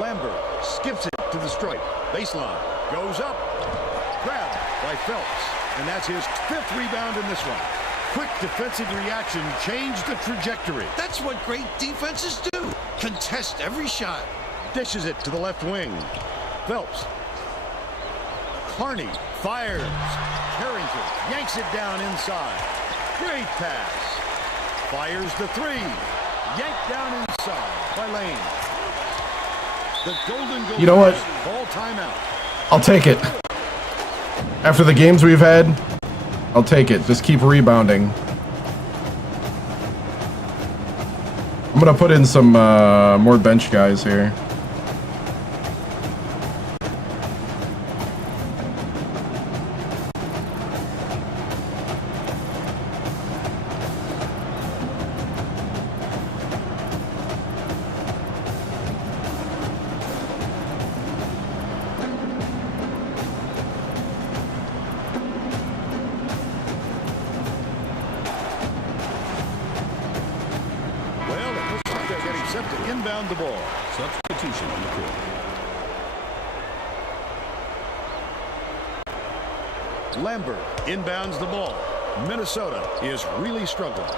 Lambert skips it to the stripe. Baseline. Goes up. Grabbed by Phelps. And that's his 5th rebound in this one. Quick defensive reaction changed the trajectory. That's what great defenses do. Contest every shot. Dishes it to the left wing. Phelps. Carney fires. Carrington yanks it down inside. Great pass. Fires the 3. Yanked down inside by Lane. The Golden Gophers. You know what? Ball timeout. I'll take it. After the games we've had, I'll take it. Just keep rebounding. I'm gonna put in some more bench guys here. Inbound the ball. Substitution on the court. Lambert inbounds the ball. Minnesota is really struggling.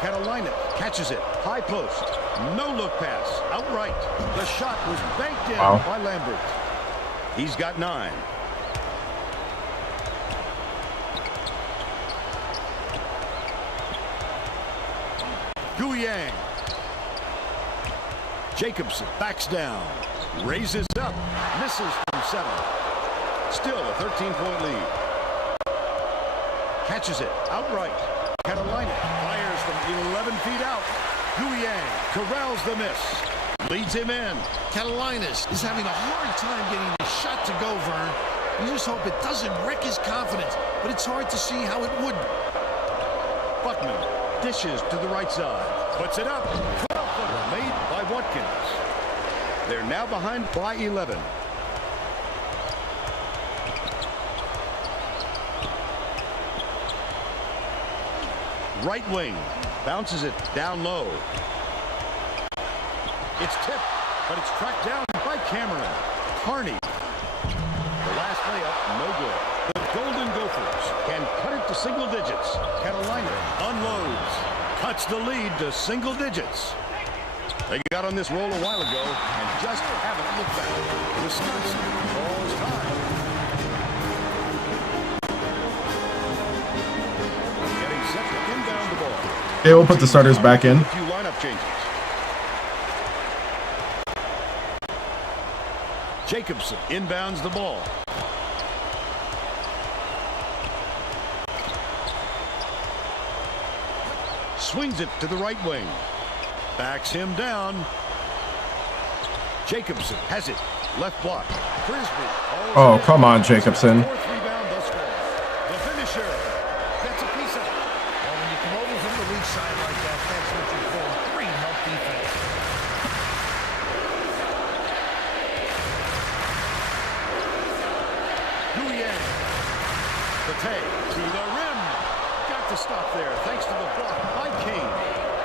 Carolina catches it. High post. No look pass. Outright. The shot was banked in by Lambert. He's got 9. Guyang. Jacobson backs down. Raises up. Misses from 7. Still a 13-point lead. Catches it outright. Carolina fires from 11 feet out. Guyang corrals the miss. Leads him in. Carolinas is having a hard time getting the shot to go, Vern. You just hope it doesn't wreck his confidence, but it's hard to see how it would. Buckman dishes to the right side. Puts it up. 12-footer made by Watkins. They're now behind by 11. Right wing. Bounces it down low. It's tipped, but it's tracked down by Cameron. Carney. The last layup, no good. The Golden Gophers can cut it to single digits. Carolina unloads. Cuts the lead to single digits. They got on this roll a while ago and just haven't looked back. Wisconsin calls time. Getting set to inbound the ball. Okay, we'll put the starters back in. A few lineup changes. Jacobson inbounds the ball. Swings it to the right wing. Backs him down. Jacobson has it. Left block. Frisbee. Oh, come on, Jacobson. Fourth rebound thus far. The finisher gets a piece of it. Well, when you come over from the weak side like that, that's what you call great help defense. Guyenne. Bate to the rim. Got to stop there thanks to the block by Kane.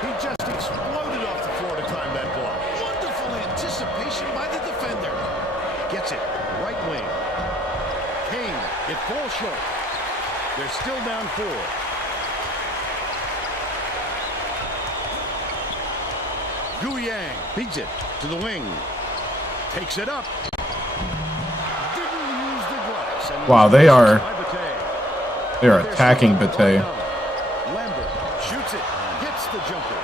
He just exploded off the floor to time that block. Wonderful anticipation by the defender. Gets it. Right wing. Kane. It falls short. They're still down 4. Guyenne beats it to the wing. Takes it up. Didn't use the glass. And Wow, they are They're attacking Bate. Lambert shoots it. Hits the jumper.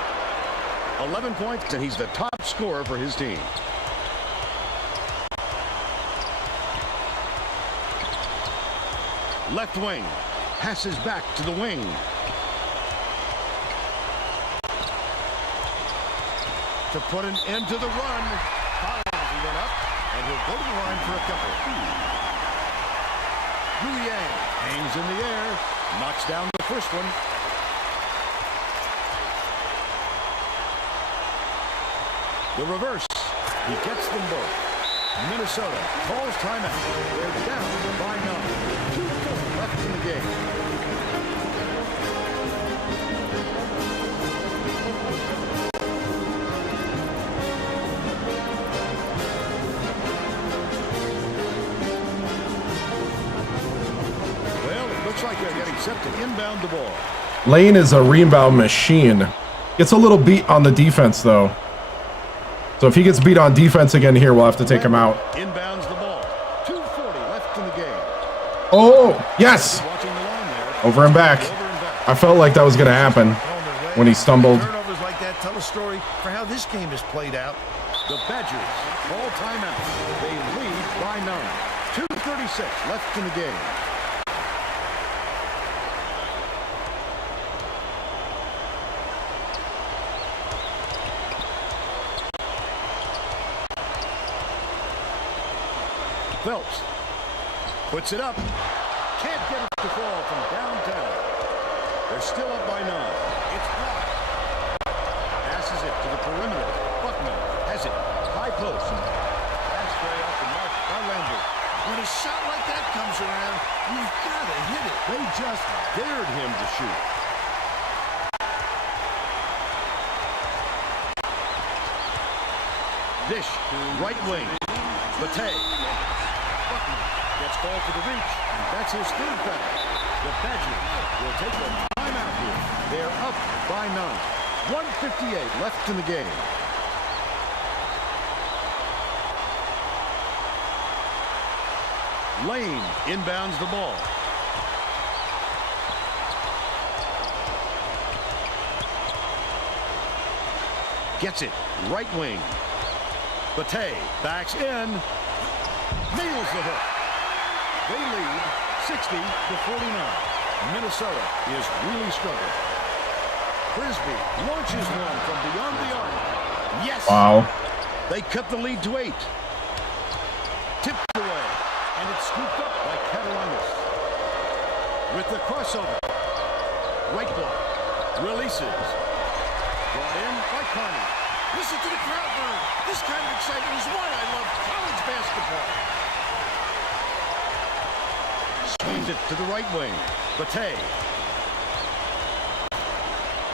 11 points, and he's the top scorer for his team. Left wing. Passes back to the wing. To put an end to the run. Follows, he went up, and he'll go to the line for a couple. Guyenne hangs in the air. Knocks down the first one. The reverse. He gets them both. Minnesota calls timeout. They're down by 9. 2:40 left in the game. Well, it looks like they're getting set to inbound the ball. Lane is a rebound machine. Gets a little beat on the defense, though. So if he gets beat on defense again here, we'll have to take him out. Inbounds the ball. 2:40 left in the game. Oh, yes! Watching the line there. Over and back. I felt like that was going to happen when he stumbled. Turnovers like that tell a story for how this game is played out. The Badgers call timeout. They lead by 9. 2:36 left in the game. Phelps puts it up. Can't get it to fall from downtown. They're still up by 9. It's blocked. Passes it to the perimeter. Buckman has it. High post. Pass play off the mark by Lambert. When a shot like that comes around, you've got to hit it. They just dared him to shoot. Dish, right wing. Bate. Buckman gets called for the reach. That's his 3rd foul. The Badgers will take a timeout here. They're up by 9. 1:58 left in the game. Lane inbounds the ball. Gets it. Right wing. Bate backs in. Nails the hook. They lead 60-49. Minnesota is really struggling. Frisbee launches one from beyond the arc. Yes! Wow. They cut the lead to 8. Tipped away. And it's scooped up by Catalanis. With the crossover. Right block. Releases. Brought in by Carney. Listen to the crowd burn. This kind of excitement is why I love college basketball. Swings it to the right wing. Bate.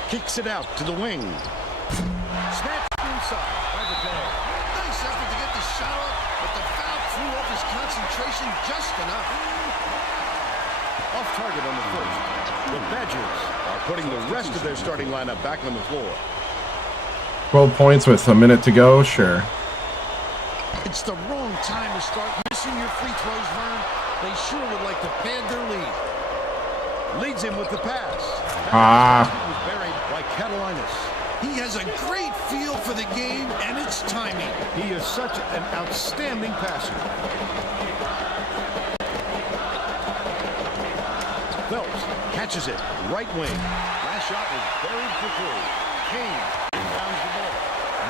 Kicks it out to the wing. Snatched inside by Bate. Nice effort to get the shot off, but the foul threw off his concentration just enough. Off target on the first. The Badgers are putting the rest of their starting lineup back on the floor. 12 points with a minute to go, sure. It's the wrong time to start missing your free throws, Vern. They sure would like to pad their lead. Leads him with the pass. Ah. Was buried by Catalinas. He has a great feel for the game and its timing. He is such an outstanding passer. Phelps catches it. Right wing. Last shot was buried for three. Kane inbounds the ball.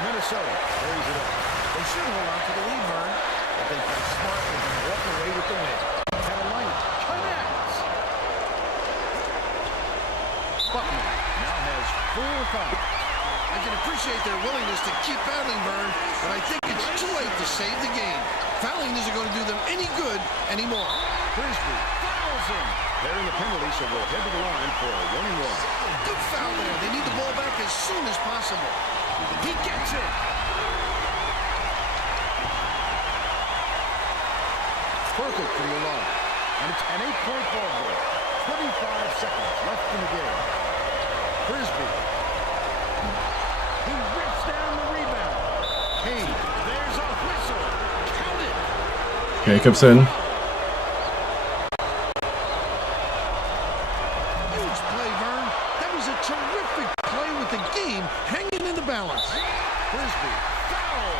Minnesota carries it up. They should hold on to the lead, Vern. I think that's smart and walk away with the win. Carolina connects. Buckman now has 4 fouls. I can appreciate their willingness to keep battling, Vern, but I think it's too late to save the game. Fouling isn't going to do them any good anymore. Frisbee fouls him. They're in the penalty, so we'll head to the line for a 1-and-1. Good foul there. They need the ball back as soon as possible. He gets it. Perfect from the line. And it's an 8-point ball game. 25 seconds left in the game. Frisbee. He rips down the rebound. Kane. There's a whistle. Count it. Jacobs in. Huge play, Vern. That was a terrific play with the game hanging in the balance. Frisbee. Foul.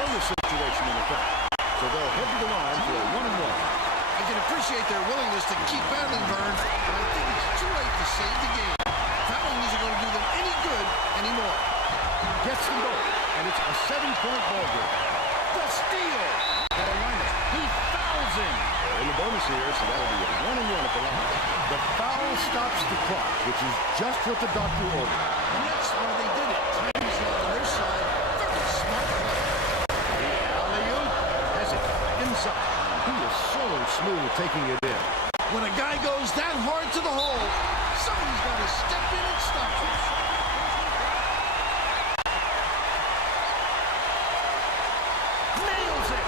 Bonus situation in effect. So they'll head to the line for a 1-and-1. I can appreciate their willingness to keep battling, Vern, but I think it's too late to save the game. Fouling isn't going to do them any good anymore. Gets them both, and it's a 7-point ball game. The steal. Carolina. He fouls him. They're in the bonus here, so that'll be a 1-and-1 at the line. The foul stops the clock, which is just what the doctor ordered. And that's why they did it. Time is not on their side. Very smart play. The alley-oop has it inside. He is so smooth taking it in. When a guy goes that hard to the hole, somebody's got to step in and stop him. Nails it.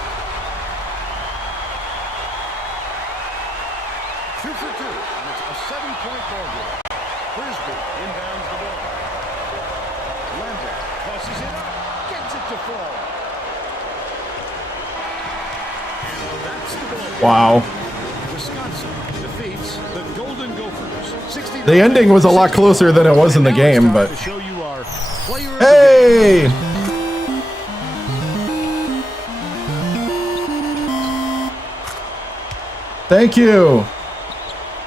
2 for 2, and it's a 7-point ball game. Frisbee inbounds the ball. Lambert tosses it up, gets it to fall. And that's the ball game. Wow. Wisconsin defeats the Golden Gophers. 69. The ending was a lot closer than it was in the And now it's game, time but to show you our player of the game. hey! Thank you.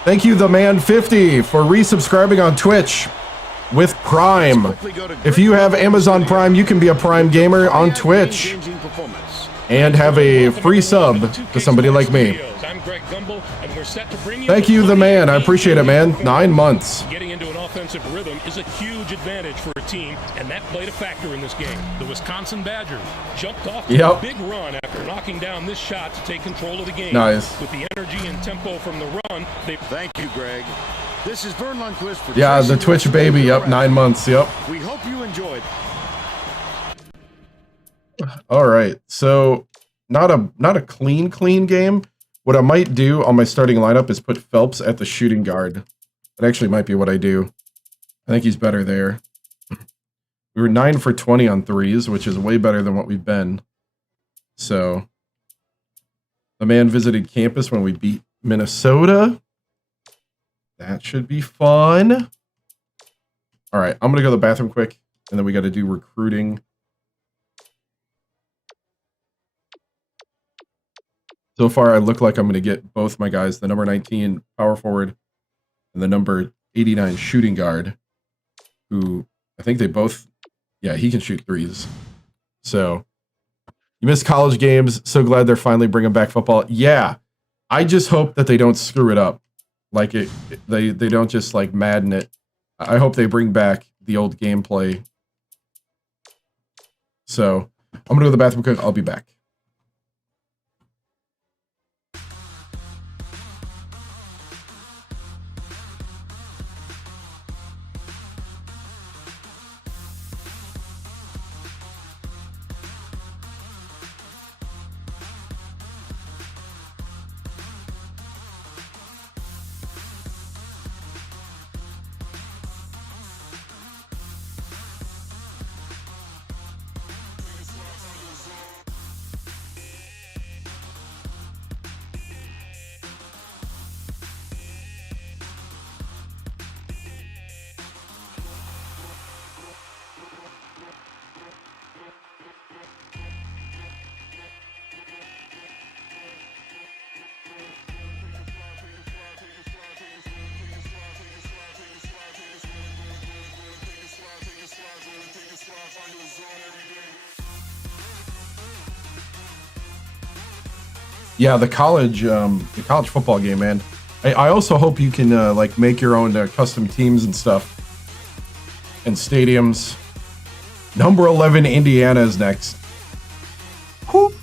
Thank you, the man 50, for resubscribing on Twitch with Prime. If you have Amazon Prime, you can be a Prime gamer on Twitch Game-changing performance. and have a free sub to somebody like me. I'm Greg Gumbel, and we're set to bring you Thank you, the man. I appreciate it, man. 9 months. Getting into an offensive rhythm is a huge advantage for a team, and that played a factor in this game. The Wisconsin Badgers jumped off to a big run after knocking down this shot to take control of the game. Nice. With the energy and tempo from the run, they... Thank you, Greg. This is Vern Lundquist for Yeah, the Tracy Twitch Wilson baby. Radio Yep, Rap. 9 months. Yep. We hope you enjoyed. All right. So not a clean game. What I might do on my starting lineup is put Phelps at the shooting guard. That actually might be what I do. I think he's better there. We were 9 for 20 on threes, which is way better than what we've been. So the man visited campus when we beat Minnesota. That should be fun. All right, I'm going to go to the bathroom quick, and then we got to do recruiting. So far, I look like I'm going to get both my guys, the number 19 power forward and the number 89 shooting guard, who I think they both, yeah, he can shoot threes. So you missed college games. So glad they're finally bringing back football. Yeah, I just hope that they don't screw it up. Like they don't just like Madden it. I hope they bring back the old gameplay. So I'm going to go to the bathroom quick. I'll be back. Yeah, the college football game, man. I also hope you can like make your own custom teams and stuff and stadiums. Number 11 Indiana is next. Whew.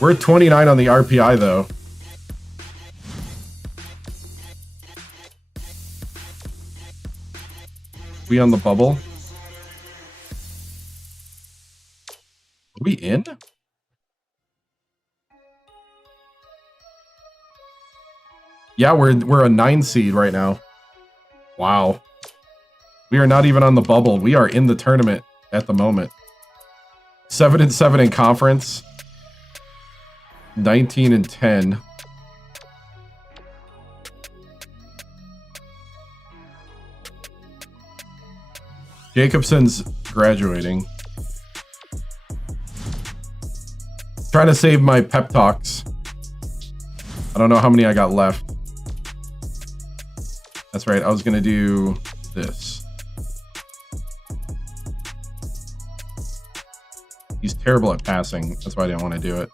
We're at 29 on the RPI though. We on the bubble? Are we in? Yeah, we're a 9 seed right now. Wow. We are not even on the bubble. We are in the tournament at the moment. 7-7 in conference. 19-10. Jacobson's graduating. Trying to save my pep talks. I don't know how many I got left. That's right. I was going to do this. He's terrible at passing. That's why I didn't want to do it.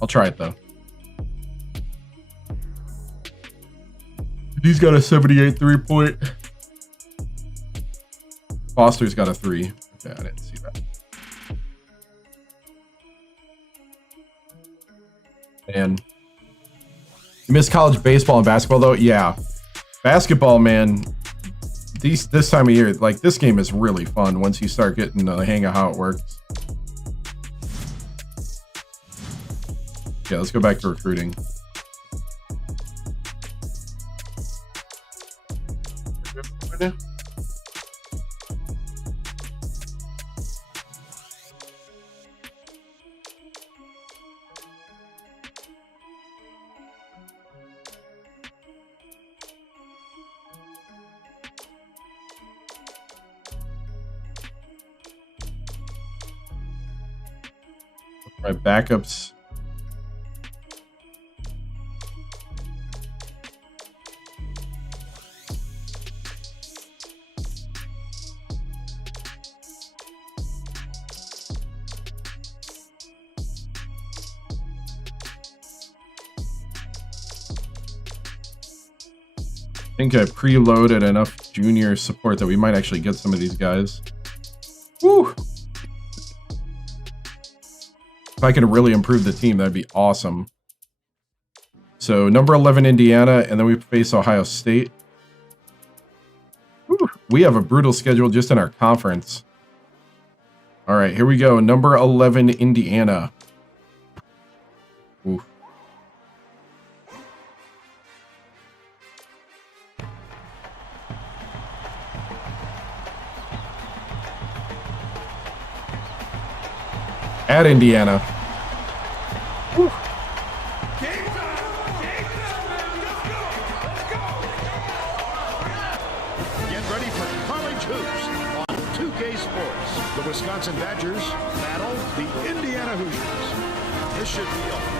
I'll try it though. He's got a 78 3-point. Foster's got a 3. Okay, I didn't see that. And you miss college baseball and basketball though? Yeah. Basketball, man. This time of year, like this game is really fun once you start getting the hang of how it works. Yeah, let's go back to recruiting. My backups. I think I preloaded enough junior support that we might actually get some of these guys. Woo! If I can really improve the team, that'd be awesome. So number 11 Indiana, and then we face Ohio State. Woo! We have a brutal schedule just in our conference. All right, here we go. Number 11 Indiana. Ooh. At Indiana. Whew. Get ready for college hoops on 2K Sports. The Wisconsin Badgers battle the Indiana Hoosiers. This should be open.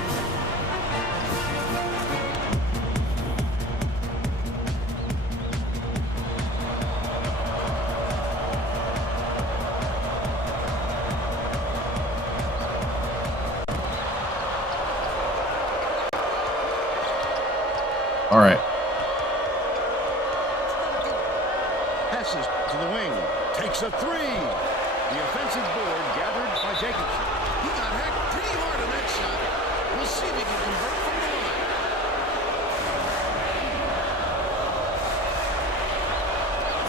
All right. Passes to the wing. Takes a 3. The offensive board gathered by Jacobson. He got hacked pretty hard on that shot. We'll see if he can convert from the line.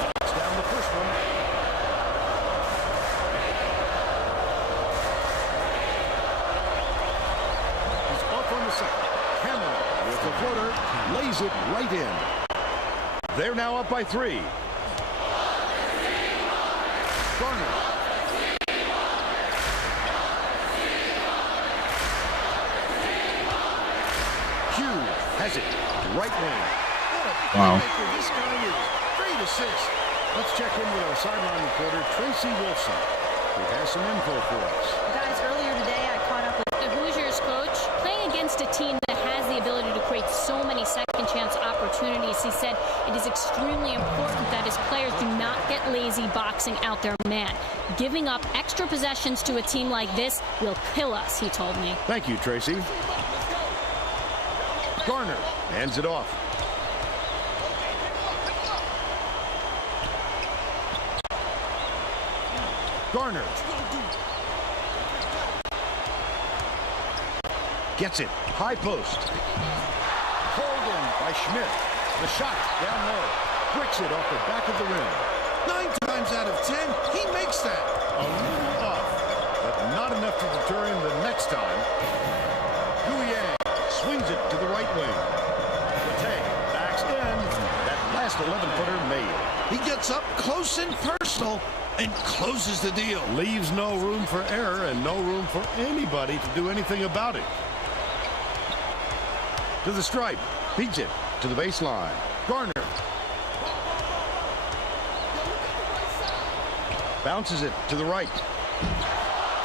Knocks down the first one. He's off on the second. Hamilton with the floater. Lays it right in. They're now up by 3. Garner. Hugh has it. Right wing. Wow. This guy is great assist. Let's check in with our sideline reporter, Tracy Wilson, who has some info for us. Guys, earlier today I caught up with the Hoosiers coach. Playing against a team that has the ability to create so many second chance opportunities opportunities. He said it is extremely important that his players do not get lazy boxing out their man. Giving up extra possessions to a team like this will kill us, he told me. Thank you, Tracy. Garner hands it off. Garner gets it. High post. Pulled in by Schmidt. The shot down low. Bricks it off the back of the rim. 9 times out of 10, he makes that. A little off, but not enough to deter him the next time. Yang swings it to the right wing. Matei backs in. That last 11-footer made. He gets up close and personal and closes the deal. Leaves no room for error and no room for anybody to do anything about it. To the stripe. Beats it to the baseline. Garner. Bounces it to the right.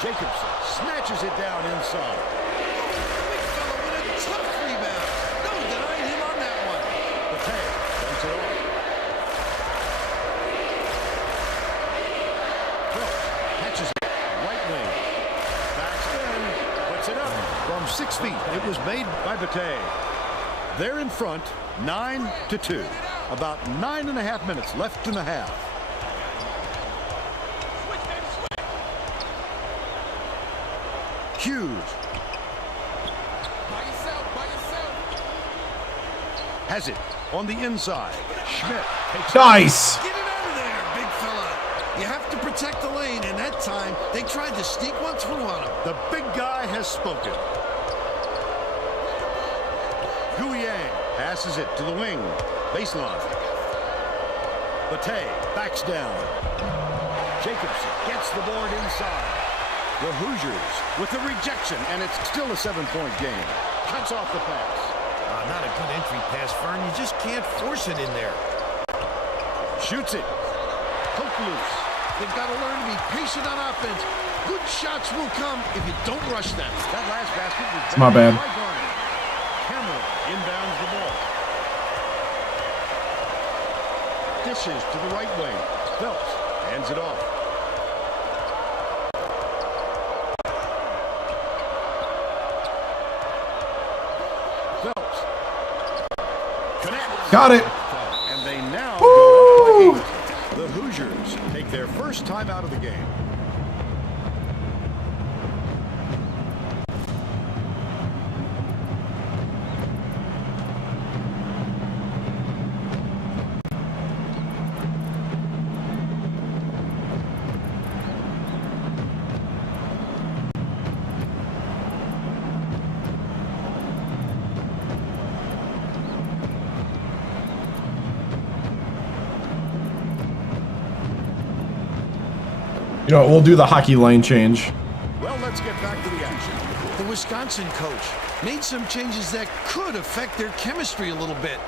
Jacobson snatches it down inside. Big fella with a tough rebound. No denying him on that one. Matei dumps it off. Catches it. Right wing. Backs in. Puts it up. From 6 feet. It was made by Matei. They're in front. 9-2. About 9.5 minutes left in the half. Hughes. Has it on the inside. Schmidt takes Nice. Get it out of there, big fella. You have to protect the lane, and that time they tried to sneak one through on him. The big guy has spoken. Yang passes it to the wing. Baseline. Matei backs down. Jacobson gets the board inside. The Hoosiers with the rejection, and it's still a 7-point game. Cuts off the pass. Not a good entry pass, Fern. You just can't force it in there. Shoots it. Hook loose. They've got to learn to be patient on offense. Good shots will come if you don't rush them. That last basket was It's my bad. Cameron inbounds the ball. Dishes to the right wing. Phelps hands it off. Phelps. Connects. Got it. And they now go up by 8. The Hoosiers take their first time out of the game. You know, we'll do the hockey lane change. Well, let's get back to the action. The Wisconsin coach made some changes that could affect their chemistry a little bit.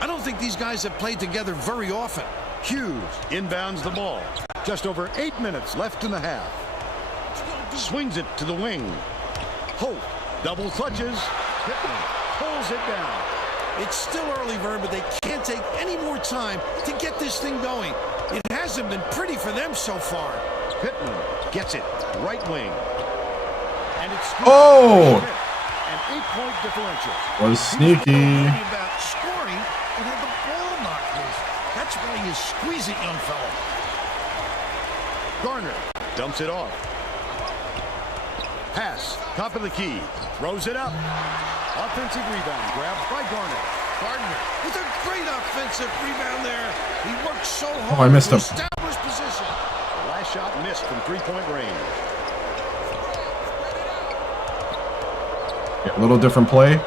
I don't think these guys have played together very often. Hughes inbounds the ball. Just over 8 minutes left in the half. Swings it to the wing. Holt double clutches. Pittman pulls it down. It's still early, Vern, but they can't take any more time to get this thing going. It hasn't been pretty for them so far. Pittman gets it. Right wing. And it's Oh! An 8-point differential. Was sneaky. About scoring and had the ball knocked loose. That's why you squeeze it, young fella. Garner dumps it off. Pass, top of the key. Throws it up. Offensive rebound grabbed by Garner. Gardner with a great offensive rebound there. He worked so hard Oh, I missed to him. establish position. The last shot missed from 3-point range. Yeah, a little different play.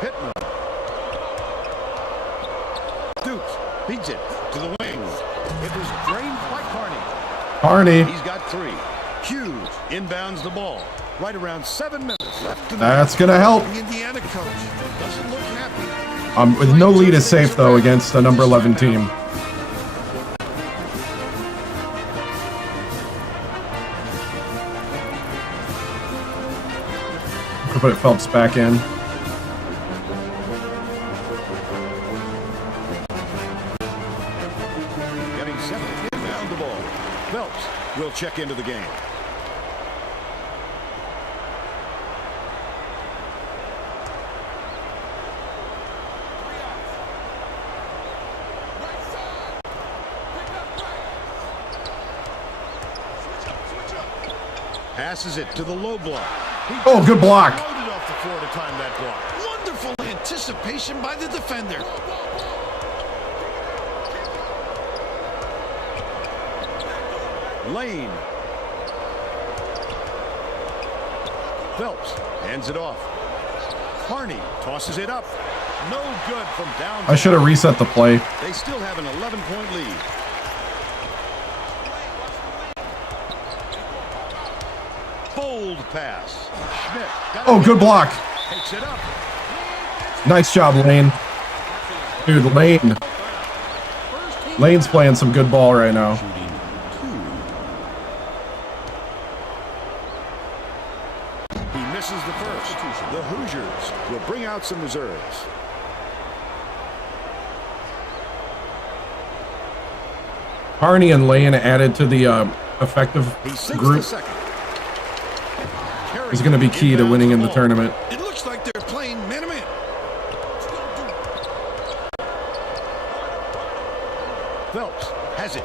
Pittman. Dukes beats it to the wing. It was drained by Carney. Carney. He's got 3. Hughes inbounds the ball. Right around 7 minutes left in the That's gonna help. The Indiana coach doesn't look happy. With no lead is safe though against the number 11 team. to put it Phelps back in. Getting set to inbound the ball. Phelps will check into the game. Passes it to the low block. Oh, good block. Loaded off the floor to time that block. Wonderful anticipation by the defender. Lane. Phelps hands it off. Harney tosses it up. No good from down. I should have reset the play. They still have an 11-point lead. Bold pass. Schmidt. Oh, good block. Takes it up. Nice job, Lane. Dude, Lane. Lane's playing some good ball right now. He misses the first. The Hoosiers will bring out some reserves. Harney and Lane added to the effective He sinks group the second. is going to be key to winning in the tournament. It looks like they're playing man-to-man. Phelps has it.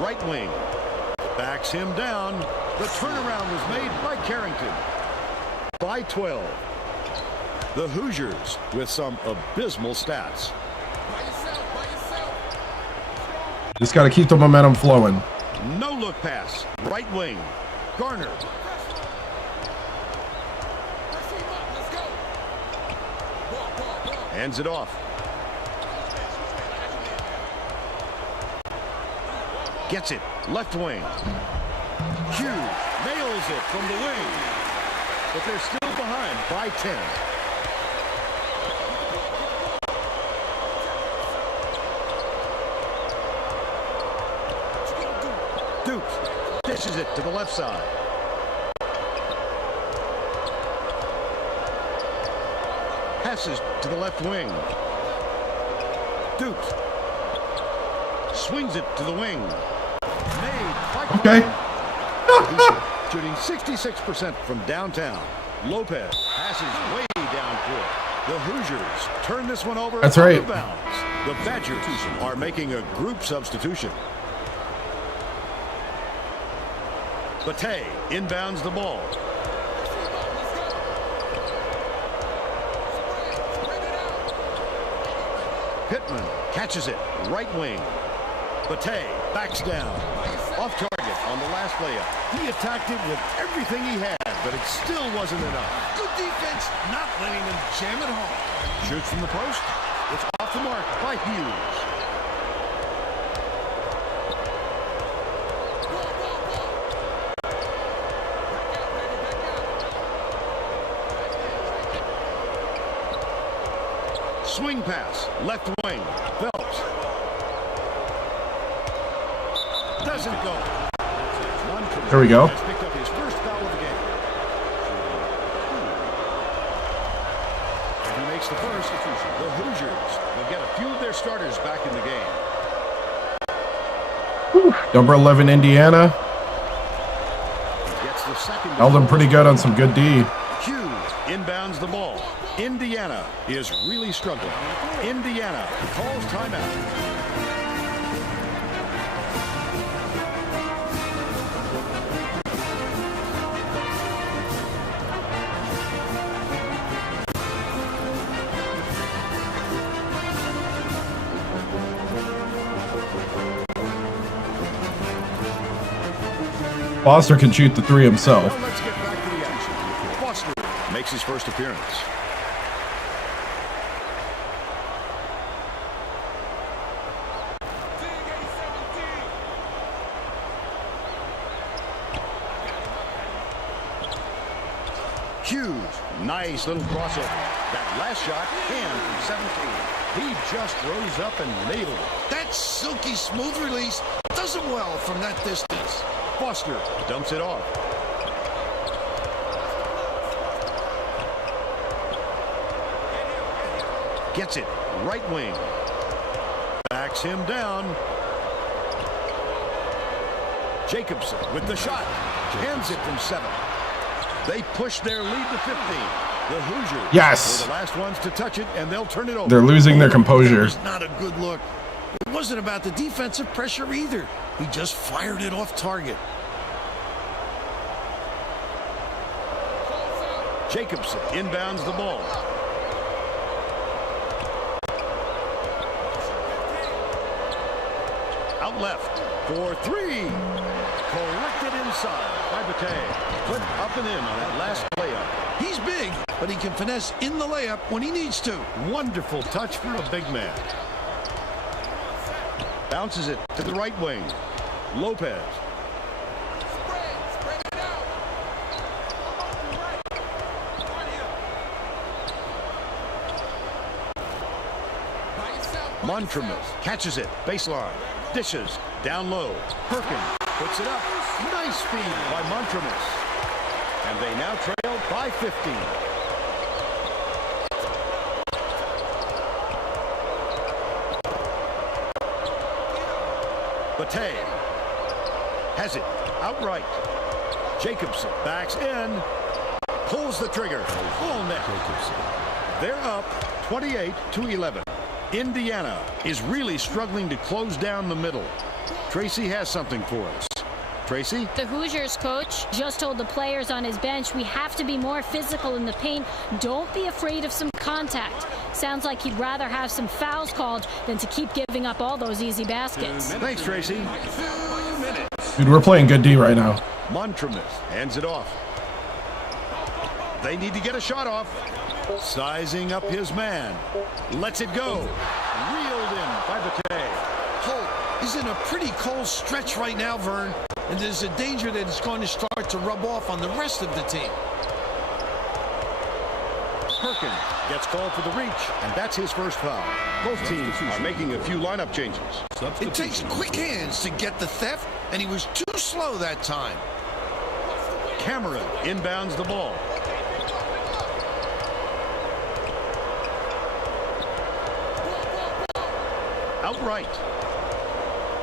Right wing. Backs him down. The turnaround was made by Carrington. By 12. The Hoosiers with some abysmal stats. Just got to keep the momentum flowing. No look pass. Right wing. Garner. Hands it off. Gets it. Left wing. Hughes nails it from the wing. But they're still behind by 10. Dukes dishes it to the left side. Passes to the left wing. Dukes swings it to the wing. Made by Okay. shooting 66% from downtown. Lopez passes way down court. The Hoosiers turn this one over. That's right. Out of bounds. The Badgers are making a group substitution. Bate inbounds the ball. Pittman catches it. Right wing. Bate backs down. Off target on the last layup. He attacked it with everything he had, but it still wasn't enough. Good defense, not letting them jam it home. Shoots from the post. It's off the mark by Hughes. Swing pass, left wing. Phelps. Doesn't go. There we go. Has picked up his first foul of the game. And he makes the first. The Hoosiers will get a few of their starters back in the game. Number 11, Indiana. Gets the second. Held them pretty good on some good D. Hughes inbounds the ball. Indiana is really struggling. Indiana calls timeout. Foster can shoot the three himself. Well, let's get back to the action. Foster makes his first appearance. Hughes, nice little crossover. That last shot, hand from 17. He just rose up and nailed it. That silky smooth release does him well from that distance. Foster dumps it off. Gets it. Right wing. Backs him down. Jacobson with the shot. Hands it from 7. They push their lead to 15. The Hoosiers Yes. were the last ones to touch it, and they'll turn it over. They're losing their composure. That was not a good look. It wasn't about the defensive pressure either. He just fired it off target. Jacobson inbounds the ball. Out left for 3. Collected inside by Bate. Put up and in on that last layup. He's big, but he can finesse in the layup when he needs to. Wonderful touch for a big man. Bounces it to the right wing. Lopez. Montramus catches it. Baseline. Dishes. Down low. Perkins puts it up. Nice feed by Montramus. And they now trail by 15. Bate has it outright. Jacobson backs in. Pulls the trigger. Full net. They're up 28-11. Indiana is really struggling to close down the middle. Tracy has something for us. Tracy? The Hoosiers coach just told the players on his bench, we have to be more physical in the paint. Don't be afraid of some contact. Sounds like he'd rather have some fouls called than to keep giving up all those easy baskets. Thanks, Tracy. 2 minutes. Dude, we're playing good D right now. Montramus hands it off. They need to get a shot off. Sizing up his man. Lets it go. Reeled in by Bate. Holt is in a pretty cold stretch right now, Vern. And there's a danger that it's going to start to rub off on the rest of the team. Perkins gets called for the reach, and that's his first foul. Both teams are making a few lineup changes. It takes quick hands to get the theft, and he was too slow that time. Cameron inbounds the ball. Outright.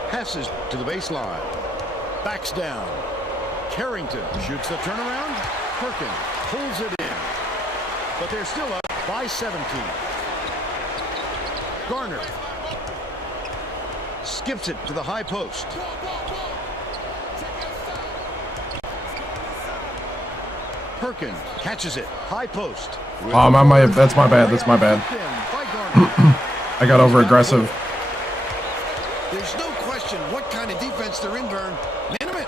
Passes to the baseline. Backs down. Carrington shoots the turnaround. Perkins pulls it in. But they're still up by 17. Garner skips it to the high post. Perkins catches it. High post. That's my bad. That's my bad. I got over aggressive. There's no question what kind of defense they're in, Vern. Minimum.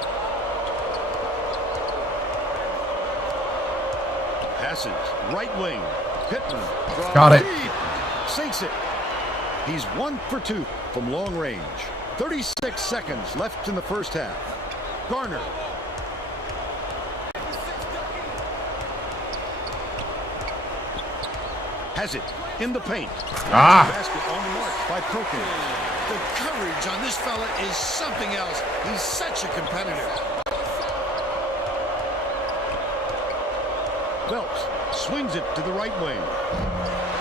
Passes. Right wing. Pittman. Got it. Sinks it. He's 1 for 2 from long range. 36 seconds left in the first half. Garner. Has it in the paint. Basket on the mark by Perkins. The courage on this fella is something else. He's such a competitor. Phelps swings it to the right wing.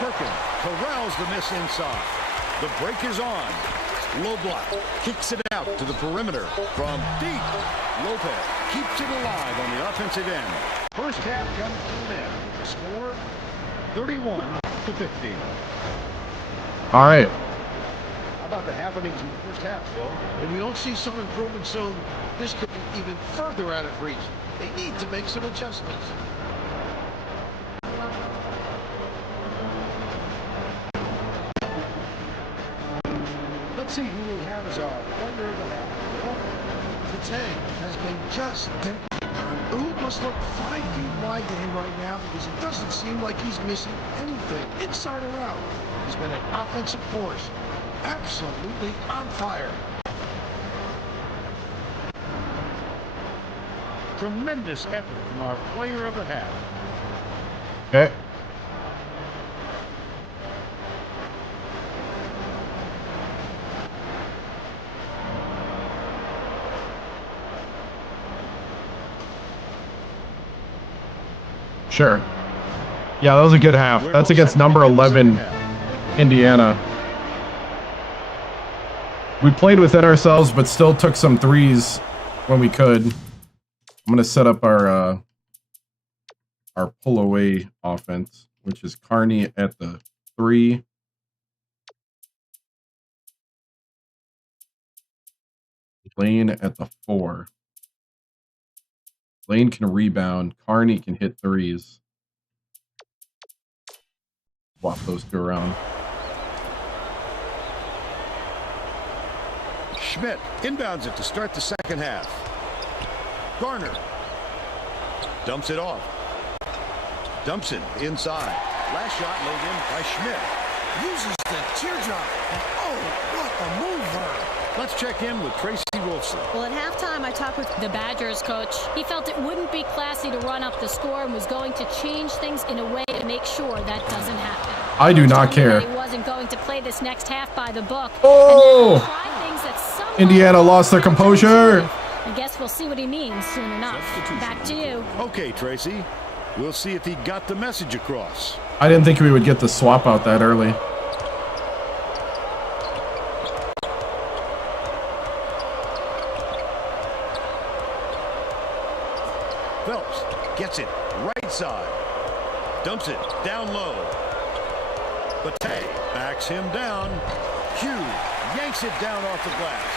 Perkins corrals the miss inside. The break is on. Low block. Kicks it out to the perimeter from deep. Lopez keeps it alive on the offensive end. First half comes to an end. The score 31-15. All right. How about the happenings in the first half, Phil? If we don't see some improvement soon, this could be even further out of reach. They need to make some adjustments. Let's see who we have as our wonder of the half. Today has been just the Oud must look 5 feet wide to him right now because it doesn't seem like he's missing anything, inside or out. He's been an offensive force. Absolutely on fire. Tremendous effort from our player of the half. Okay. Sure. Yeah, that was a good half. That's against number 11 Indiana. We played within ourselves, but still took some threes when we could. I'm gonna set up our pull away offense, which is Carney at the 3. Lane at the 4. Lane can rebound. Carney can hit threes. Swap those two around. Schmidt inbounds it to start the second half. Garner dumps it off. Dumps it inside. Last shot laid in by Schmidt. Uses the teardrop. And oh, what a mover. Let's check in with Tracy Wolfson. Well, at halftime, I talked with the Badgers coach. He felt it wouldn't be classy to run up the score and was going to change things in a way to make sure that doesn't happen. I do not care. He wasn't going to play this next half by the book. Oh! Indiana lost their composure. I guess we'll see what he means soon enough. Back to you. Okay, Tracy. We'll see if he got the message across. I didn't think we would get the swap out that early. Phelps gets it right side. Dumps it down low. Bate backs him down. Hughes yanks it down off the glass.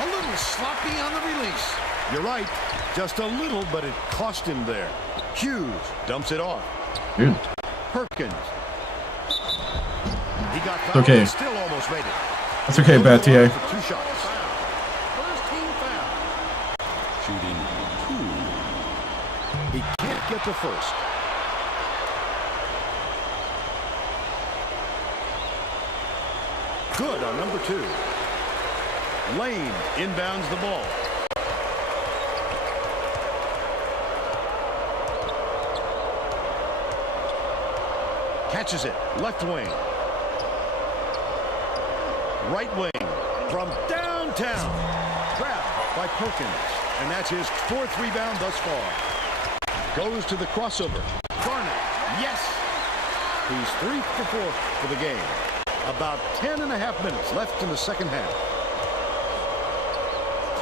A little sloppy on the release. You're right. Just a little, but it cost him there. Hughes dumps it off. Dude. Perkins. He got fouled, okay. But still almost made it. That's okay, Battier. 2 shots. First team foul. Shooting 2. He can't get the first. Good on number 2. Lane inbounds the ball. Catches it. Left wing. Right wing. From downtown. Grabbed by Perkins. And that's his 4th rebound thus far. Goes to the crossover. Garner. Yes. He's 3 for 4 for the game. About 10.5 minutes left in the second half.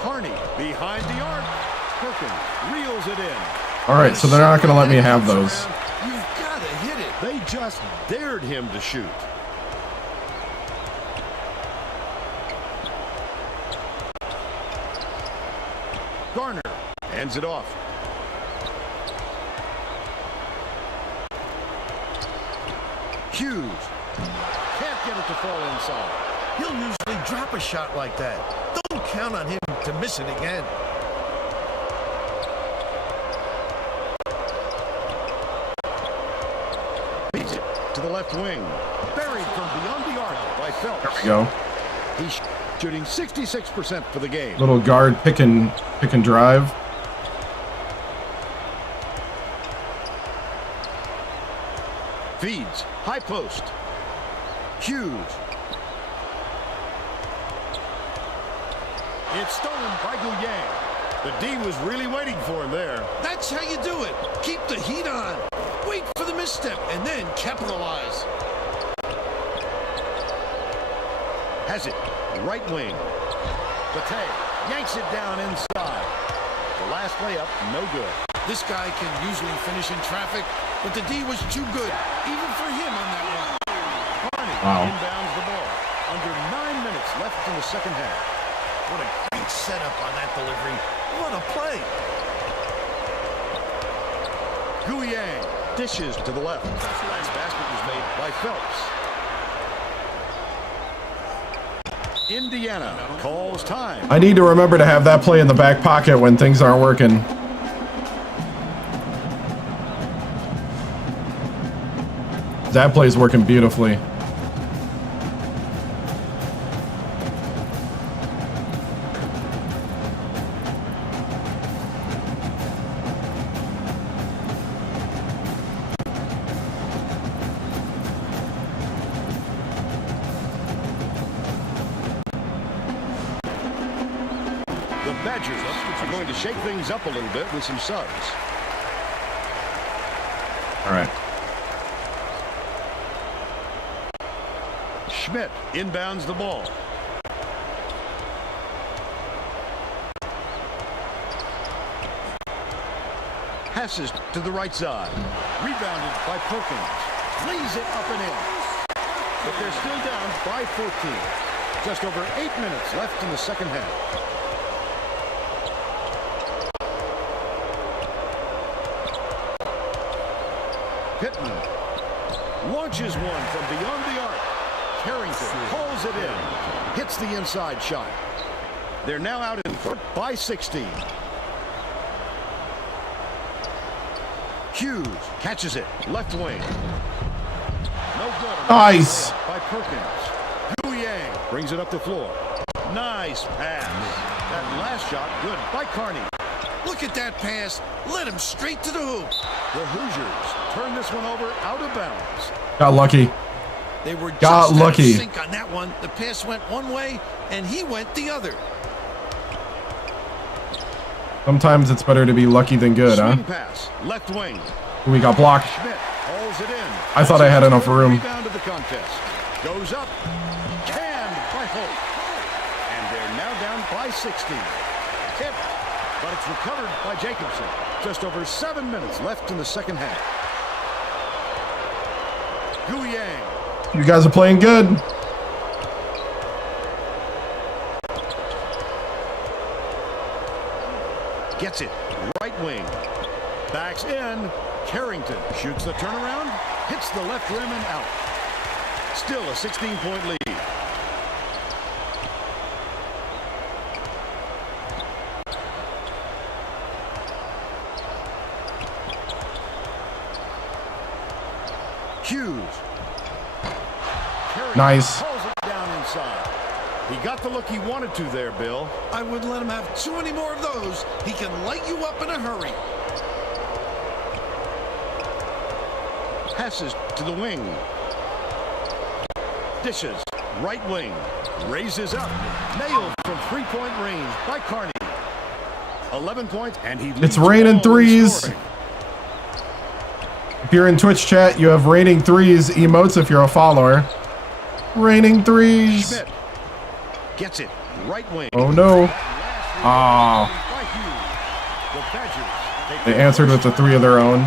Carney behind the arc. Perkins reels it in. All right, so they're not going to let me have those. You've got to hit it. They just dared him to shoot. Garner hands it off. Hughes can't get it to fall inside. He'll usually drop a shot like that. Don't count on him to miss it again. Beats it to the left wing. Buried from beyond the arc by Phelps. There we go. He's shooting 66% for the game. Little guard pick and drive. Feeds. High post. Hughes. It's stolen by Gouillet. The D was really waiting for him there. That's how you do it. Keep the heat on. Wait for the misstep and then capitalize. Has it. Right wing. Bate yanks it down inside. The last layup, no good. This guy can usually finish in traffic, but the D was too good, even for him on that one. Carney inbounds the ball. Under 9 minutes left in the second half. What a great setup on that delivery. What a play. Gouillet dishes to the left. Last basket was made by Phelps. Indiana calls time. I need to remember to have that play in the back pocket when things aren't working. That play's working beautifully. The Badgers are going to shake things up a little bit with some subs. All right. Schmidt inbounds the ball. Passes to the right side. Rebounded by Perkins. Lays it up and in. But they're still down by 14. Just over 8 minutes left in the second half. Pittman launches one from beyond the arc. Carrington pulls it in. Hits the inside shot. They're now out in front by 16. Hughes catches it. Left wing. No good. Nice. By Perkins. Gu Yang brings it up the floor. Nice pass. That last shot good by Carney. Look at that pass. Led him straight to the hoop. The Hoosiers turn this one over out of bounds. Got lucky. They were just Got lucky. out of sync on that one. The pass went one way, and he went the other. Sometimes it's better to be lucky than good, huh? Swing pass. Left wing. We got blocked. Schmidt holds it in. I thought I had enough room. Rebound of the contest. Goes up. Canned by Holt. And they're now down by 16. Tipped. But it's recovered by Jacobson. Just over 7 minutes left in the second half. Gu Yang. You guys are playing good. Gets it. Right wing. Backs in. Carrington shoots the turnaround. Hits the left rim and out. Still a 16-point lead. Hughes. Carrington Nice. pulls it down inside. He got the look he wanted to there, Bill. I wouldn't let him have too many more of those. He can light you up in a hurry. Passes to the wing. Dishes. Right wing. Raises up. Nailed from three-point range by Carney. 11 points, and he leads It's raining all in threes. scoring. If you're in Twitch chat, you have raining threes emotes if you're a follower. Raining threes. Schmidt gets it. Right wing. Oh no. Ah. They answered with the three of their own.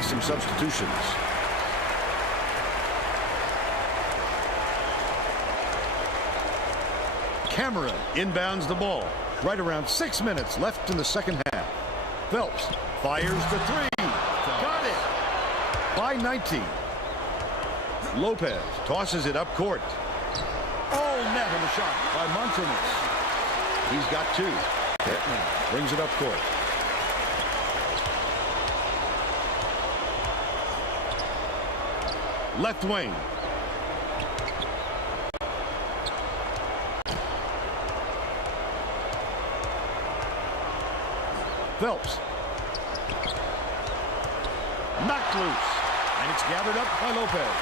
Some substitutions. Cameron inbounds the ball. Right around 6 minutes left in the second half. Phelps fires the three. Got it. By 19. Lopez tosses it up court. Oh, net on the shot by Montanus. He's got two. Pittman brings it up court. Left wing. Phelps. Knocked loose. And it's gathered up by Lopez.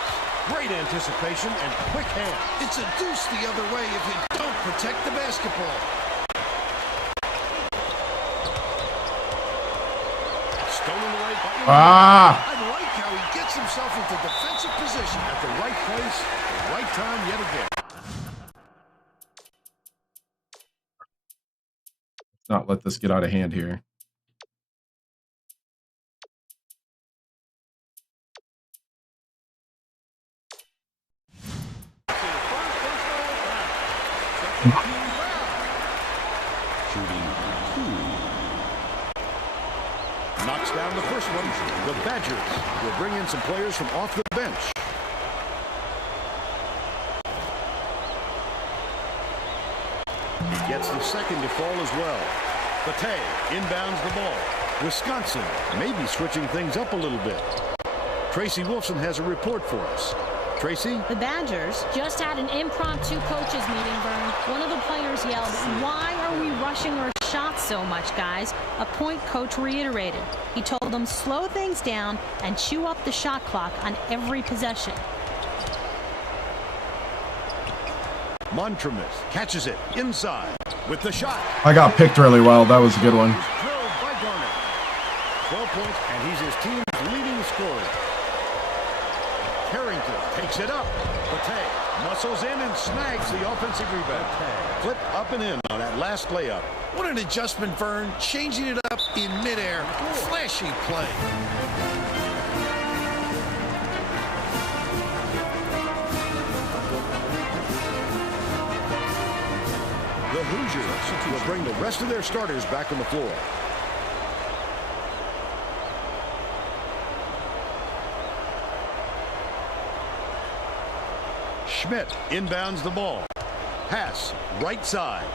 Great anticipation and quick hands. It's a deuce the other way if you don't protect the basketball. Stolen away by... Ah! I like how he gets himself into defensive position. At the right place, the right time yet again. Let's not let this get out of hand here. Shooting 2. Knocks down the first one. The Badgers will bring in some players from off the bench. He gets the second to fall as well. Bate inbounds the ball. Wisconsin may be switching things up a little bit. Tracy Wolfson has a report for us. Tracy? The Badgers just had an impromptu coaches meeting, Vern. One of the players yelled, "Why are we rushing our shots so much, guys?" A point coach reiterated. He told them, slow things down and chew up the shot clock on every possession. Marchmadness catches it inside with the shot. I got picked really well. That was a good one. Drilled by Garnett. 12 points, and he's his team's leading scorer. Harrington takes it up. Bate muscles in and snags the offensive rebound. Flip up and in on that last layup. What an adjustment, Vern. Changing it up in midair. Flashy play. The Hoosiers will bring the rest of their starters back on the floor. Schmidt inbounds the ball. Pass right side.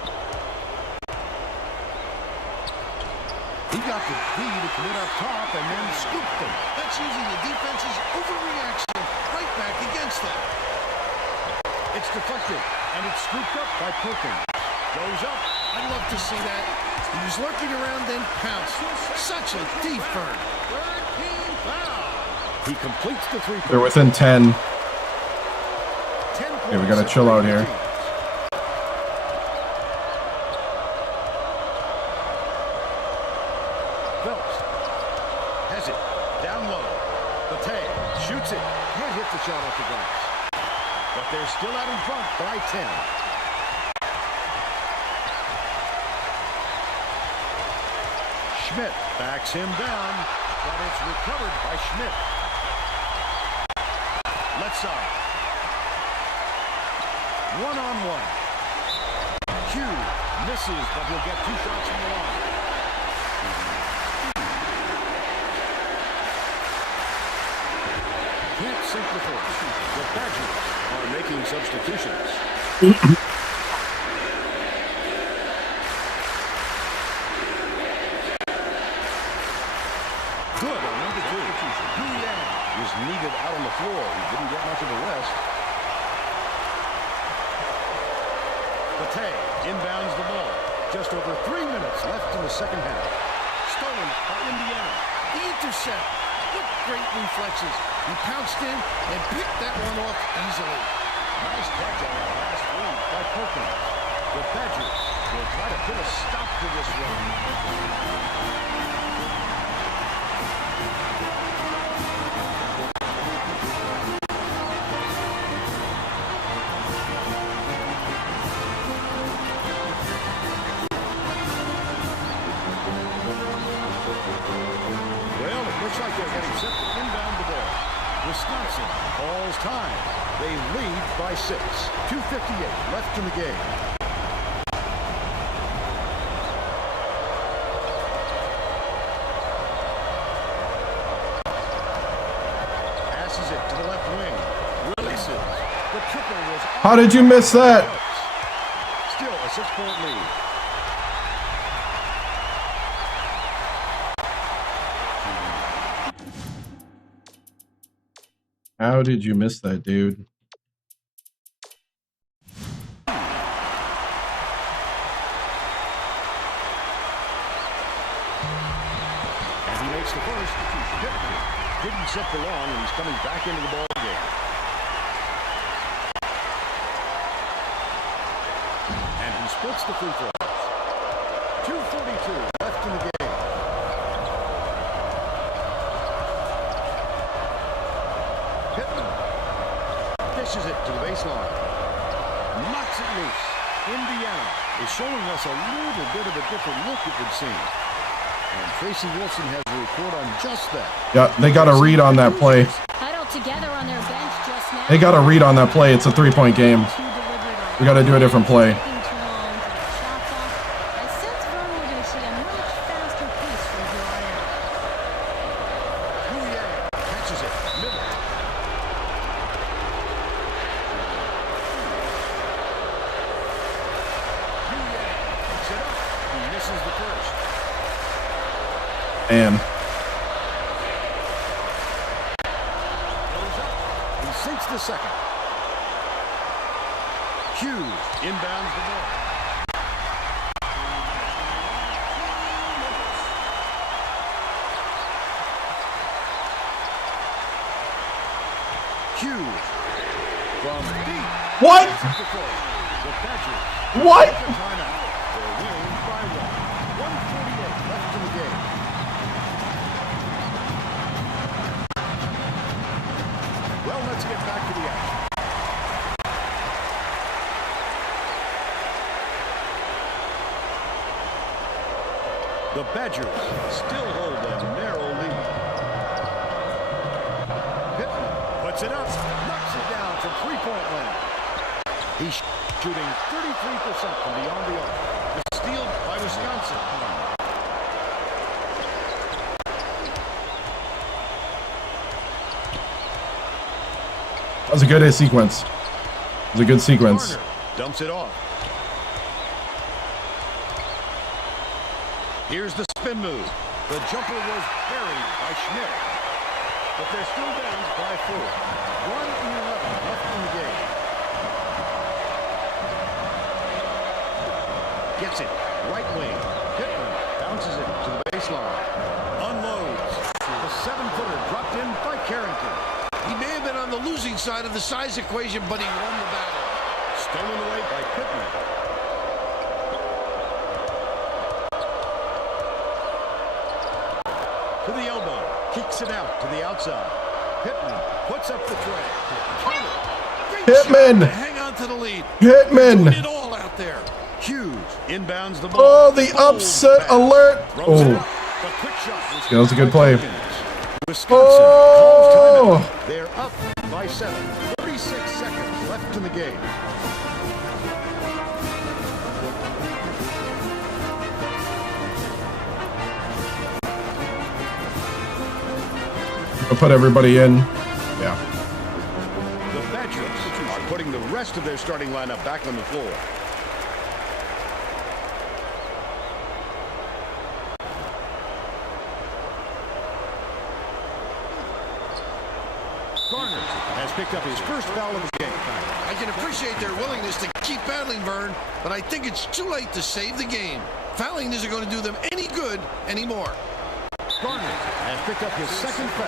He got the D to commit up top and then scooped them. That's using the defense's overreaction right back against them. It's deflected, and it's scooped up by Perkins. Goes up. I'd love to see that. He was lurking around, then pounced. Such a deep burn. Third team foul. He completes the three-point. They're within 10. 10 Okay, we gotta chill out here. Phelps has it down low. Bate shoots it. Can't hit the shot off the glass. But they're still out in front by 10. Schmidt backs him down, but it's recovered by Schmidt. Left side. One-on-one. Q misses, but he'll get 2 shots from the line. Can't sink the force. The Badgers are making substitutions. Good on number 2. Guyan was needed out on the floor. He didn't get much of a rest. Bate inbounds the ball. Just over 3 minutes left in the second half. Stolen by Indiana. The intercept. What great reflexes. He pounced in and picked that one off easily. Nice catch on that last three by Perkins. The Badgers will try to put a stop to this run. Well, it looks like they're getting set to inbound the ball. Wisconsin calls time. They lead by 6. 2:58 left in the game. Passes it to the left wing. Releases. The triple was off. How did you miss that? Still a 6-point lead. How did you miss that, dude? And he makes the first. Didn't sit for long, and he's coming back into the ball game. And he splits the free throws. 2:42 left in the game. Pittman dishes it to the baseline. Knocks it loose. Indiana is showing us a little bit of a different look, it would seem. And Tracy Wolfson has a report on just that. Yeah, they got a read on that play. Huddled together on their bench just now. They got a read on that play. It's a 3-point game. We got to do a different play. Guyan catches it. Middle. Guyan picks it up. He misses the first. Man. He sinks the second. Hughes inbounds the ball. Hughes from deep. What? The Badgers. What? Take a timeout. They're winning by 1:48 left in the game. Well, let's get back to the action. The Badgers still hold a narrow lead. Pittman puts it up, knocks it down from three-point land. He's shooting 33% from beyond the arc. The steal by Wisconsin. That was a good sequence. It was a good sequence. Garner dumps it off. Here's the spin move. The jumper was buried by Schmidt. But they're still down by 4. 1:11 left in the game. Gets it. Right wing. Pittman bounces it to the baseline. Unloads. The 7-footer dropped in by Carrington. He may have been on the losing side of the size equation, but he won the battle. Stolen away by Pittman. To the elbow. Kicks it out to the outside. Pittman puts up the tray. Pittman! Hang on to the lead. Pittman! Doing it all out there. Hughes inbounds the ball. Oh, the upset alert! Oh, The quick shot. that was a good play. Wisconsin Oh! calls timeout. They're up by 7. 36 seconds left in the game. I'll put everybody in. Yeah. The Badgers are putting the rest of their starting lineup back on the floor. Garner has picked up his first foul of the game. I can appreciate their willingness to keep battling, Vern, but I think it's too late to save the game. Fouling isn't going to do them any good anymore. Garner has picked up his second foul.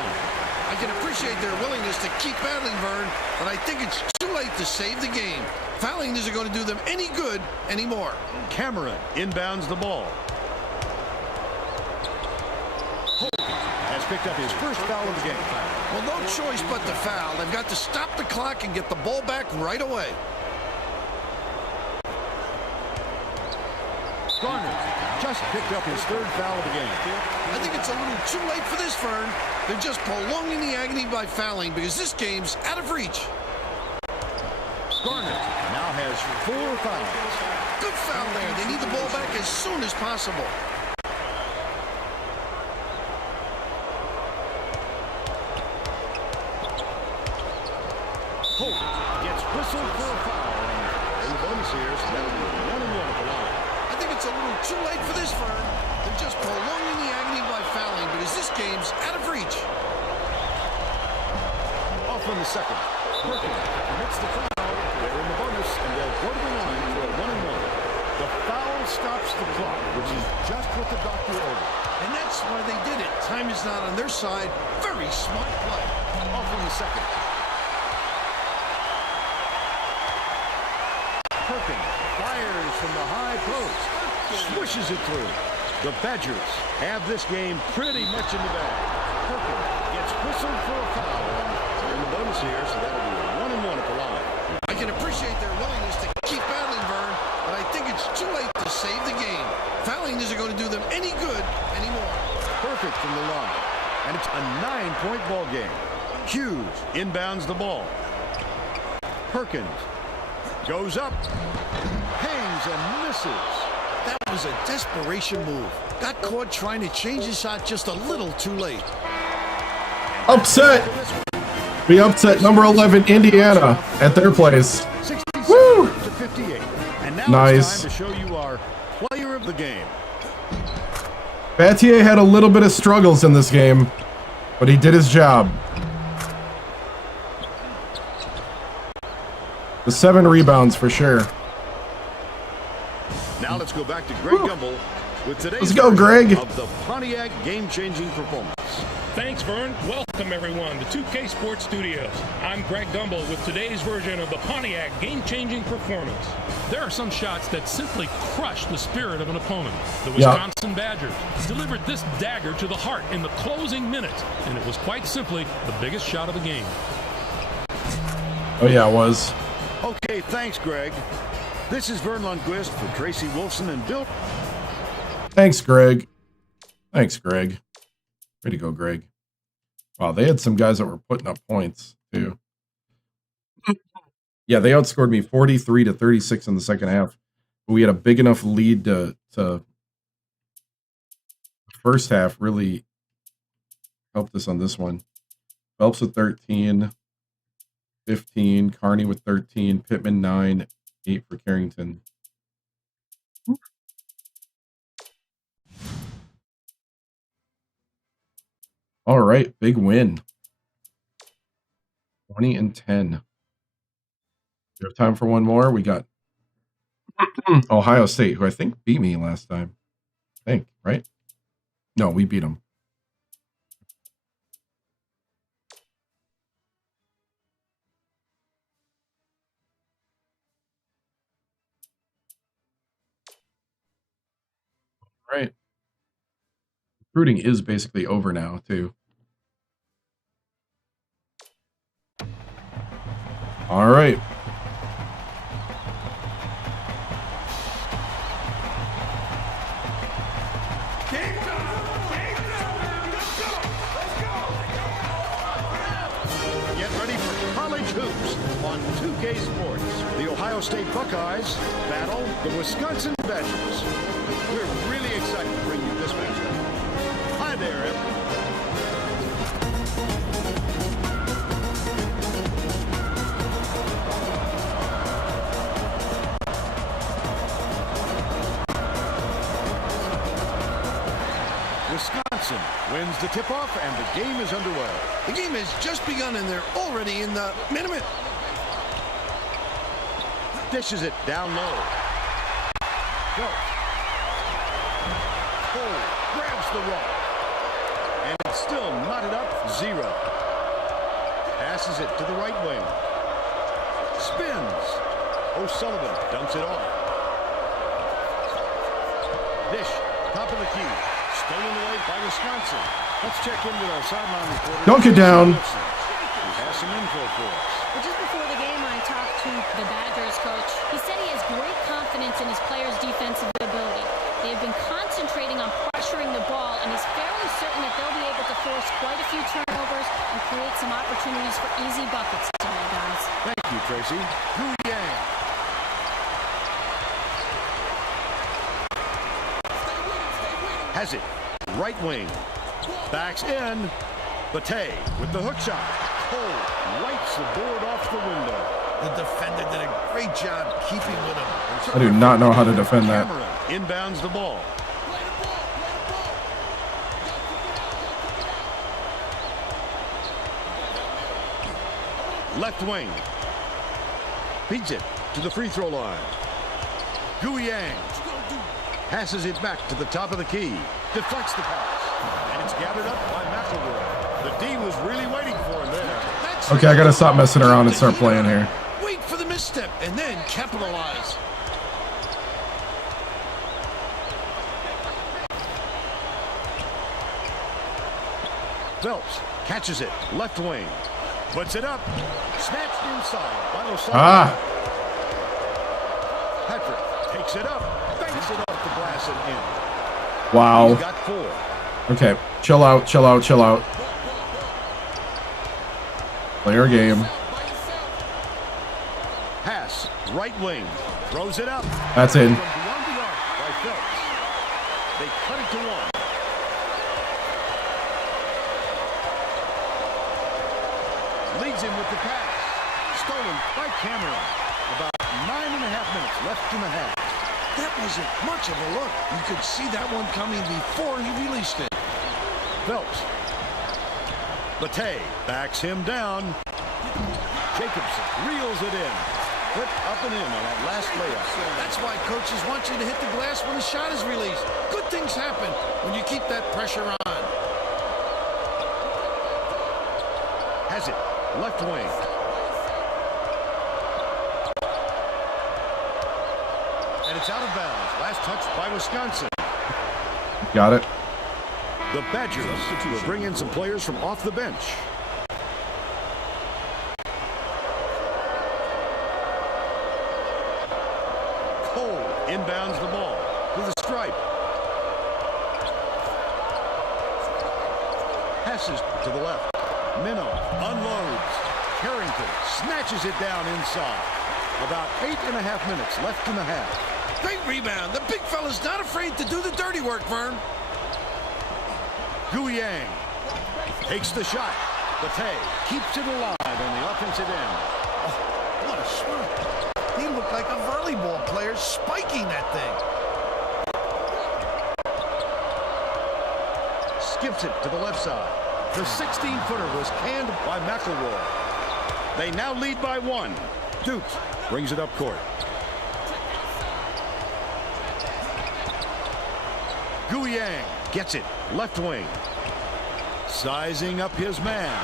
I can appreciate their willingness to keep battling, Vern, but I think it's too late to save the game. Fouling isn't going to do them any good anymore. Cameron inbounds the ball. Holt has picked up his first foul of the game. Well, no choice but to foul. They've got to stop the clock and get the ball back right away. Garner just picked up his third foul of the game. I think it's a little too late for this, Vern. They're just prolonging the agony by fouling because this game's out of reach. Garner now has 4 fouls. Good foul there. They need the ball back as soon as possible. Holt gets whistled for a foul. And the bonus here, so that'll be 1-1 at the line. I think it's a little too late for this, Vern. They're just prolonging the agony by fouling because this game's out of reach. Off on the second. Perkins commits the foul. They're in the bonus, and they'll go to the line for a 1-1. The foul stops the clock, which is just what the doctor ordered. And that's why they did it. Time is not on their side. Very smart play. Off on the second. Perkins fires from the high post. Swishes it through. The Badgers have this game pretty much in the bag. Perkins gets whistled for a foul. And in the bonus here, so that'll be a 1-1 at the line. I can appreciate their willingness to keep battling, Vern, but I think it's too late to save the game. Fouling isn't going to do them any good anymore. Perfect from the line. And it's a 9-point ball game. Hughes inbounds the ball. Perkins goes up, hangs and misses. That was a desperation move. Got caught trying to change his shot just a little too late. Upset! We upset number 11 Indiana at their place. 67 Woo! to 58. And now Nice. it's time to show you our player of the game. Battier had a little bit of struggles in this game, but he did his job. The 7 rebounds for sure. Now let's go back to Greg Gumbel with today's Let's go, Greg. of the Pontiac game-changing performance. Thanks, Vern. Welcome, everyone, to 2K Sports Studios. I'm Greg Gumbel with today's version of the Pontiac game-changing performance. There are some shots that simply crush the spirit of an opponent. The Wisconsin Badgers delivered this dagger to the heart in the closing minutes, and it was quite simply the biggest shot of the game. Oh, yeah, it was. Okay, thanks, Greg. This is Vern Lundquist for Tracy Wolfson and Bill. Thanks, Greg. Thanks, Greg. Way to go, Greg. Wow, they had some guys that were putting up points, too. Yeah, they outscored me 43-36 in the second half. But we had a big enough lead to first half really helped us on this one. Phelps with 13, 15, Carney with 13, Pittman 9, 8 for Carrington. All right, big win. 20-10. We have time for one more. We got Ohio State, who I think beat me last time. I think, right? No, we beat them. All right. Recruiting is basically over now, too. All right. Get ready for college hoops on 2K Sports. The Ohio State Buckeyes battle the Wisconsin Badgers. We're really excited to bring you this matchup. Hi there, everyone. Wisconsin wins the tip-off, and the game is underway. The game has just begun, and they're already in the minute. Dishes it down low. Go. Oh, grabs the rock. And it's still knotted up 0. Passes it to the right wing. Spins. O'Sullivan dumps it off. Dish, top of the key. Stolen away by Wisconsin. Let's check in with our sideline reporter. Dunk it down. He has some info for us. Well, just before the game, I talked to the Badgers coach. He said he has great confidence in his players' defensive ability. They have been concentrating on pressuring the ball, and he's fairly certain that they'll be able to force quite a few turnovers and create some opportunities for easy buckets today, guys. Thank you, Tracy. Gu Yang. Has it. Right wing. Backs in. Batey with the hook shot. Cole wipes the board off the window. The defender did a great job keeping with him. I do not know how to defend that. Cameron inbounds the ball. Left wing. Beats it to the free throw line. Gu Yang passes it back to the top of the key. Deflects the pass. And it's gathered up by McElroy. The D was really waiting for him there. Okay, I got to stop messing around and start playing here. Wait for the misstep and then capitalize. Phelps catches it. Left wing. Puts it up. Snatched inside by O'Sullivan. Ah, Patrick takes it up. Banks it off the glass and in. wow. He's got 4. Okay, chill out, chill out, chill out. Play our game. Pass. Right wing. Throws it up. That's in. From beyond the arc by Phelps. They cut it to 1. Leads him with the pass. Stolen by Cameron. About 9.5 minutes left in the half. That wasn't much of a look. You could see that one coming before he released it. Phelps. Bate backs him down. Jacobson reels it in. Flip up and in on that last layup. That's why coaches want you to hit the glass when the shot is released. Good things happen when you keep that pressure on. Has it. Left wing. And it's out of bounds. Last touch by Wisconsin. Got it. The Badgers will bring in some players from off the bench. Cole inbounds the ball to the stripe. Passes to the left. Minnow unloads. Carrington snatches it down inside. About 8.5 minutes left in the half. Great rebound. The big fella's not afraid to do the dirty work, Vern. Guyang takes the shot. Bate keeps it alive on the offensive end. Oh, what a swing. He looked like a volleyball player spiking that thing. Skips it to the left side. The 16-footer was canned by McElroy. They now lead by 1. Dukes brings it up court. Guyang gets it. Left wing. Sizing up his man.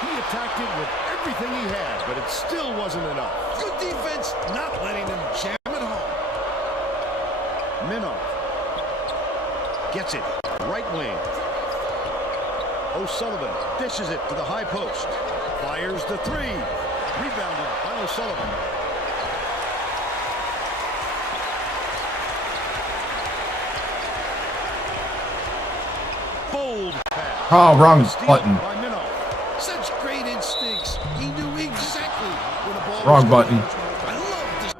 He attacked it with everything he had, but it still wasn't enough. Good defense, not letting him jam it home. Minnow gets it. Right wing. O'Sullivan dishes it to the high post. Fires the 3. Rebounded by O'Sullivan. Bold pass. Oh, wrong button. By Minnow. Such great instincts. He knew exactly where the ball Wrong was button. going. I love this.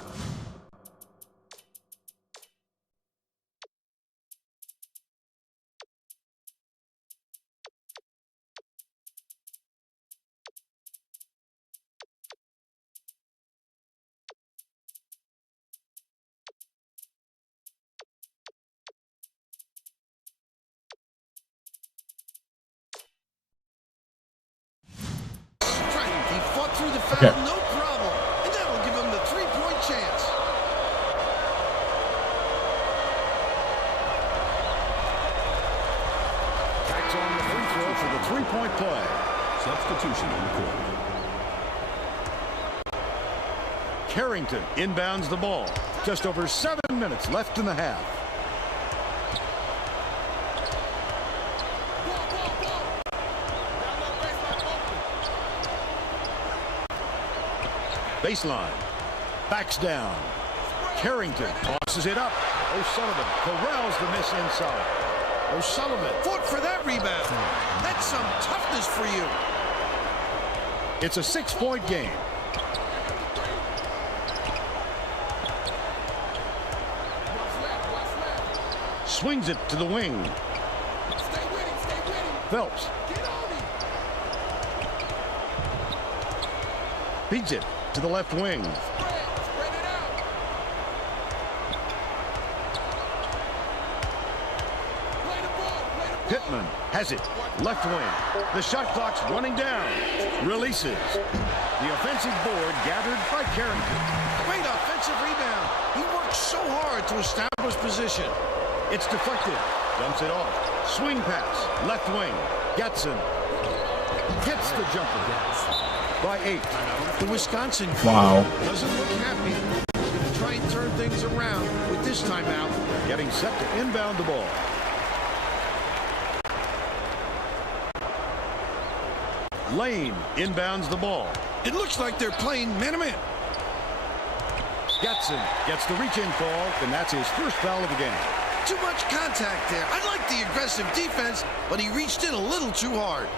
Strength. He fought through the foul, Okay. no problem. And that'll give him the 3-point chance. Tacks on the free throw for the 3-point play. Substitution on the court. Carrington inbounds the ball. Just over 7 minutes left in the half. Baseline. Backs down. Carrington tosses it up. O'Sullivan corrals the miss inside. O'Sullivan fought for that rebound. That's some toughness for you. It's a 6-point game. Swings it to the wing. Phelps beats it to the left wing. Pittman has it. Left wing. The shot clock's running down. Releases. The offensive board gathered by Carrington. Great offensive rebound. He worked so hard to establish position. It's deflected. Dumps it off. Swing pass. Left wing. Getson hits the jumper by 8. The Wisconsin Wow. doesn't look happy. Going to try and turn things around with this timeout. Getting set to inbound the ball. Lane inbounds the ball. It looks like they're playing man-to-man. Getson gets the reach-in call, and that's his first foul of the game. Too much contact there. I like the aggressive defense, but he reached in a little too hard.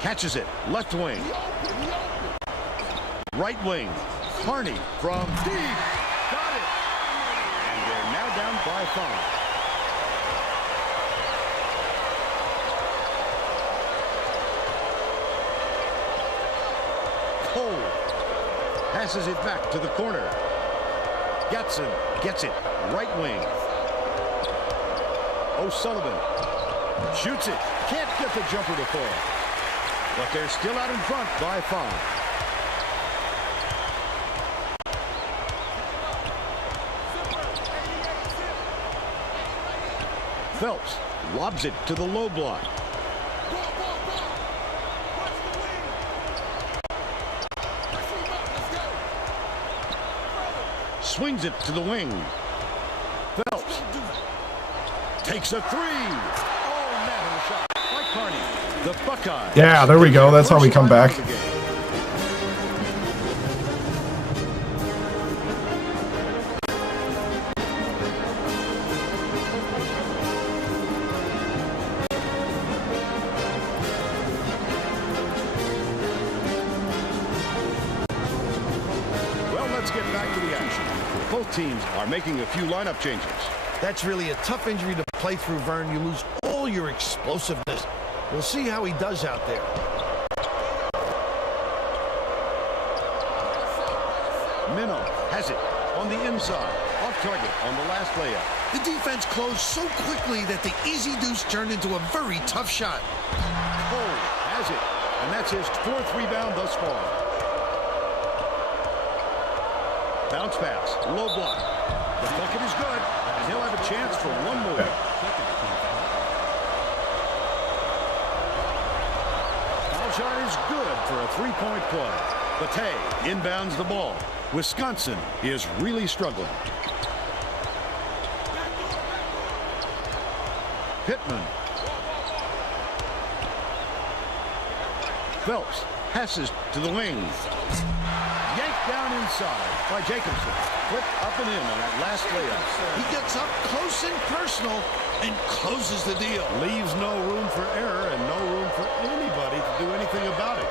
Catches it. Left wing. Right wing. Carney from deep. Got it. And they're now down by 5. Passes it back to the corner. Getson gets it. Right wing. O'Sullivan shoots it. Can't get the jumper to fall. But they're still out in front by 5. Phelps lobs it to the low block. Swings it to the wing. Phelps takes a 3. Oh, man, shot by Carney. The Buckeyes. Yeah, there we go. That's how we come back. Both teams are making a few lineup changes. That's really a tough injury to play through, Vern. You lose all your explosiveness. We'll see how he does out there. Minnow has it on the inside. Off target on the last layup. The defense closed so quickly that the easy deuce turned into a very tough shot. Cole has it, and that's his 4th rebound thus far. Bounce pass, low block. The bucket is good, and he'll have a chance for one more. Foul shot is good for a 3-point play. Bate inbounds the ball. Wisconsin is really struggling. Pittman. Phelps passes to the wing. Yanked down inside by Jacobson. Flip up and in on that last layup. He gets up close and personal and closes the deal. Leaves no room for error and no room for anybody to do anything about it.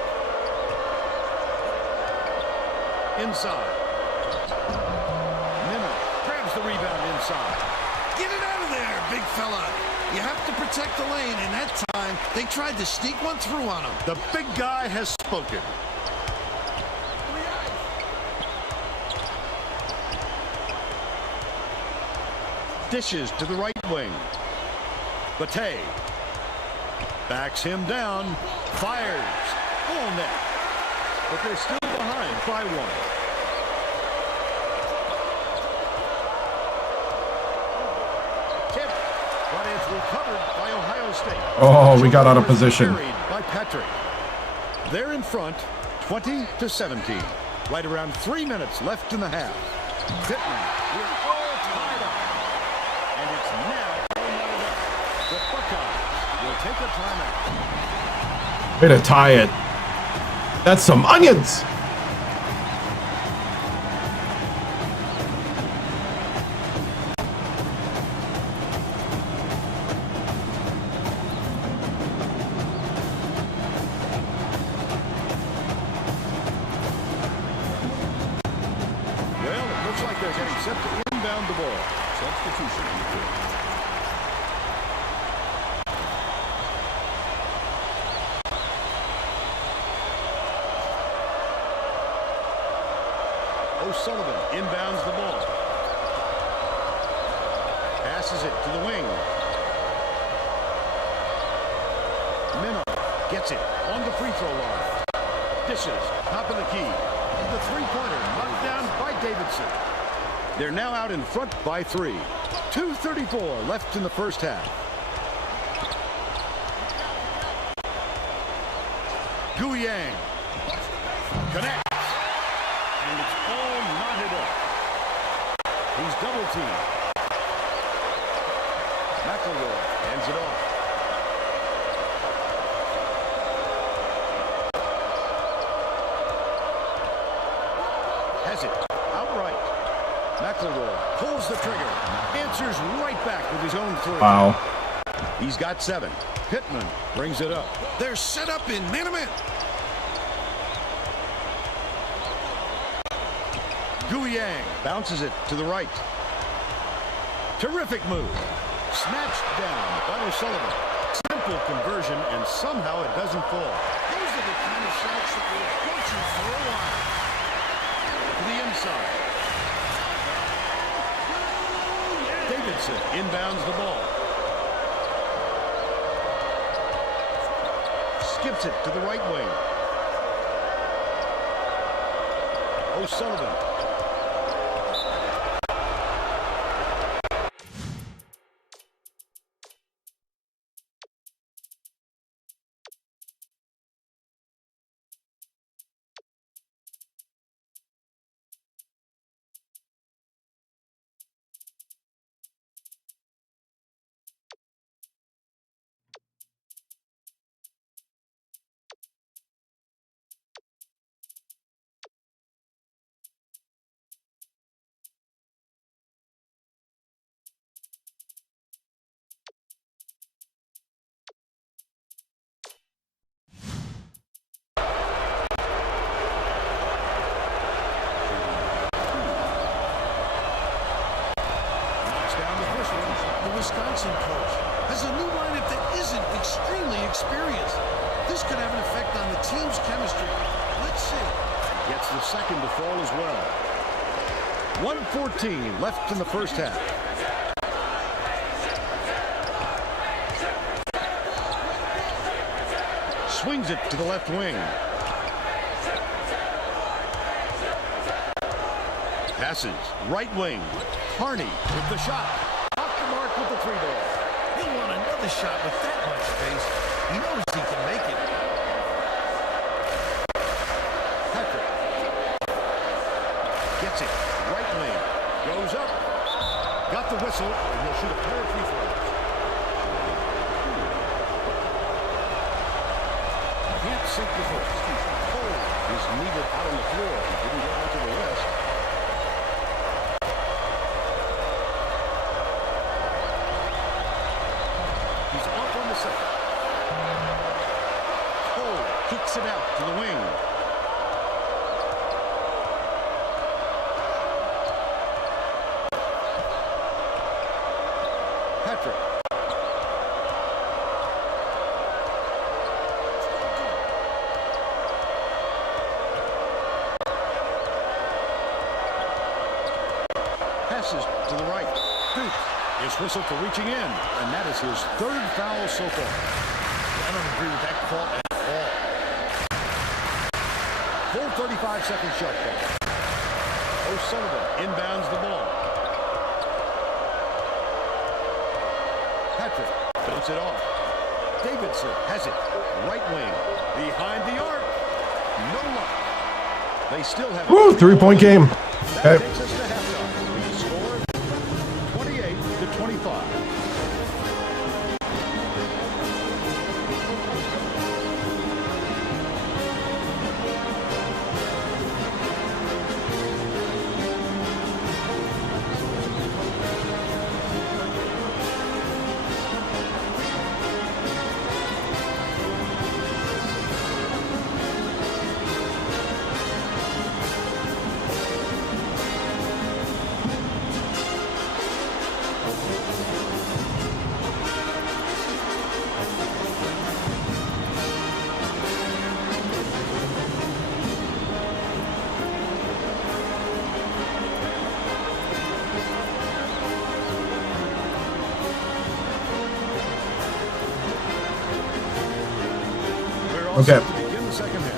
Inside. Minnow grabs the rebound inside. Get it out of there, big fella. You have to protect the lane, and that time they tried to sneak one through on him. The big guy has spoken. Dishes to the right wing. Bate backs him down. Fires. All net. But they're still behind by 1. Tip. But it's recovered by Ohio State. Oh, we got out of position. By Patrick. They're in front, 20-17. Right around 3 minutes left in the half. Pittman, we're all tied up. And it's now all not enough. The Buckeyes will take a timeout. Way to tie it. That's some onions. Substitution on the court. O'Sullivan inbounds the ball. Passes it to the wing. Minnow gets it on the free throw line. Dishes, top of the key. The three-pointer knocked down by Davidson. They're now out in front by 3. 2:34 left in the first half. Guyang connects. And it's all knotted up. He's double teamed. McElroy hands it off. Has it outright. McElroy pulls the trigger. Answers right back with his own 3. Wow. He's got 7. Pittman brings it up. They're set up in man-to-man. Guyang bounces it to the right. Terrific move. Snatched down by O'Sullivan. Simple conversion, and somehow it doesn't fall. Those are the kind of shots that will haunt you for a while. inside. Davidson inbounds the ball. Skips it to the right wing. O'Sullivan. Wisconsin coach has a new lineup that isn't extremely experienced. This could have an effect on the team's chemistry. Let's see. Gets the second to fall as well. 1:14 left in the first half. Swings it to the left wing. Passes right wing. Harney with the shot. With the three ball. He'll want another shot with that much space. He knows he can make it. Patrick. Gets it. Right wing. Goes up. Got the whistle. And he'll shoot a pair of free throws. Can't sink the first. Cole is needed out on the floor. He didn't get onto the rest. Cole kicks it out to the wing. Patrick. Passes to the right. Duke is whistled for reaching in, and that is his third foul so far. I don't agree with that call at all. Full 35-second shot clock. O'Sullivan inbounds the ball. Patrick dumps it off. Davidson has it. Right wing. Behind the arc. No luck. They still have... Woo, 3-point game. That takes us to halftime. We score 28-25. Okay. To begin the second half.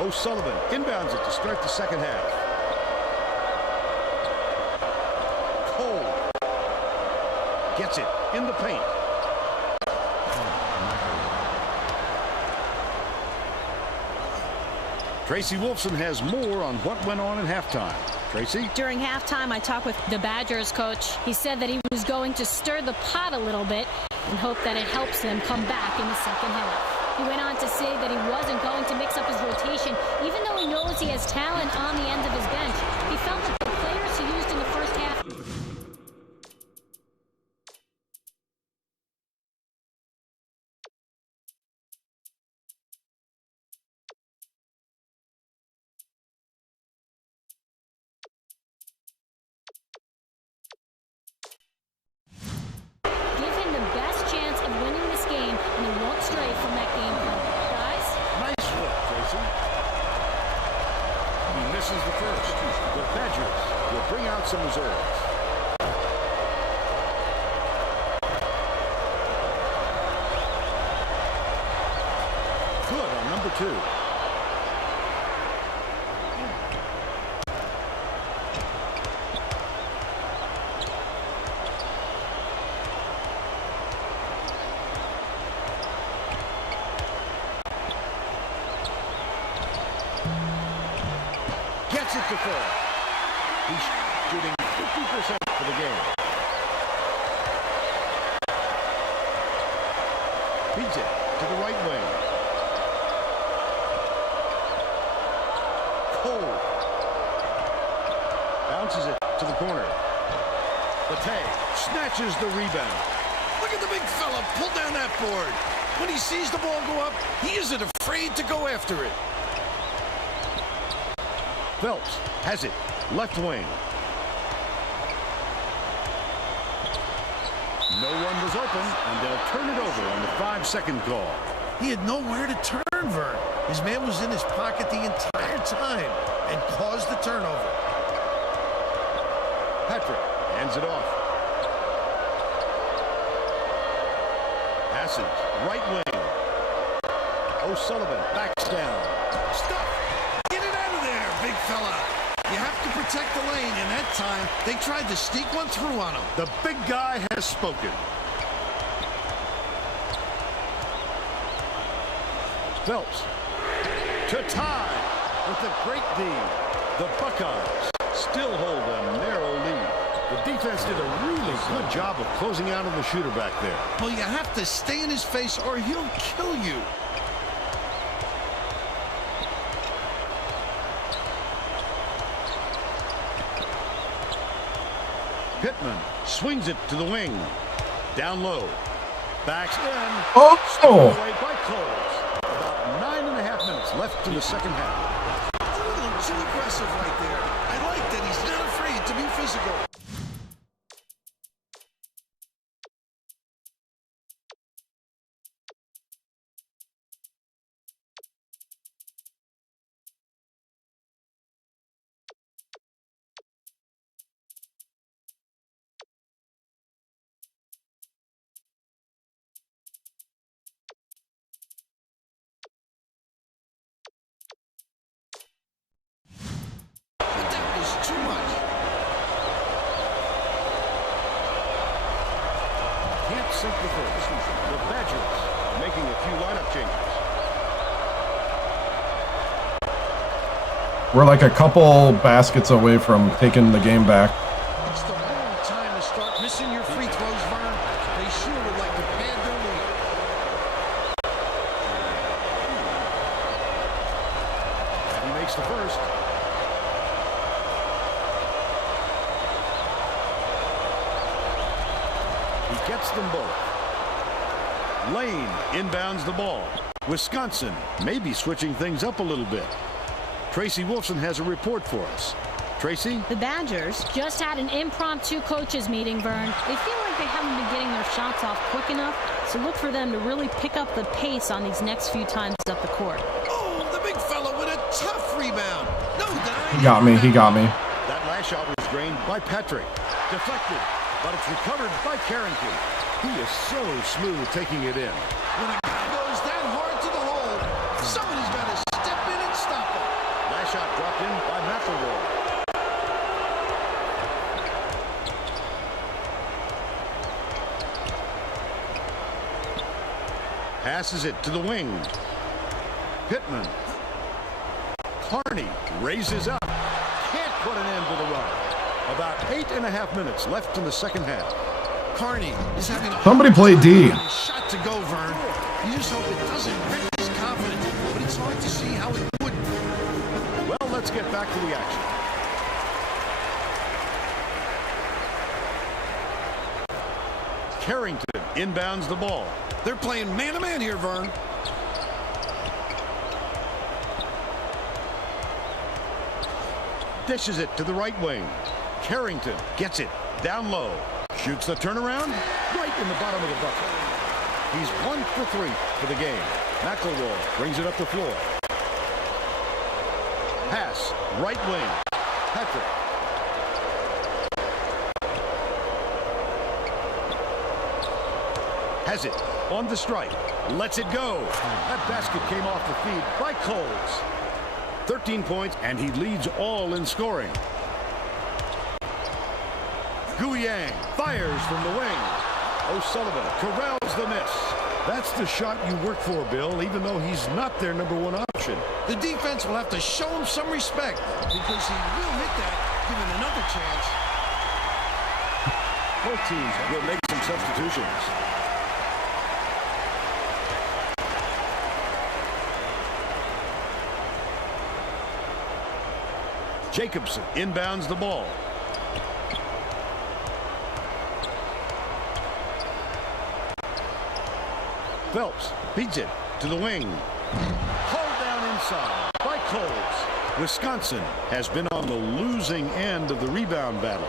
O'Sullivan inbounds it to start the second half. Cole gets it in the paint. Tracy Wolfson has more on what went on in halftime. Tracy? During halftime, I talked with the Badgers coach. He said that he was going to stir the pot a little bit and hope that it helps them come back in the second half. He went on to say that he wasn't going to mix up his rotation, even though he knows he has talent on the end of his bench. He felt that the players he used in the first half... from that game plan. Guys? Nice work, Tracy. He misses the first. The Badgers will bring out some reserves. Good on number 2. Gets it to fall. He's shooting 50% for the game. Feeds it to the right wing. Cole bounces it to the corner. Bate snatches the rebound. Look at the big fella pull down that board. When he sees the ball go up, he isn't afraid to go after it. Phelps has it, left wing. No one was open, and they'll turn it over on the 5-second call. He had nowhere to turn, Vern. His man was in his pocket the entire time and caused the turnover. Patrick hands it off. Passes, right wing. O'Sullivan backs down. Stop! Get it out of there, big fella. You have to protect the lane, and that time they tried to sneak one through on him. The big guy has spoken. Phelps to tie with a great D. The Buckeyes still hold a narrow lead. The defense did a really good job of closing out on the shooter back there. Well, you have to stay in his face or he'll kill you. Pittman swings it to the wing. Down low. Backs in. Oh! Stolen away by Coles. About 9.5 minutes left in the second half. A little too aggressive right there. I like that he's not afraid to be physical. Too much. Can't sink the first. The Badgers making a few lineup changes. We're like a couple baskets away from taking the game back. It's the wrong time to start missing your free throws, Vern. They sure would like to pad their lead. He makes the first. He gets them both. Lane inbounds the ball. Wisconsin may be switching things up a little bit. Tracy Wolfson has a report for us. Tracy? The Badgers just had an impromptu coaches meeting, Vern. They feel like they haven't been getting their shots off quick enough, so look for them to really pick up the pace on these next few times up the court. Oh, the big fella with a tough rebound. No denying. He got me. He got me. That last shot was drained by Patrick. Deflected, but it's recovered by Carrington. He is so smooth taking it in. When a guy goes that hard to the hole, somebody's got to step in and stop him. Last shot dropped in by McElroy. Passes it to the wing. Pittman. Carney raises up. Can't put an end to the run. About 8.5 minutes left in the second half. Carney is having a Somebody play D. shot to go, Vern. You just hope it doesn't wreck his confidence, but it's hard to see how it would. Well, let's get back to the action. Carrington inbounds the ball. They're playing man-to-man here, Vern. Dishes it to the right wing. Carrington gets it down low. Shoots the turnaround right in the bottom of the bucket. He's 1 for 3. for the game. McElroy brings it up the floor. Pass, right wing. Patrick. Has it on the strike. Lets it go. That basket came off the feed by Coles. 13 points, and he leads all in scoring. Guyang fires from the wing. O'Sullivan corrals the miss. That's the shot you work for, Bill, even though he's not their number one option. The defense will have to show him some respect because he will hit that given another chance. Both teams will make some substitutions. Jacobson inbounds the ball. Phelps beats it to the wing. Hauled down inside by Coles. Wisconsin has been on the losing end of the rebound battle.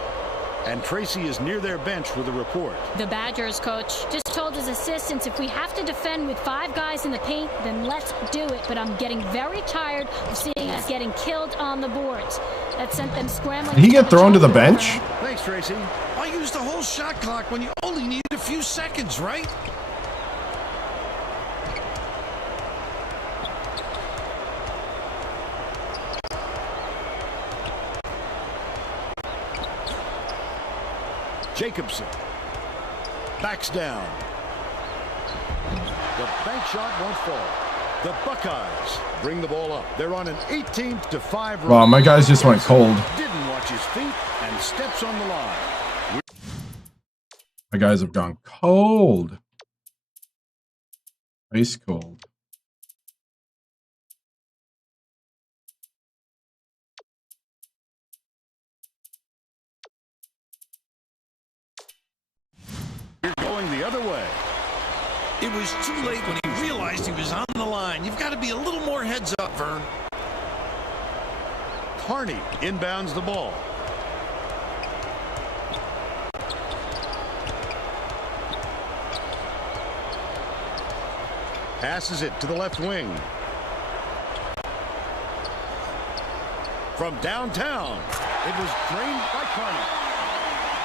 And Tracy is near their bench with a report. The Badgers coach just told his assistants if we have to defend with 5 guys in the paint, then let's do it. But I'm getting very tired of seeing us getting killed on the boards. That sent them scrambling. Did he get thrown to the bench? Thanks, Tracy. Why use the whole shot clock when you only need a few seconds, right? Jacobson backs down. The bank shot won't fall. The Buckeyes bring the ball up. They're on an 18-5 run. Wow, my guys just went cold. Didn't watch his feet and steps on the line. My guys have gone cold. Ice cold. You're going the other way. It was too late when he realized he was on the line. You've got to be a little more heads up, Vern. Carney inbounds the ball. Passes it to the left wing. From downtown, it was drained by Carney.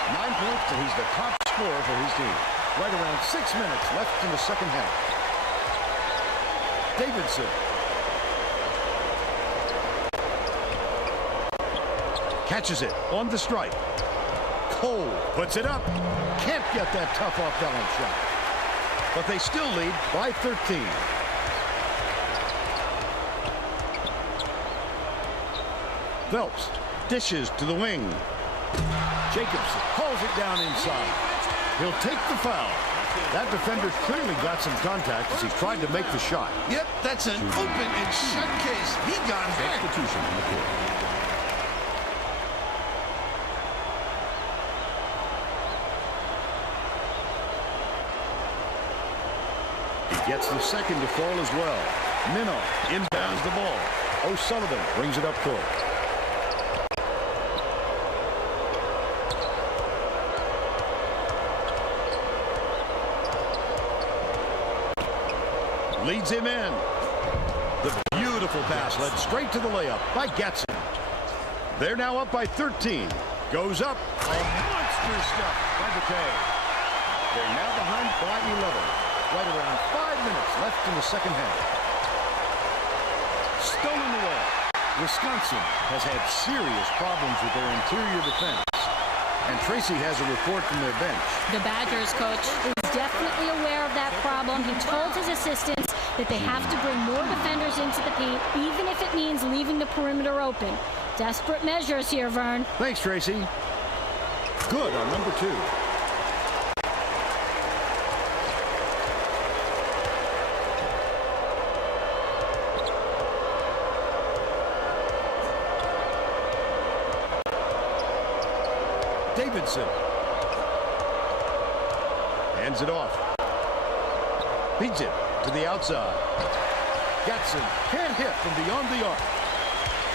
9 points, and he's the top scorer for his team. Right around 6 minutes left in the second half. Davidson. Catches it on the strike. Cole puts it up. Can't get that tough off-balance shot. But they still lead by 13. Phelps dishes to the wing. Jacobson hauls it down inside. He'll take the foul. That defender clearly got some contact as he tried to make the shot. Yep, that's an open and shut case. He got hurt. Substitution on the court. He gets the second to fall as well. Minnow inbounds the ball. O'Sullivan brings it up court. Leads him in. The beautiful pass led straight to the layup by Gatson. They're now up by 13. Goes up. A monster stuff by McKay. They're now behind by 11. Right around 5 minutes left in the second half. Stolen away. Wisconsin has had serious problems with their interior defense. And Tracy has a report from their bench. The Badgers coach is definitely aware of that problem. He told his assistants that they have to bring more defenders into the paint, even if it means leaving the perimeter open. Desperate measures here, Vern. Thanks, Tracy. Good on number 2. Davidson hands it off. Beats it to the outside. Gatson can't hit from beyond the arc.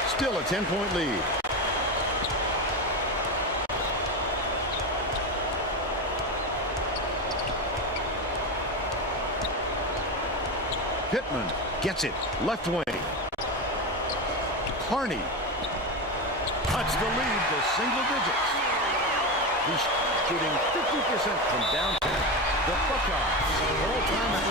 Still a 10-point lead. Pittman gets it. Left wing. Carney cuts the lead to single digits. He's shooting 50% from downtown. The Buckeyes all timeout.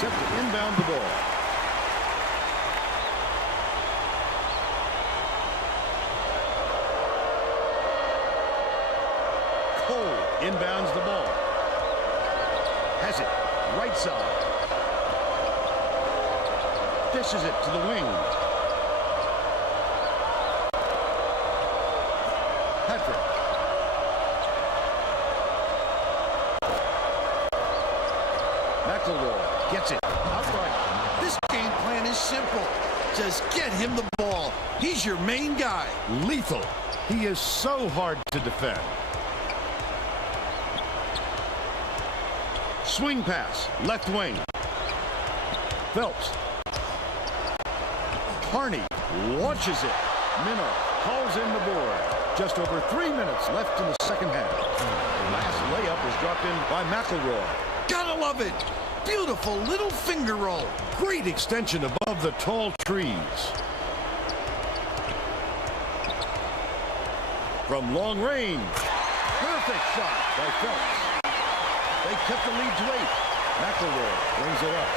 Set to inbound the ball. Cole inbounds the ball. Has it. Right side. Dishes it to the wing. Patrick. McElroy gets it outright. This game plan is simple. Just get him the ball. He's your main guy. Lethal. He is so hard to defend. Swing pass. Left wing. Phelps. Carney launches it. Minnow hauls in the board. Just over 3 minutes left in the second half. The last layup is dropped in by McElroy. Gotta love it. Beautiful little finger roll. Great extension above the tall trees. From long range. Perfect shot by Phelps. They cut the lead to 8. McElroy brings it up.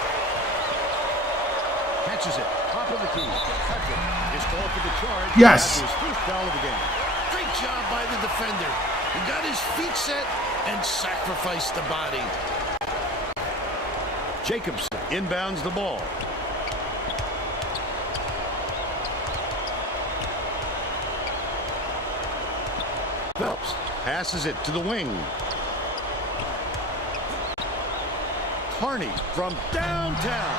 Catches it. Top of the key. Patrick is called for the charge. Yes. His first foul of the game. Great job by the defender. He got his feet set and sacrificed the body. Jacobson inbounds the ball. Phelps passes it to the wing. Carney from downtown.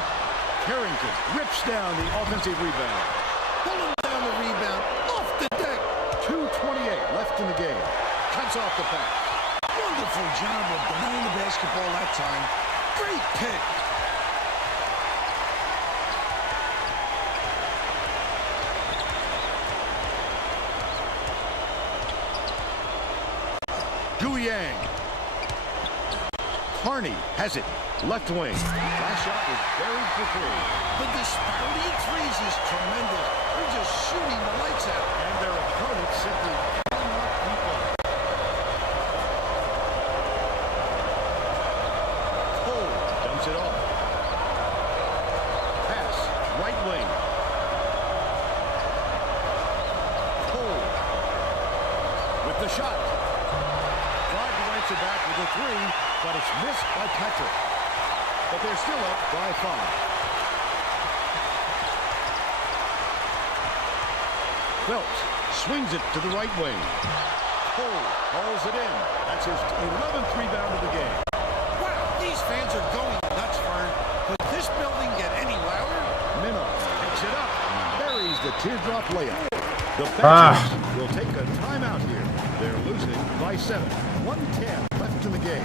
Carrington rips down the offensive rebound. Pulling down the rebound off the deck. 2:28 left in the game. Cuts off the pass. Wonderful job of denying the basketball that time. Great pick. Yang. Carney has it. Left wing. Last shot was buried for 3. The disparity in threes is tremendous. They're just shooting the lights out. And their opponents simply cannot keep up. Cole dumps it off. Pass. Right wing. Cole with the shot. It back with a 3, but it's missed by Patrick. But they're still up by 5. Phelps swings it to the right wing. Cole hauls it in. That's his 11th rebound of the game. Wow, these fans are going nuts, Vern. Could this building get any louder? Minnow picks it up. Buries the teardrop layup. The Badgers will take a timeout here. They're losing by 7. 1:10 left in the game.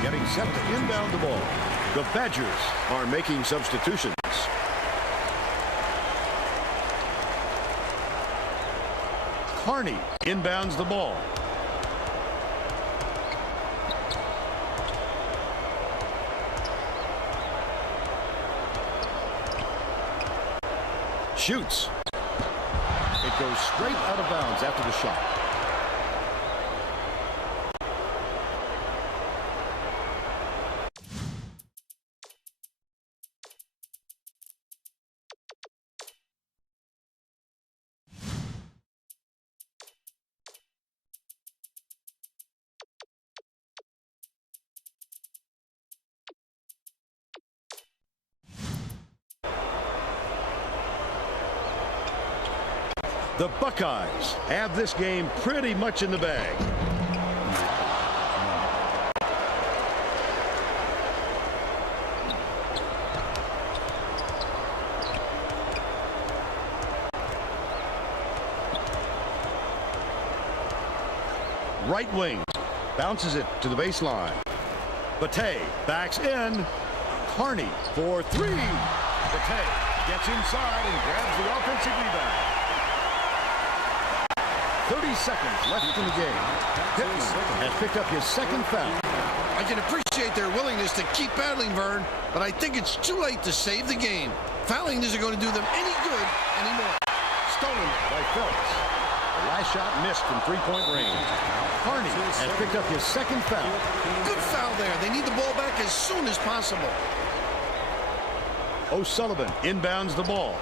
Getting set to inbound the ball. The Badgers are making substitutions. Carney inbounds the ball. Shoots. It goes straight out of bounds after the shot. The Buckeyes have this game pretty much in the bag. Right wing bounces it to the baseline. Bate backs in. Carney for three. Bate gets inside and grabs the offensive rebound. 30 seconds left in the game. Pittman has picked up his second foul. I can appreciate their willingness to keep battling, Vern, but I think it's too late to save the game. Fouling isn't going to do them any good anymore. Stolen by Phelps. The last shot missed from three-point range. Carney has picked up his second foul. Good foul there. They need the ball back as soon as possible. O'Sullivan inbounds the ball.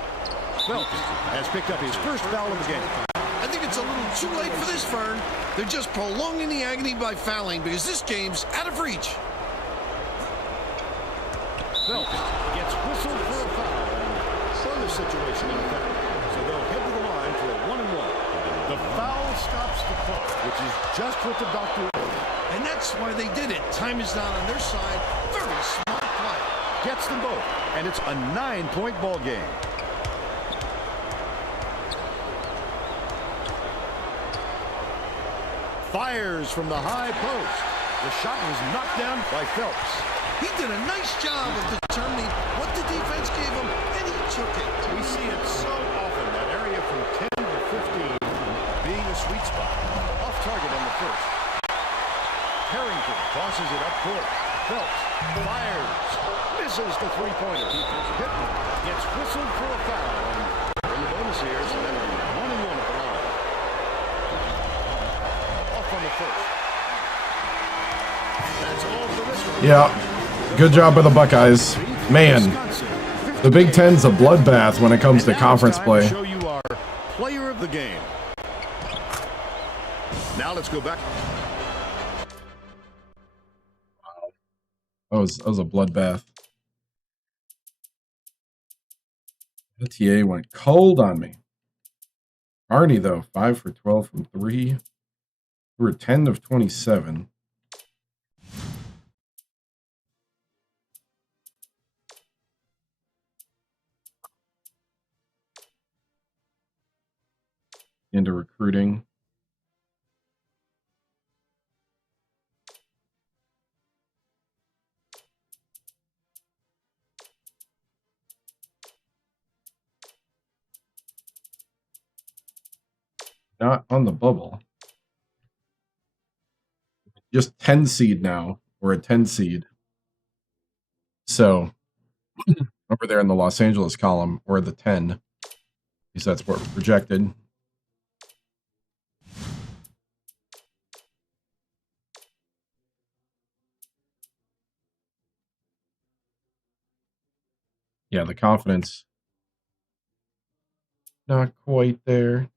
Phelps has picked up his first foul of the game. I think it's a little too late for this, Vern. They're just prolonging the agony by fouling because this game's out of reach. Phelps gets whistled for a foul and further situation in effect. So they'll head to the line for a 1-and-1. The foul stops the clock, which is just what the doctor ordered. And that's why they did it. Time is not on their side. Very smart play. Gets them both, and it's a 9-point ball game. Fires from the high post. The shot was knocked down by Phelps. He did a nice job of determining what the defense gave him, and he took it. We see it so often, that area from 10 to 15 being a sweet spot. Off target on the first. Harrington tosses it up court. Phelps fires. Misses the three-pointer. Pittman gets whistled for a foul. And in the bonus here, so that'll be 1-and-1 at the line. Off on the first. That's all for this one. Yeah, good job by the Buckeyes. Man, the Big Ten's a bloodbath when it comes to conference play. Show you our player of the game. Now let's go back. That was a bloodbath. The TA went cold on me. Arnie, though, 5 for 12 from 3. We were 10 of 27. Into recruiting. Not on the bubble. Just 10 seed now. We're a 10 seed. So, over there in the Los Angeles column, we're the 10. Because that's what we're projected. Yeah, the confidence. Not quite there.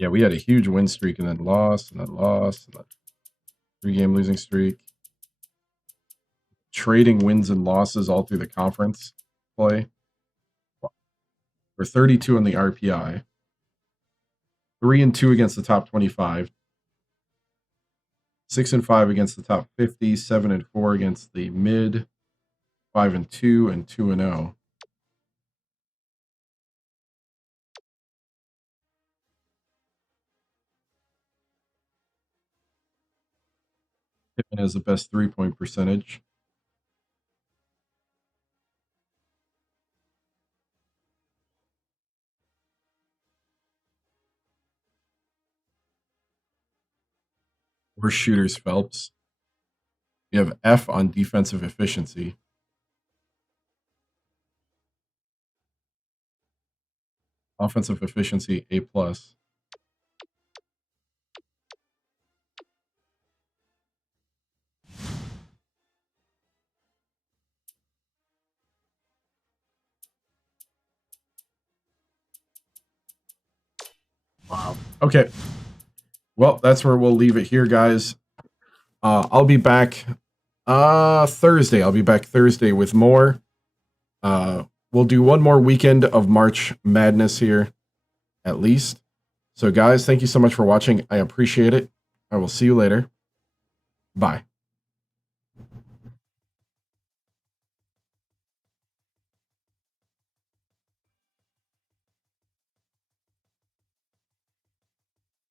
Yeah, we had a huge win streak and then lost and then lost and then 3-game losing streak. Trading wins and losses all through the conference play. We're 32 on the RPI. 3-2 against the top 25. 6-5 against the top 50. 7-4 against the mid. 5-2 and 2-0. Pittman has the best 3-point percentage. Worst shooters, Phelps. We have F on defensive efficiency. Offensive efficiency, A+. Wow. Okay. Well, that's where we'll leave it here, guys. I'll be back Thursday. I'll be back Thursday with more. We'll we'll do one more weekend of March Madness here, at least. So guys, thank you so much for watching. I appreciate it. I will see you later. Bye.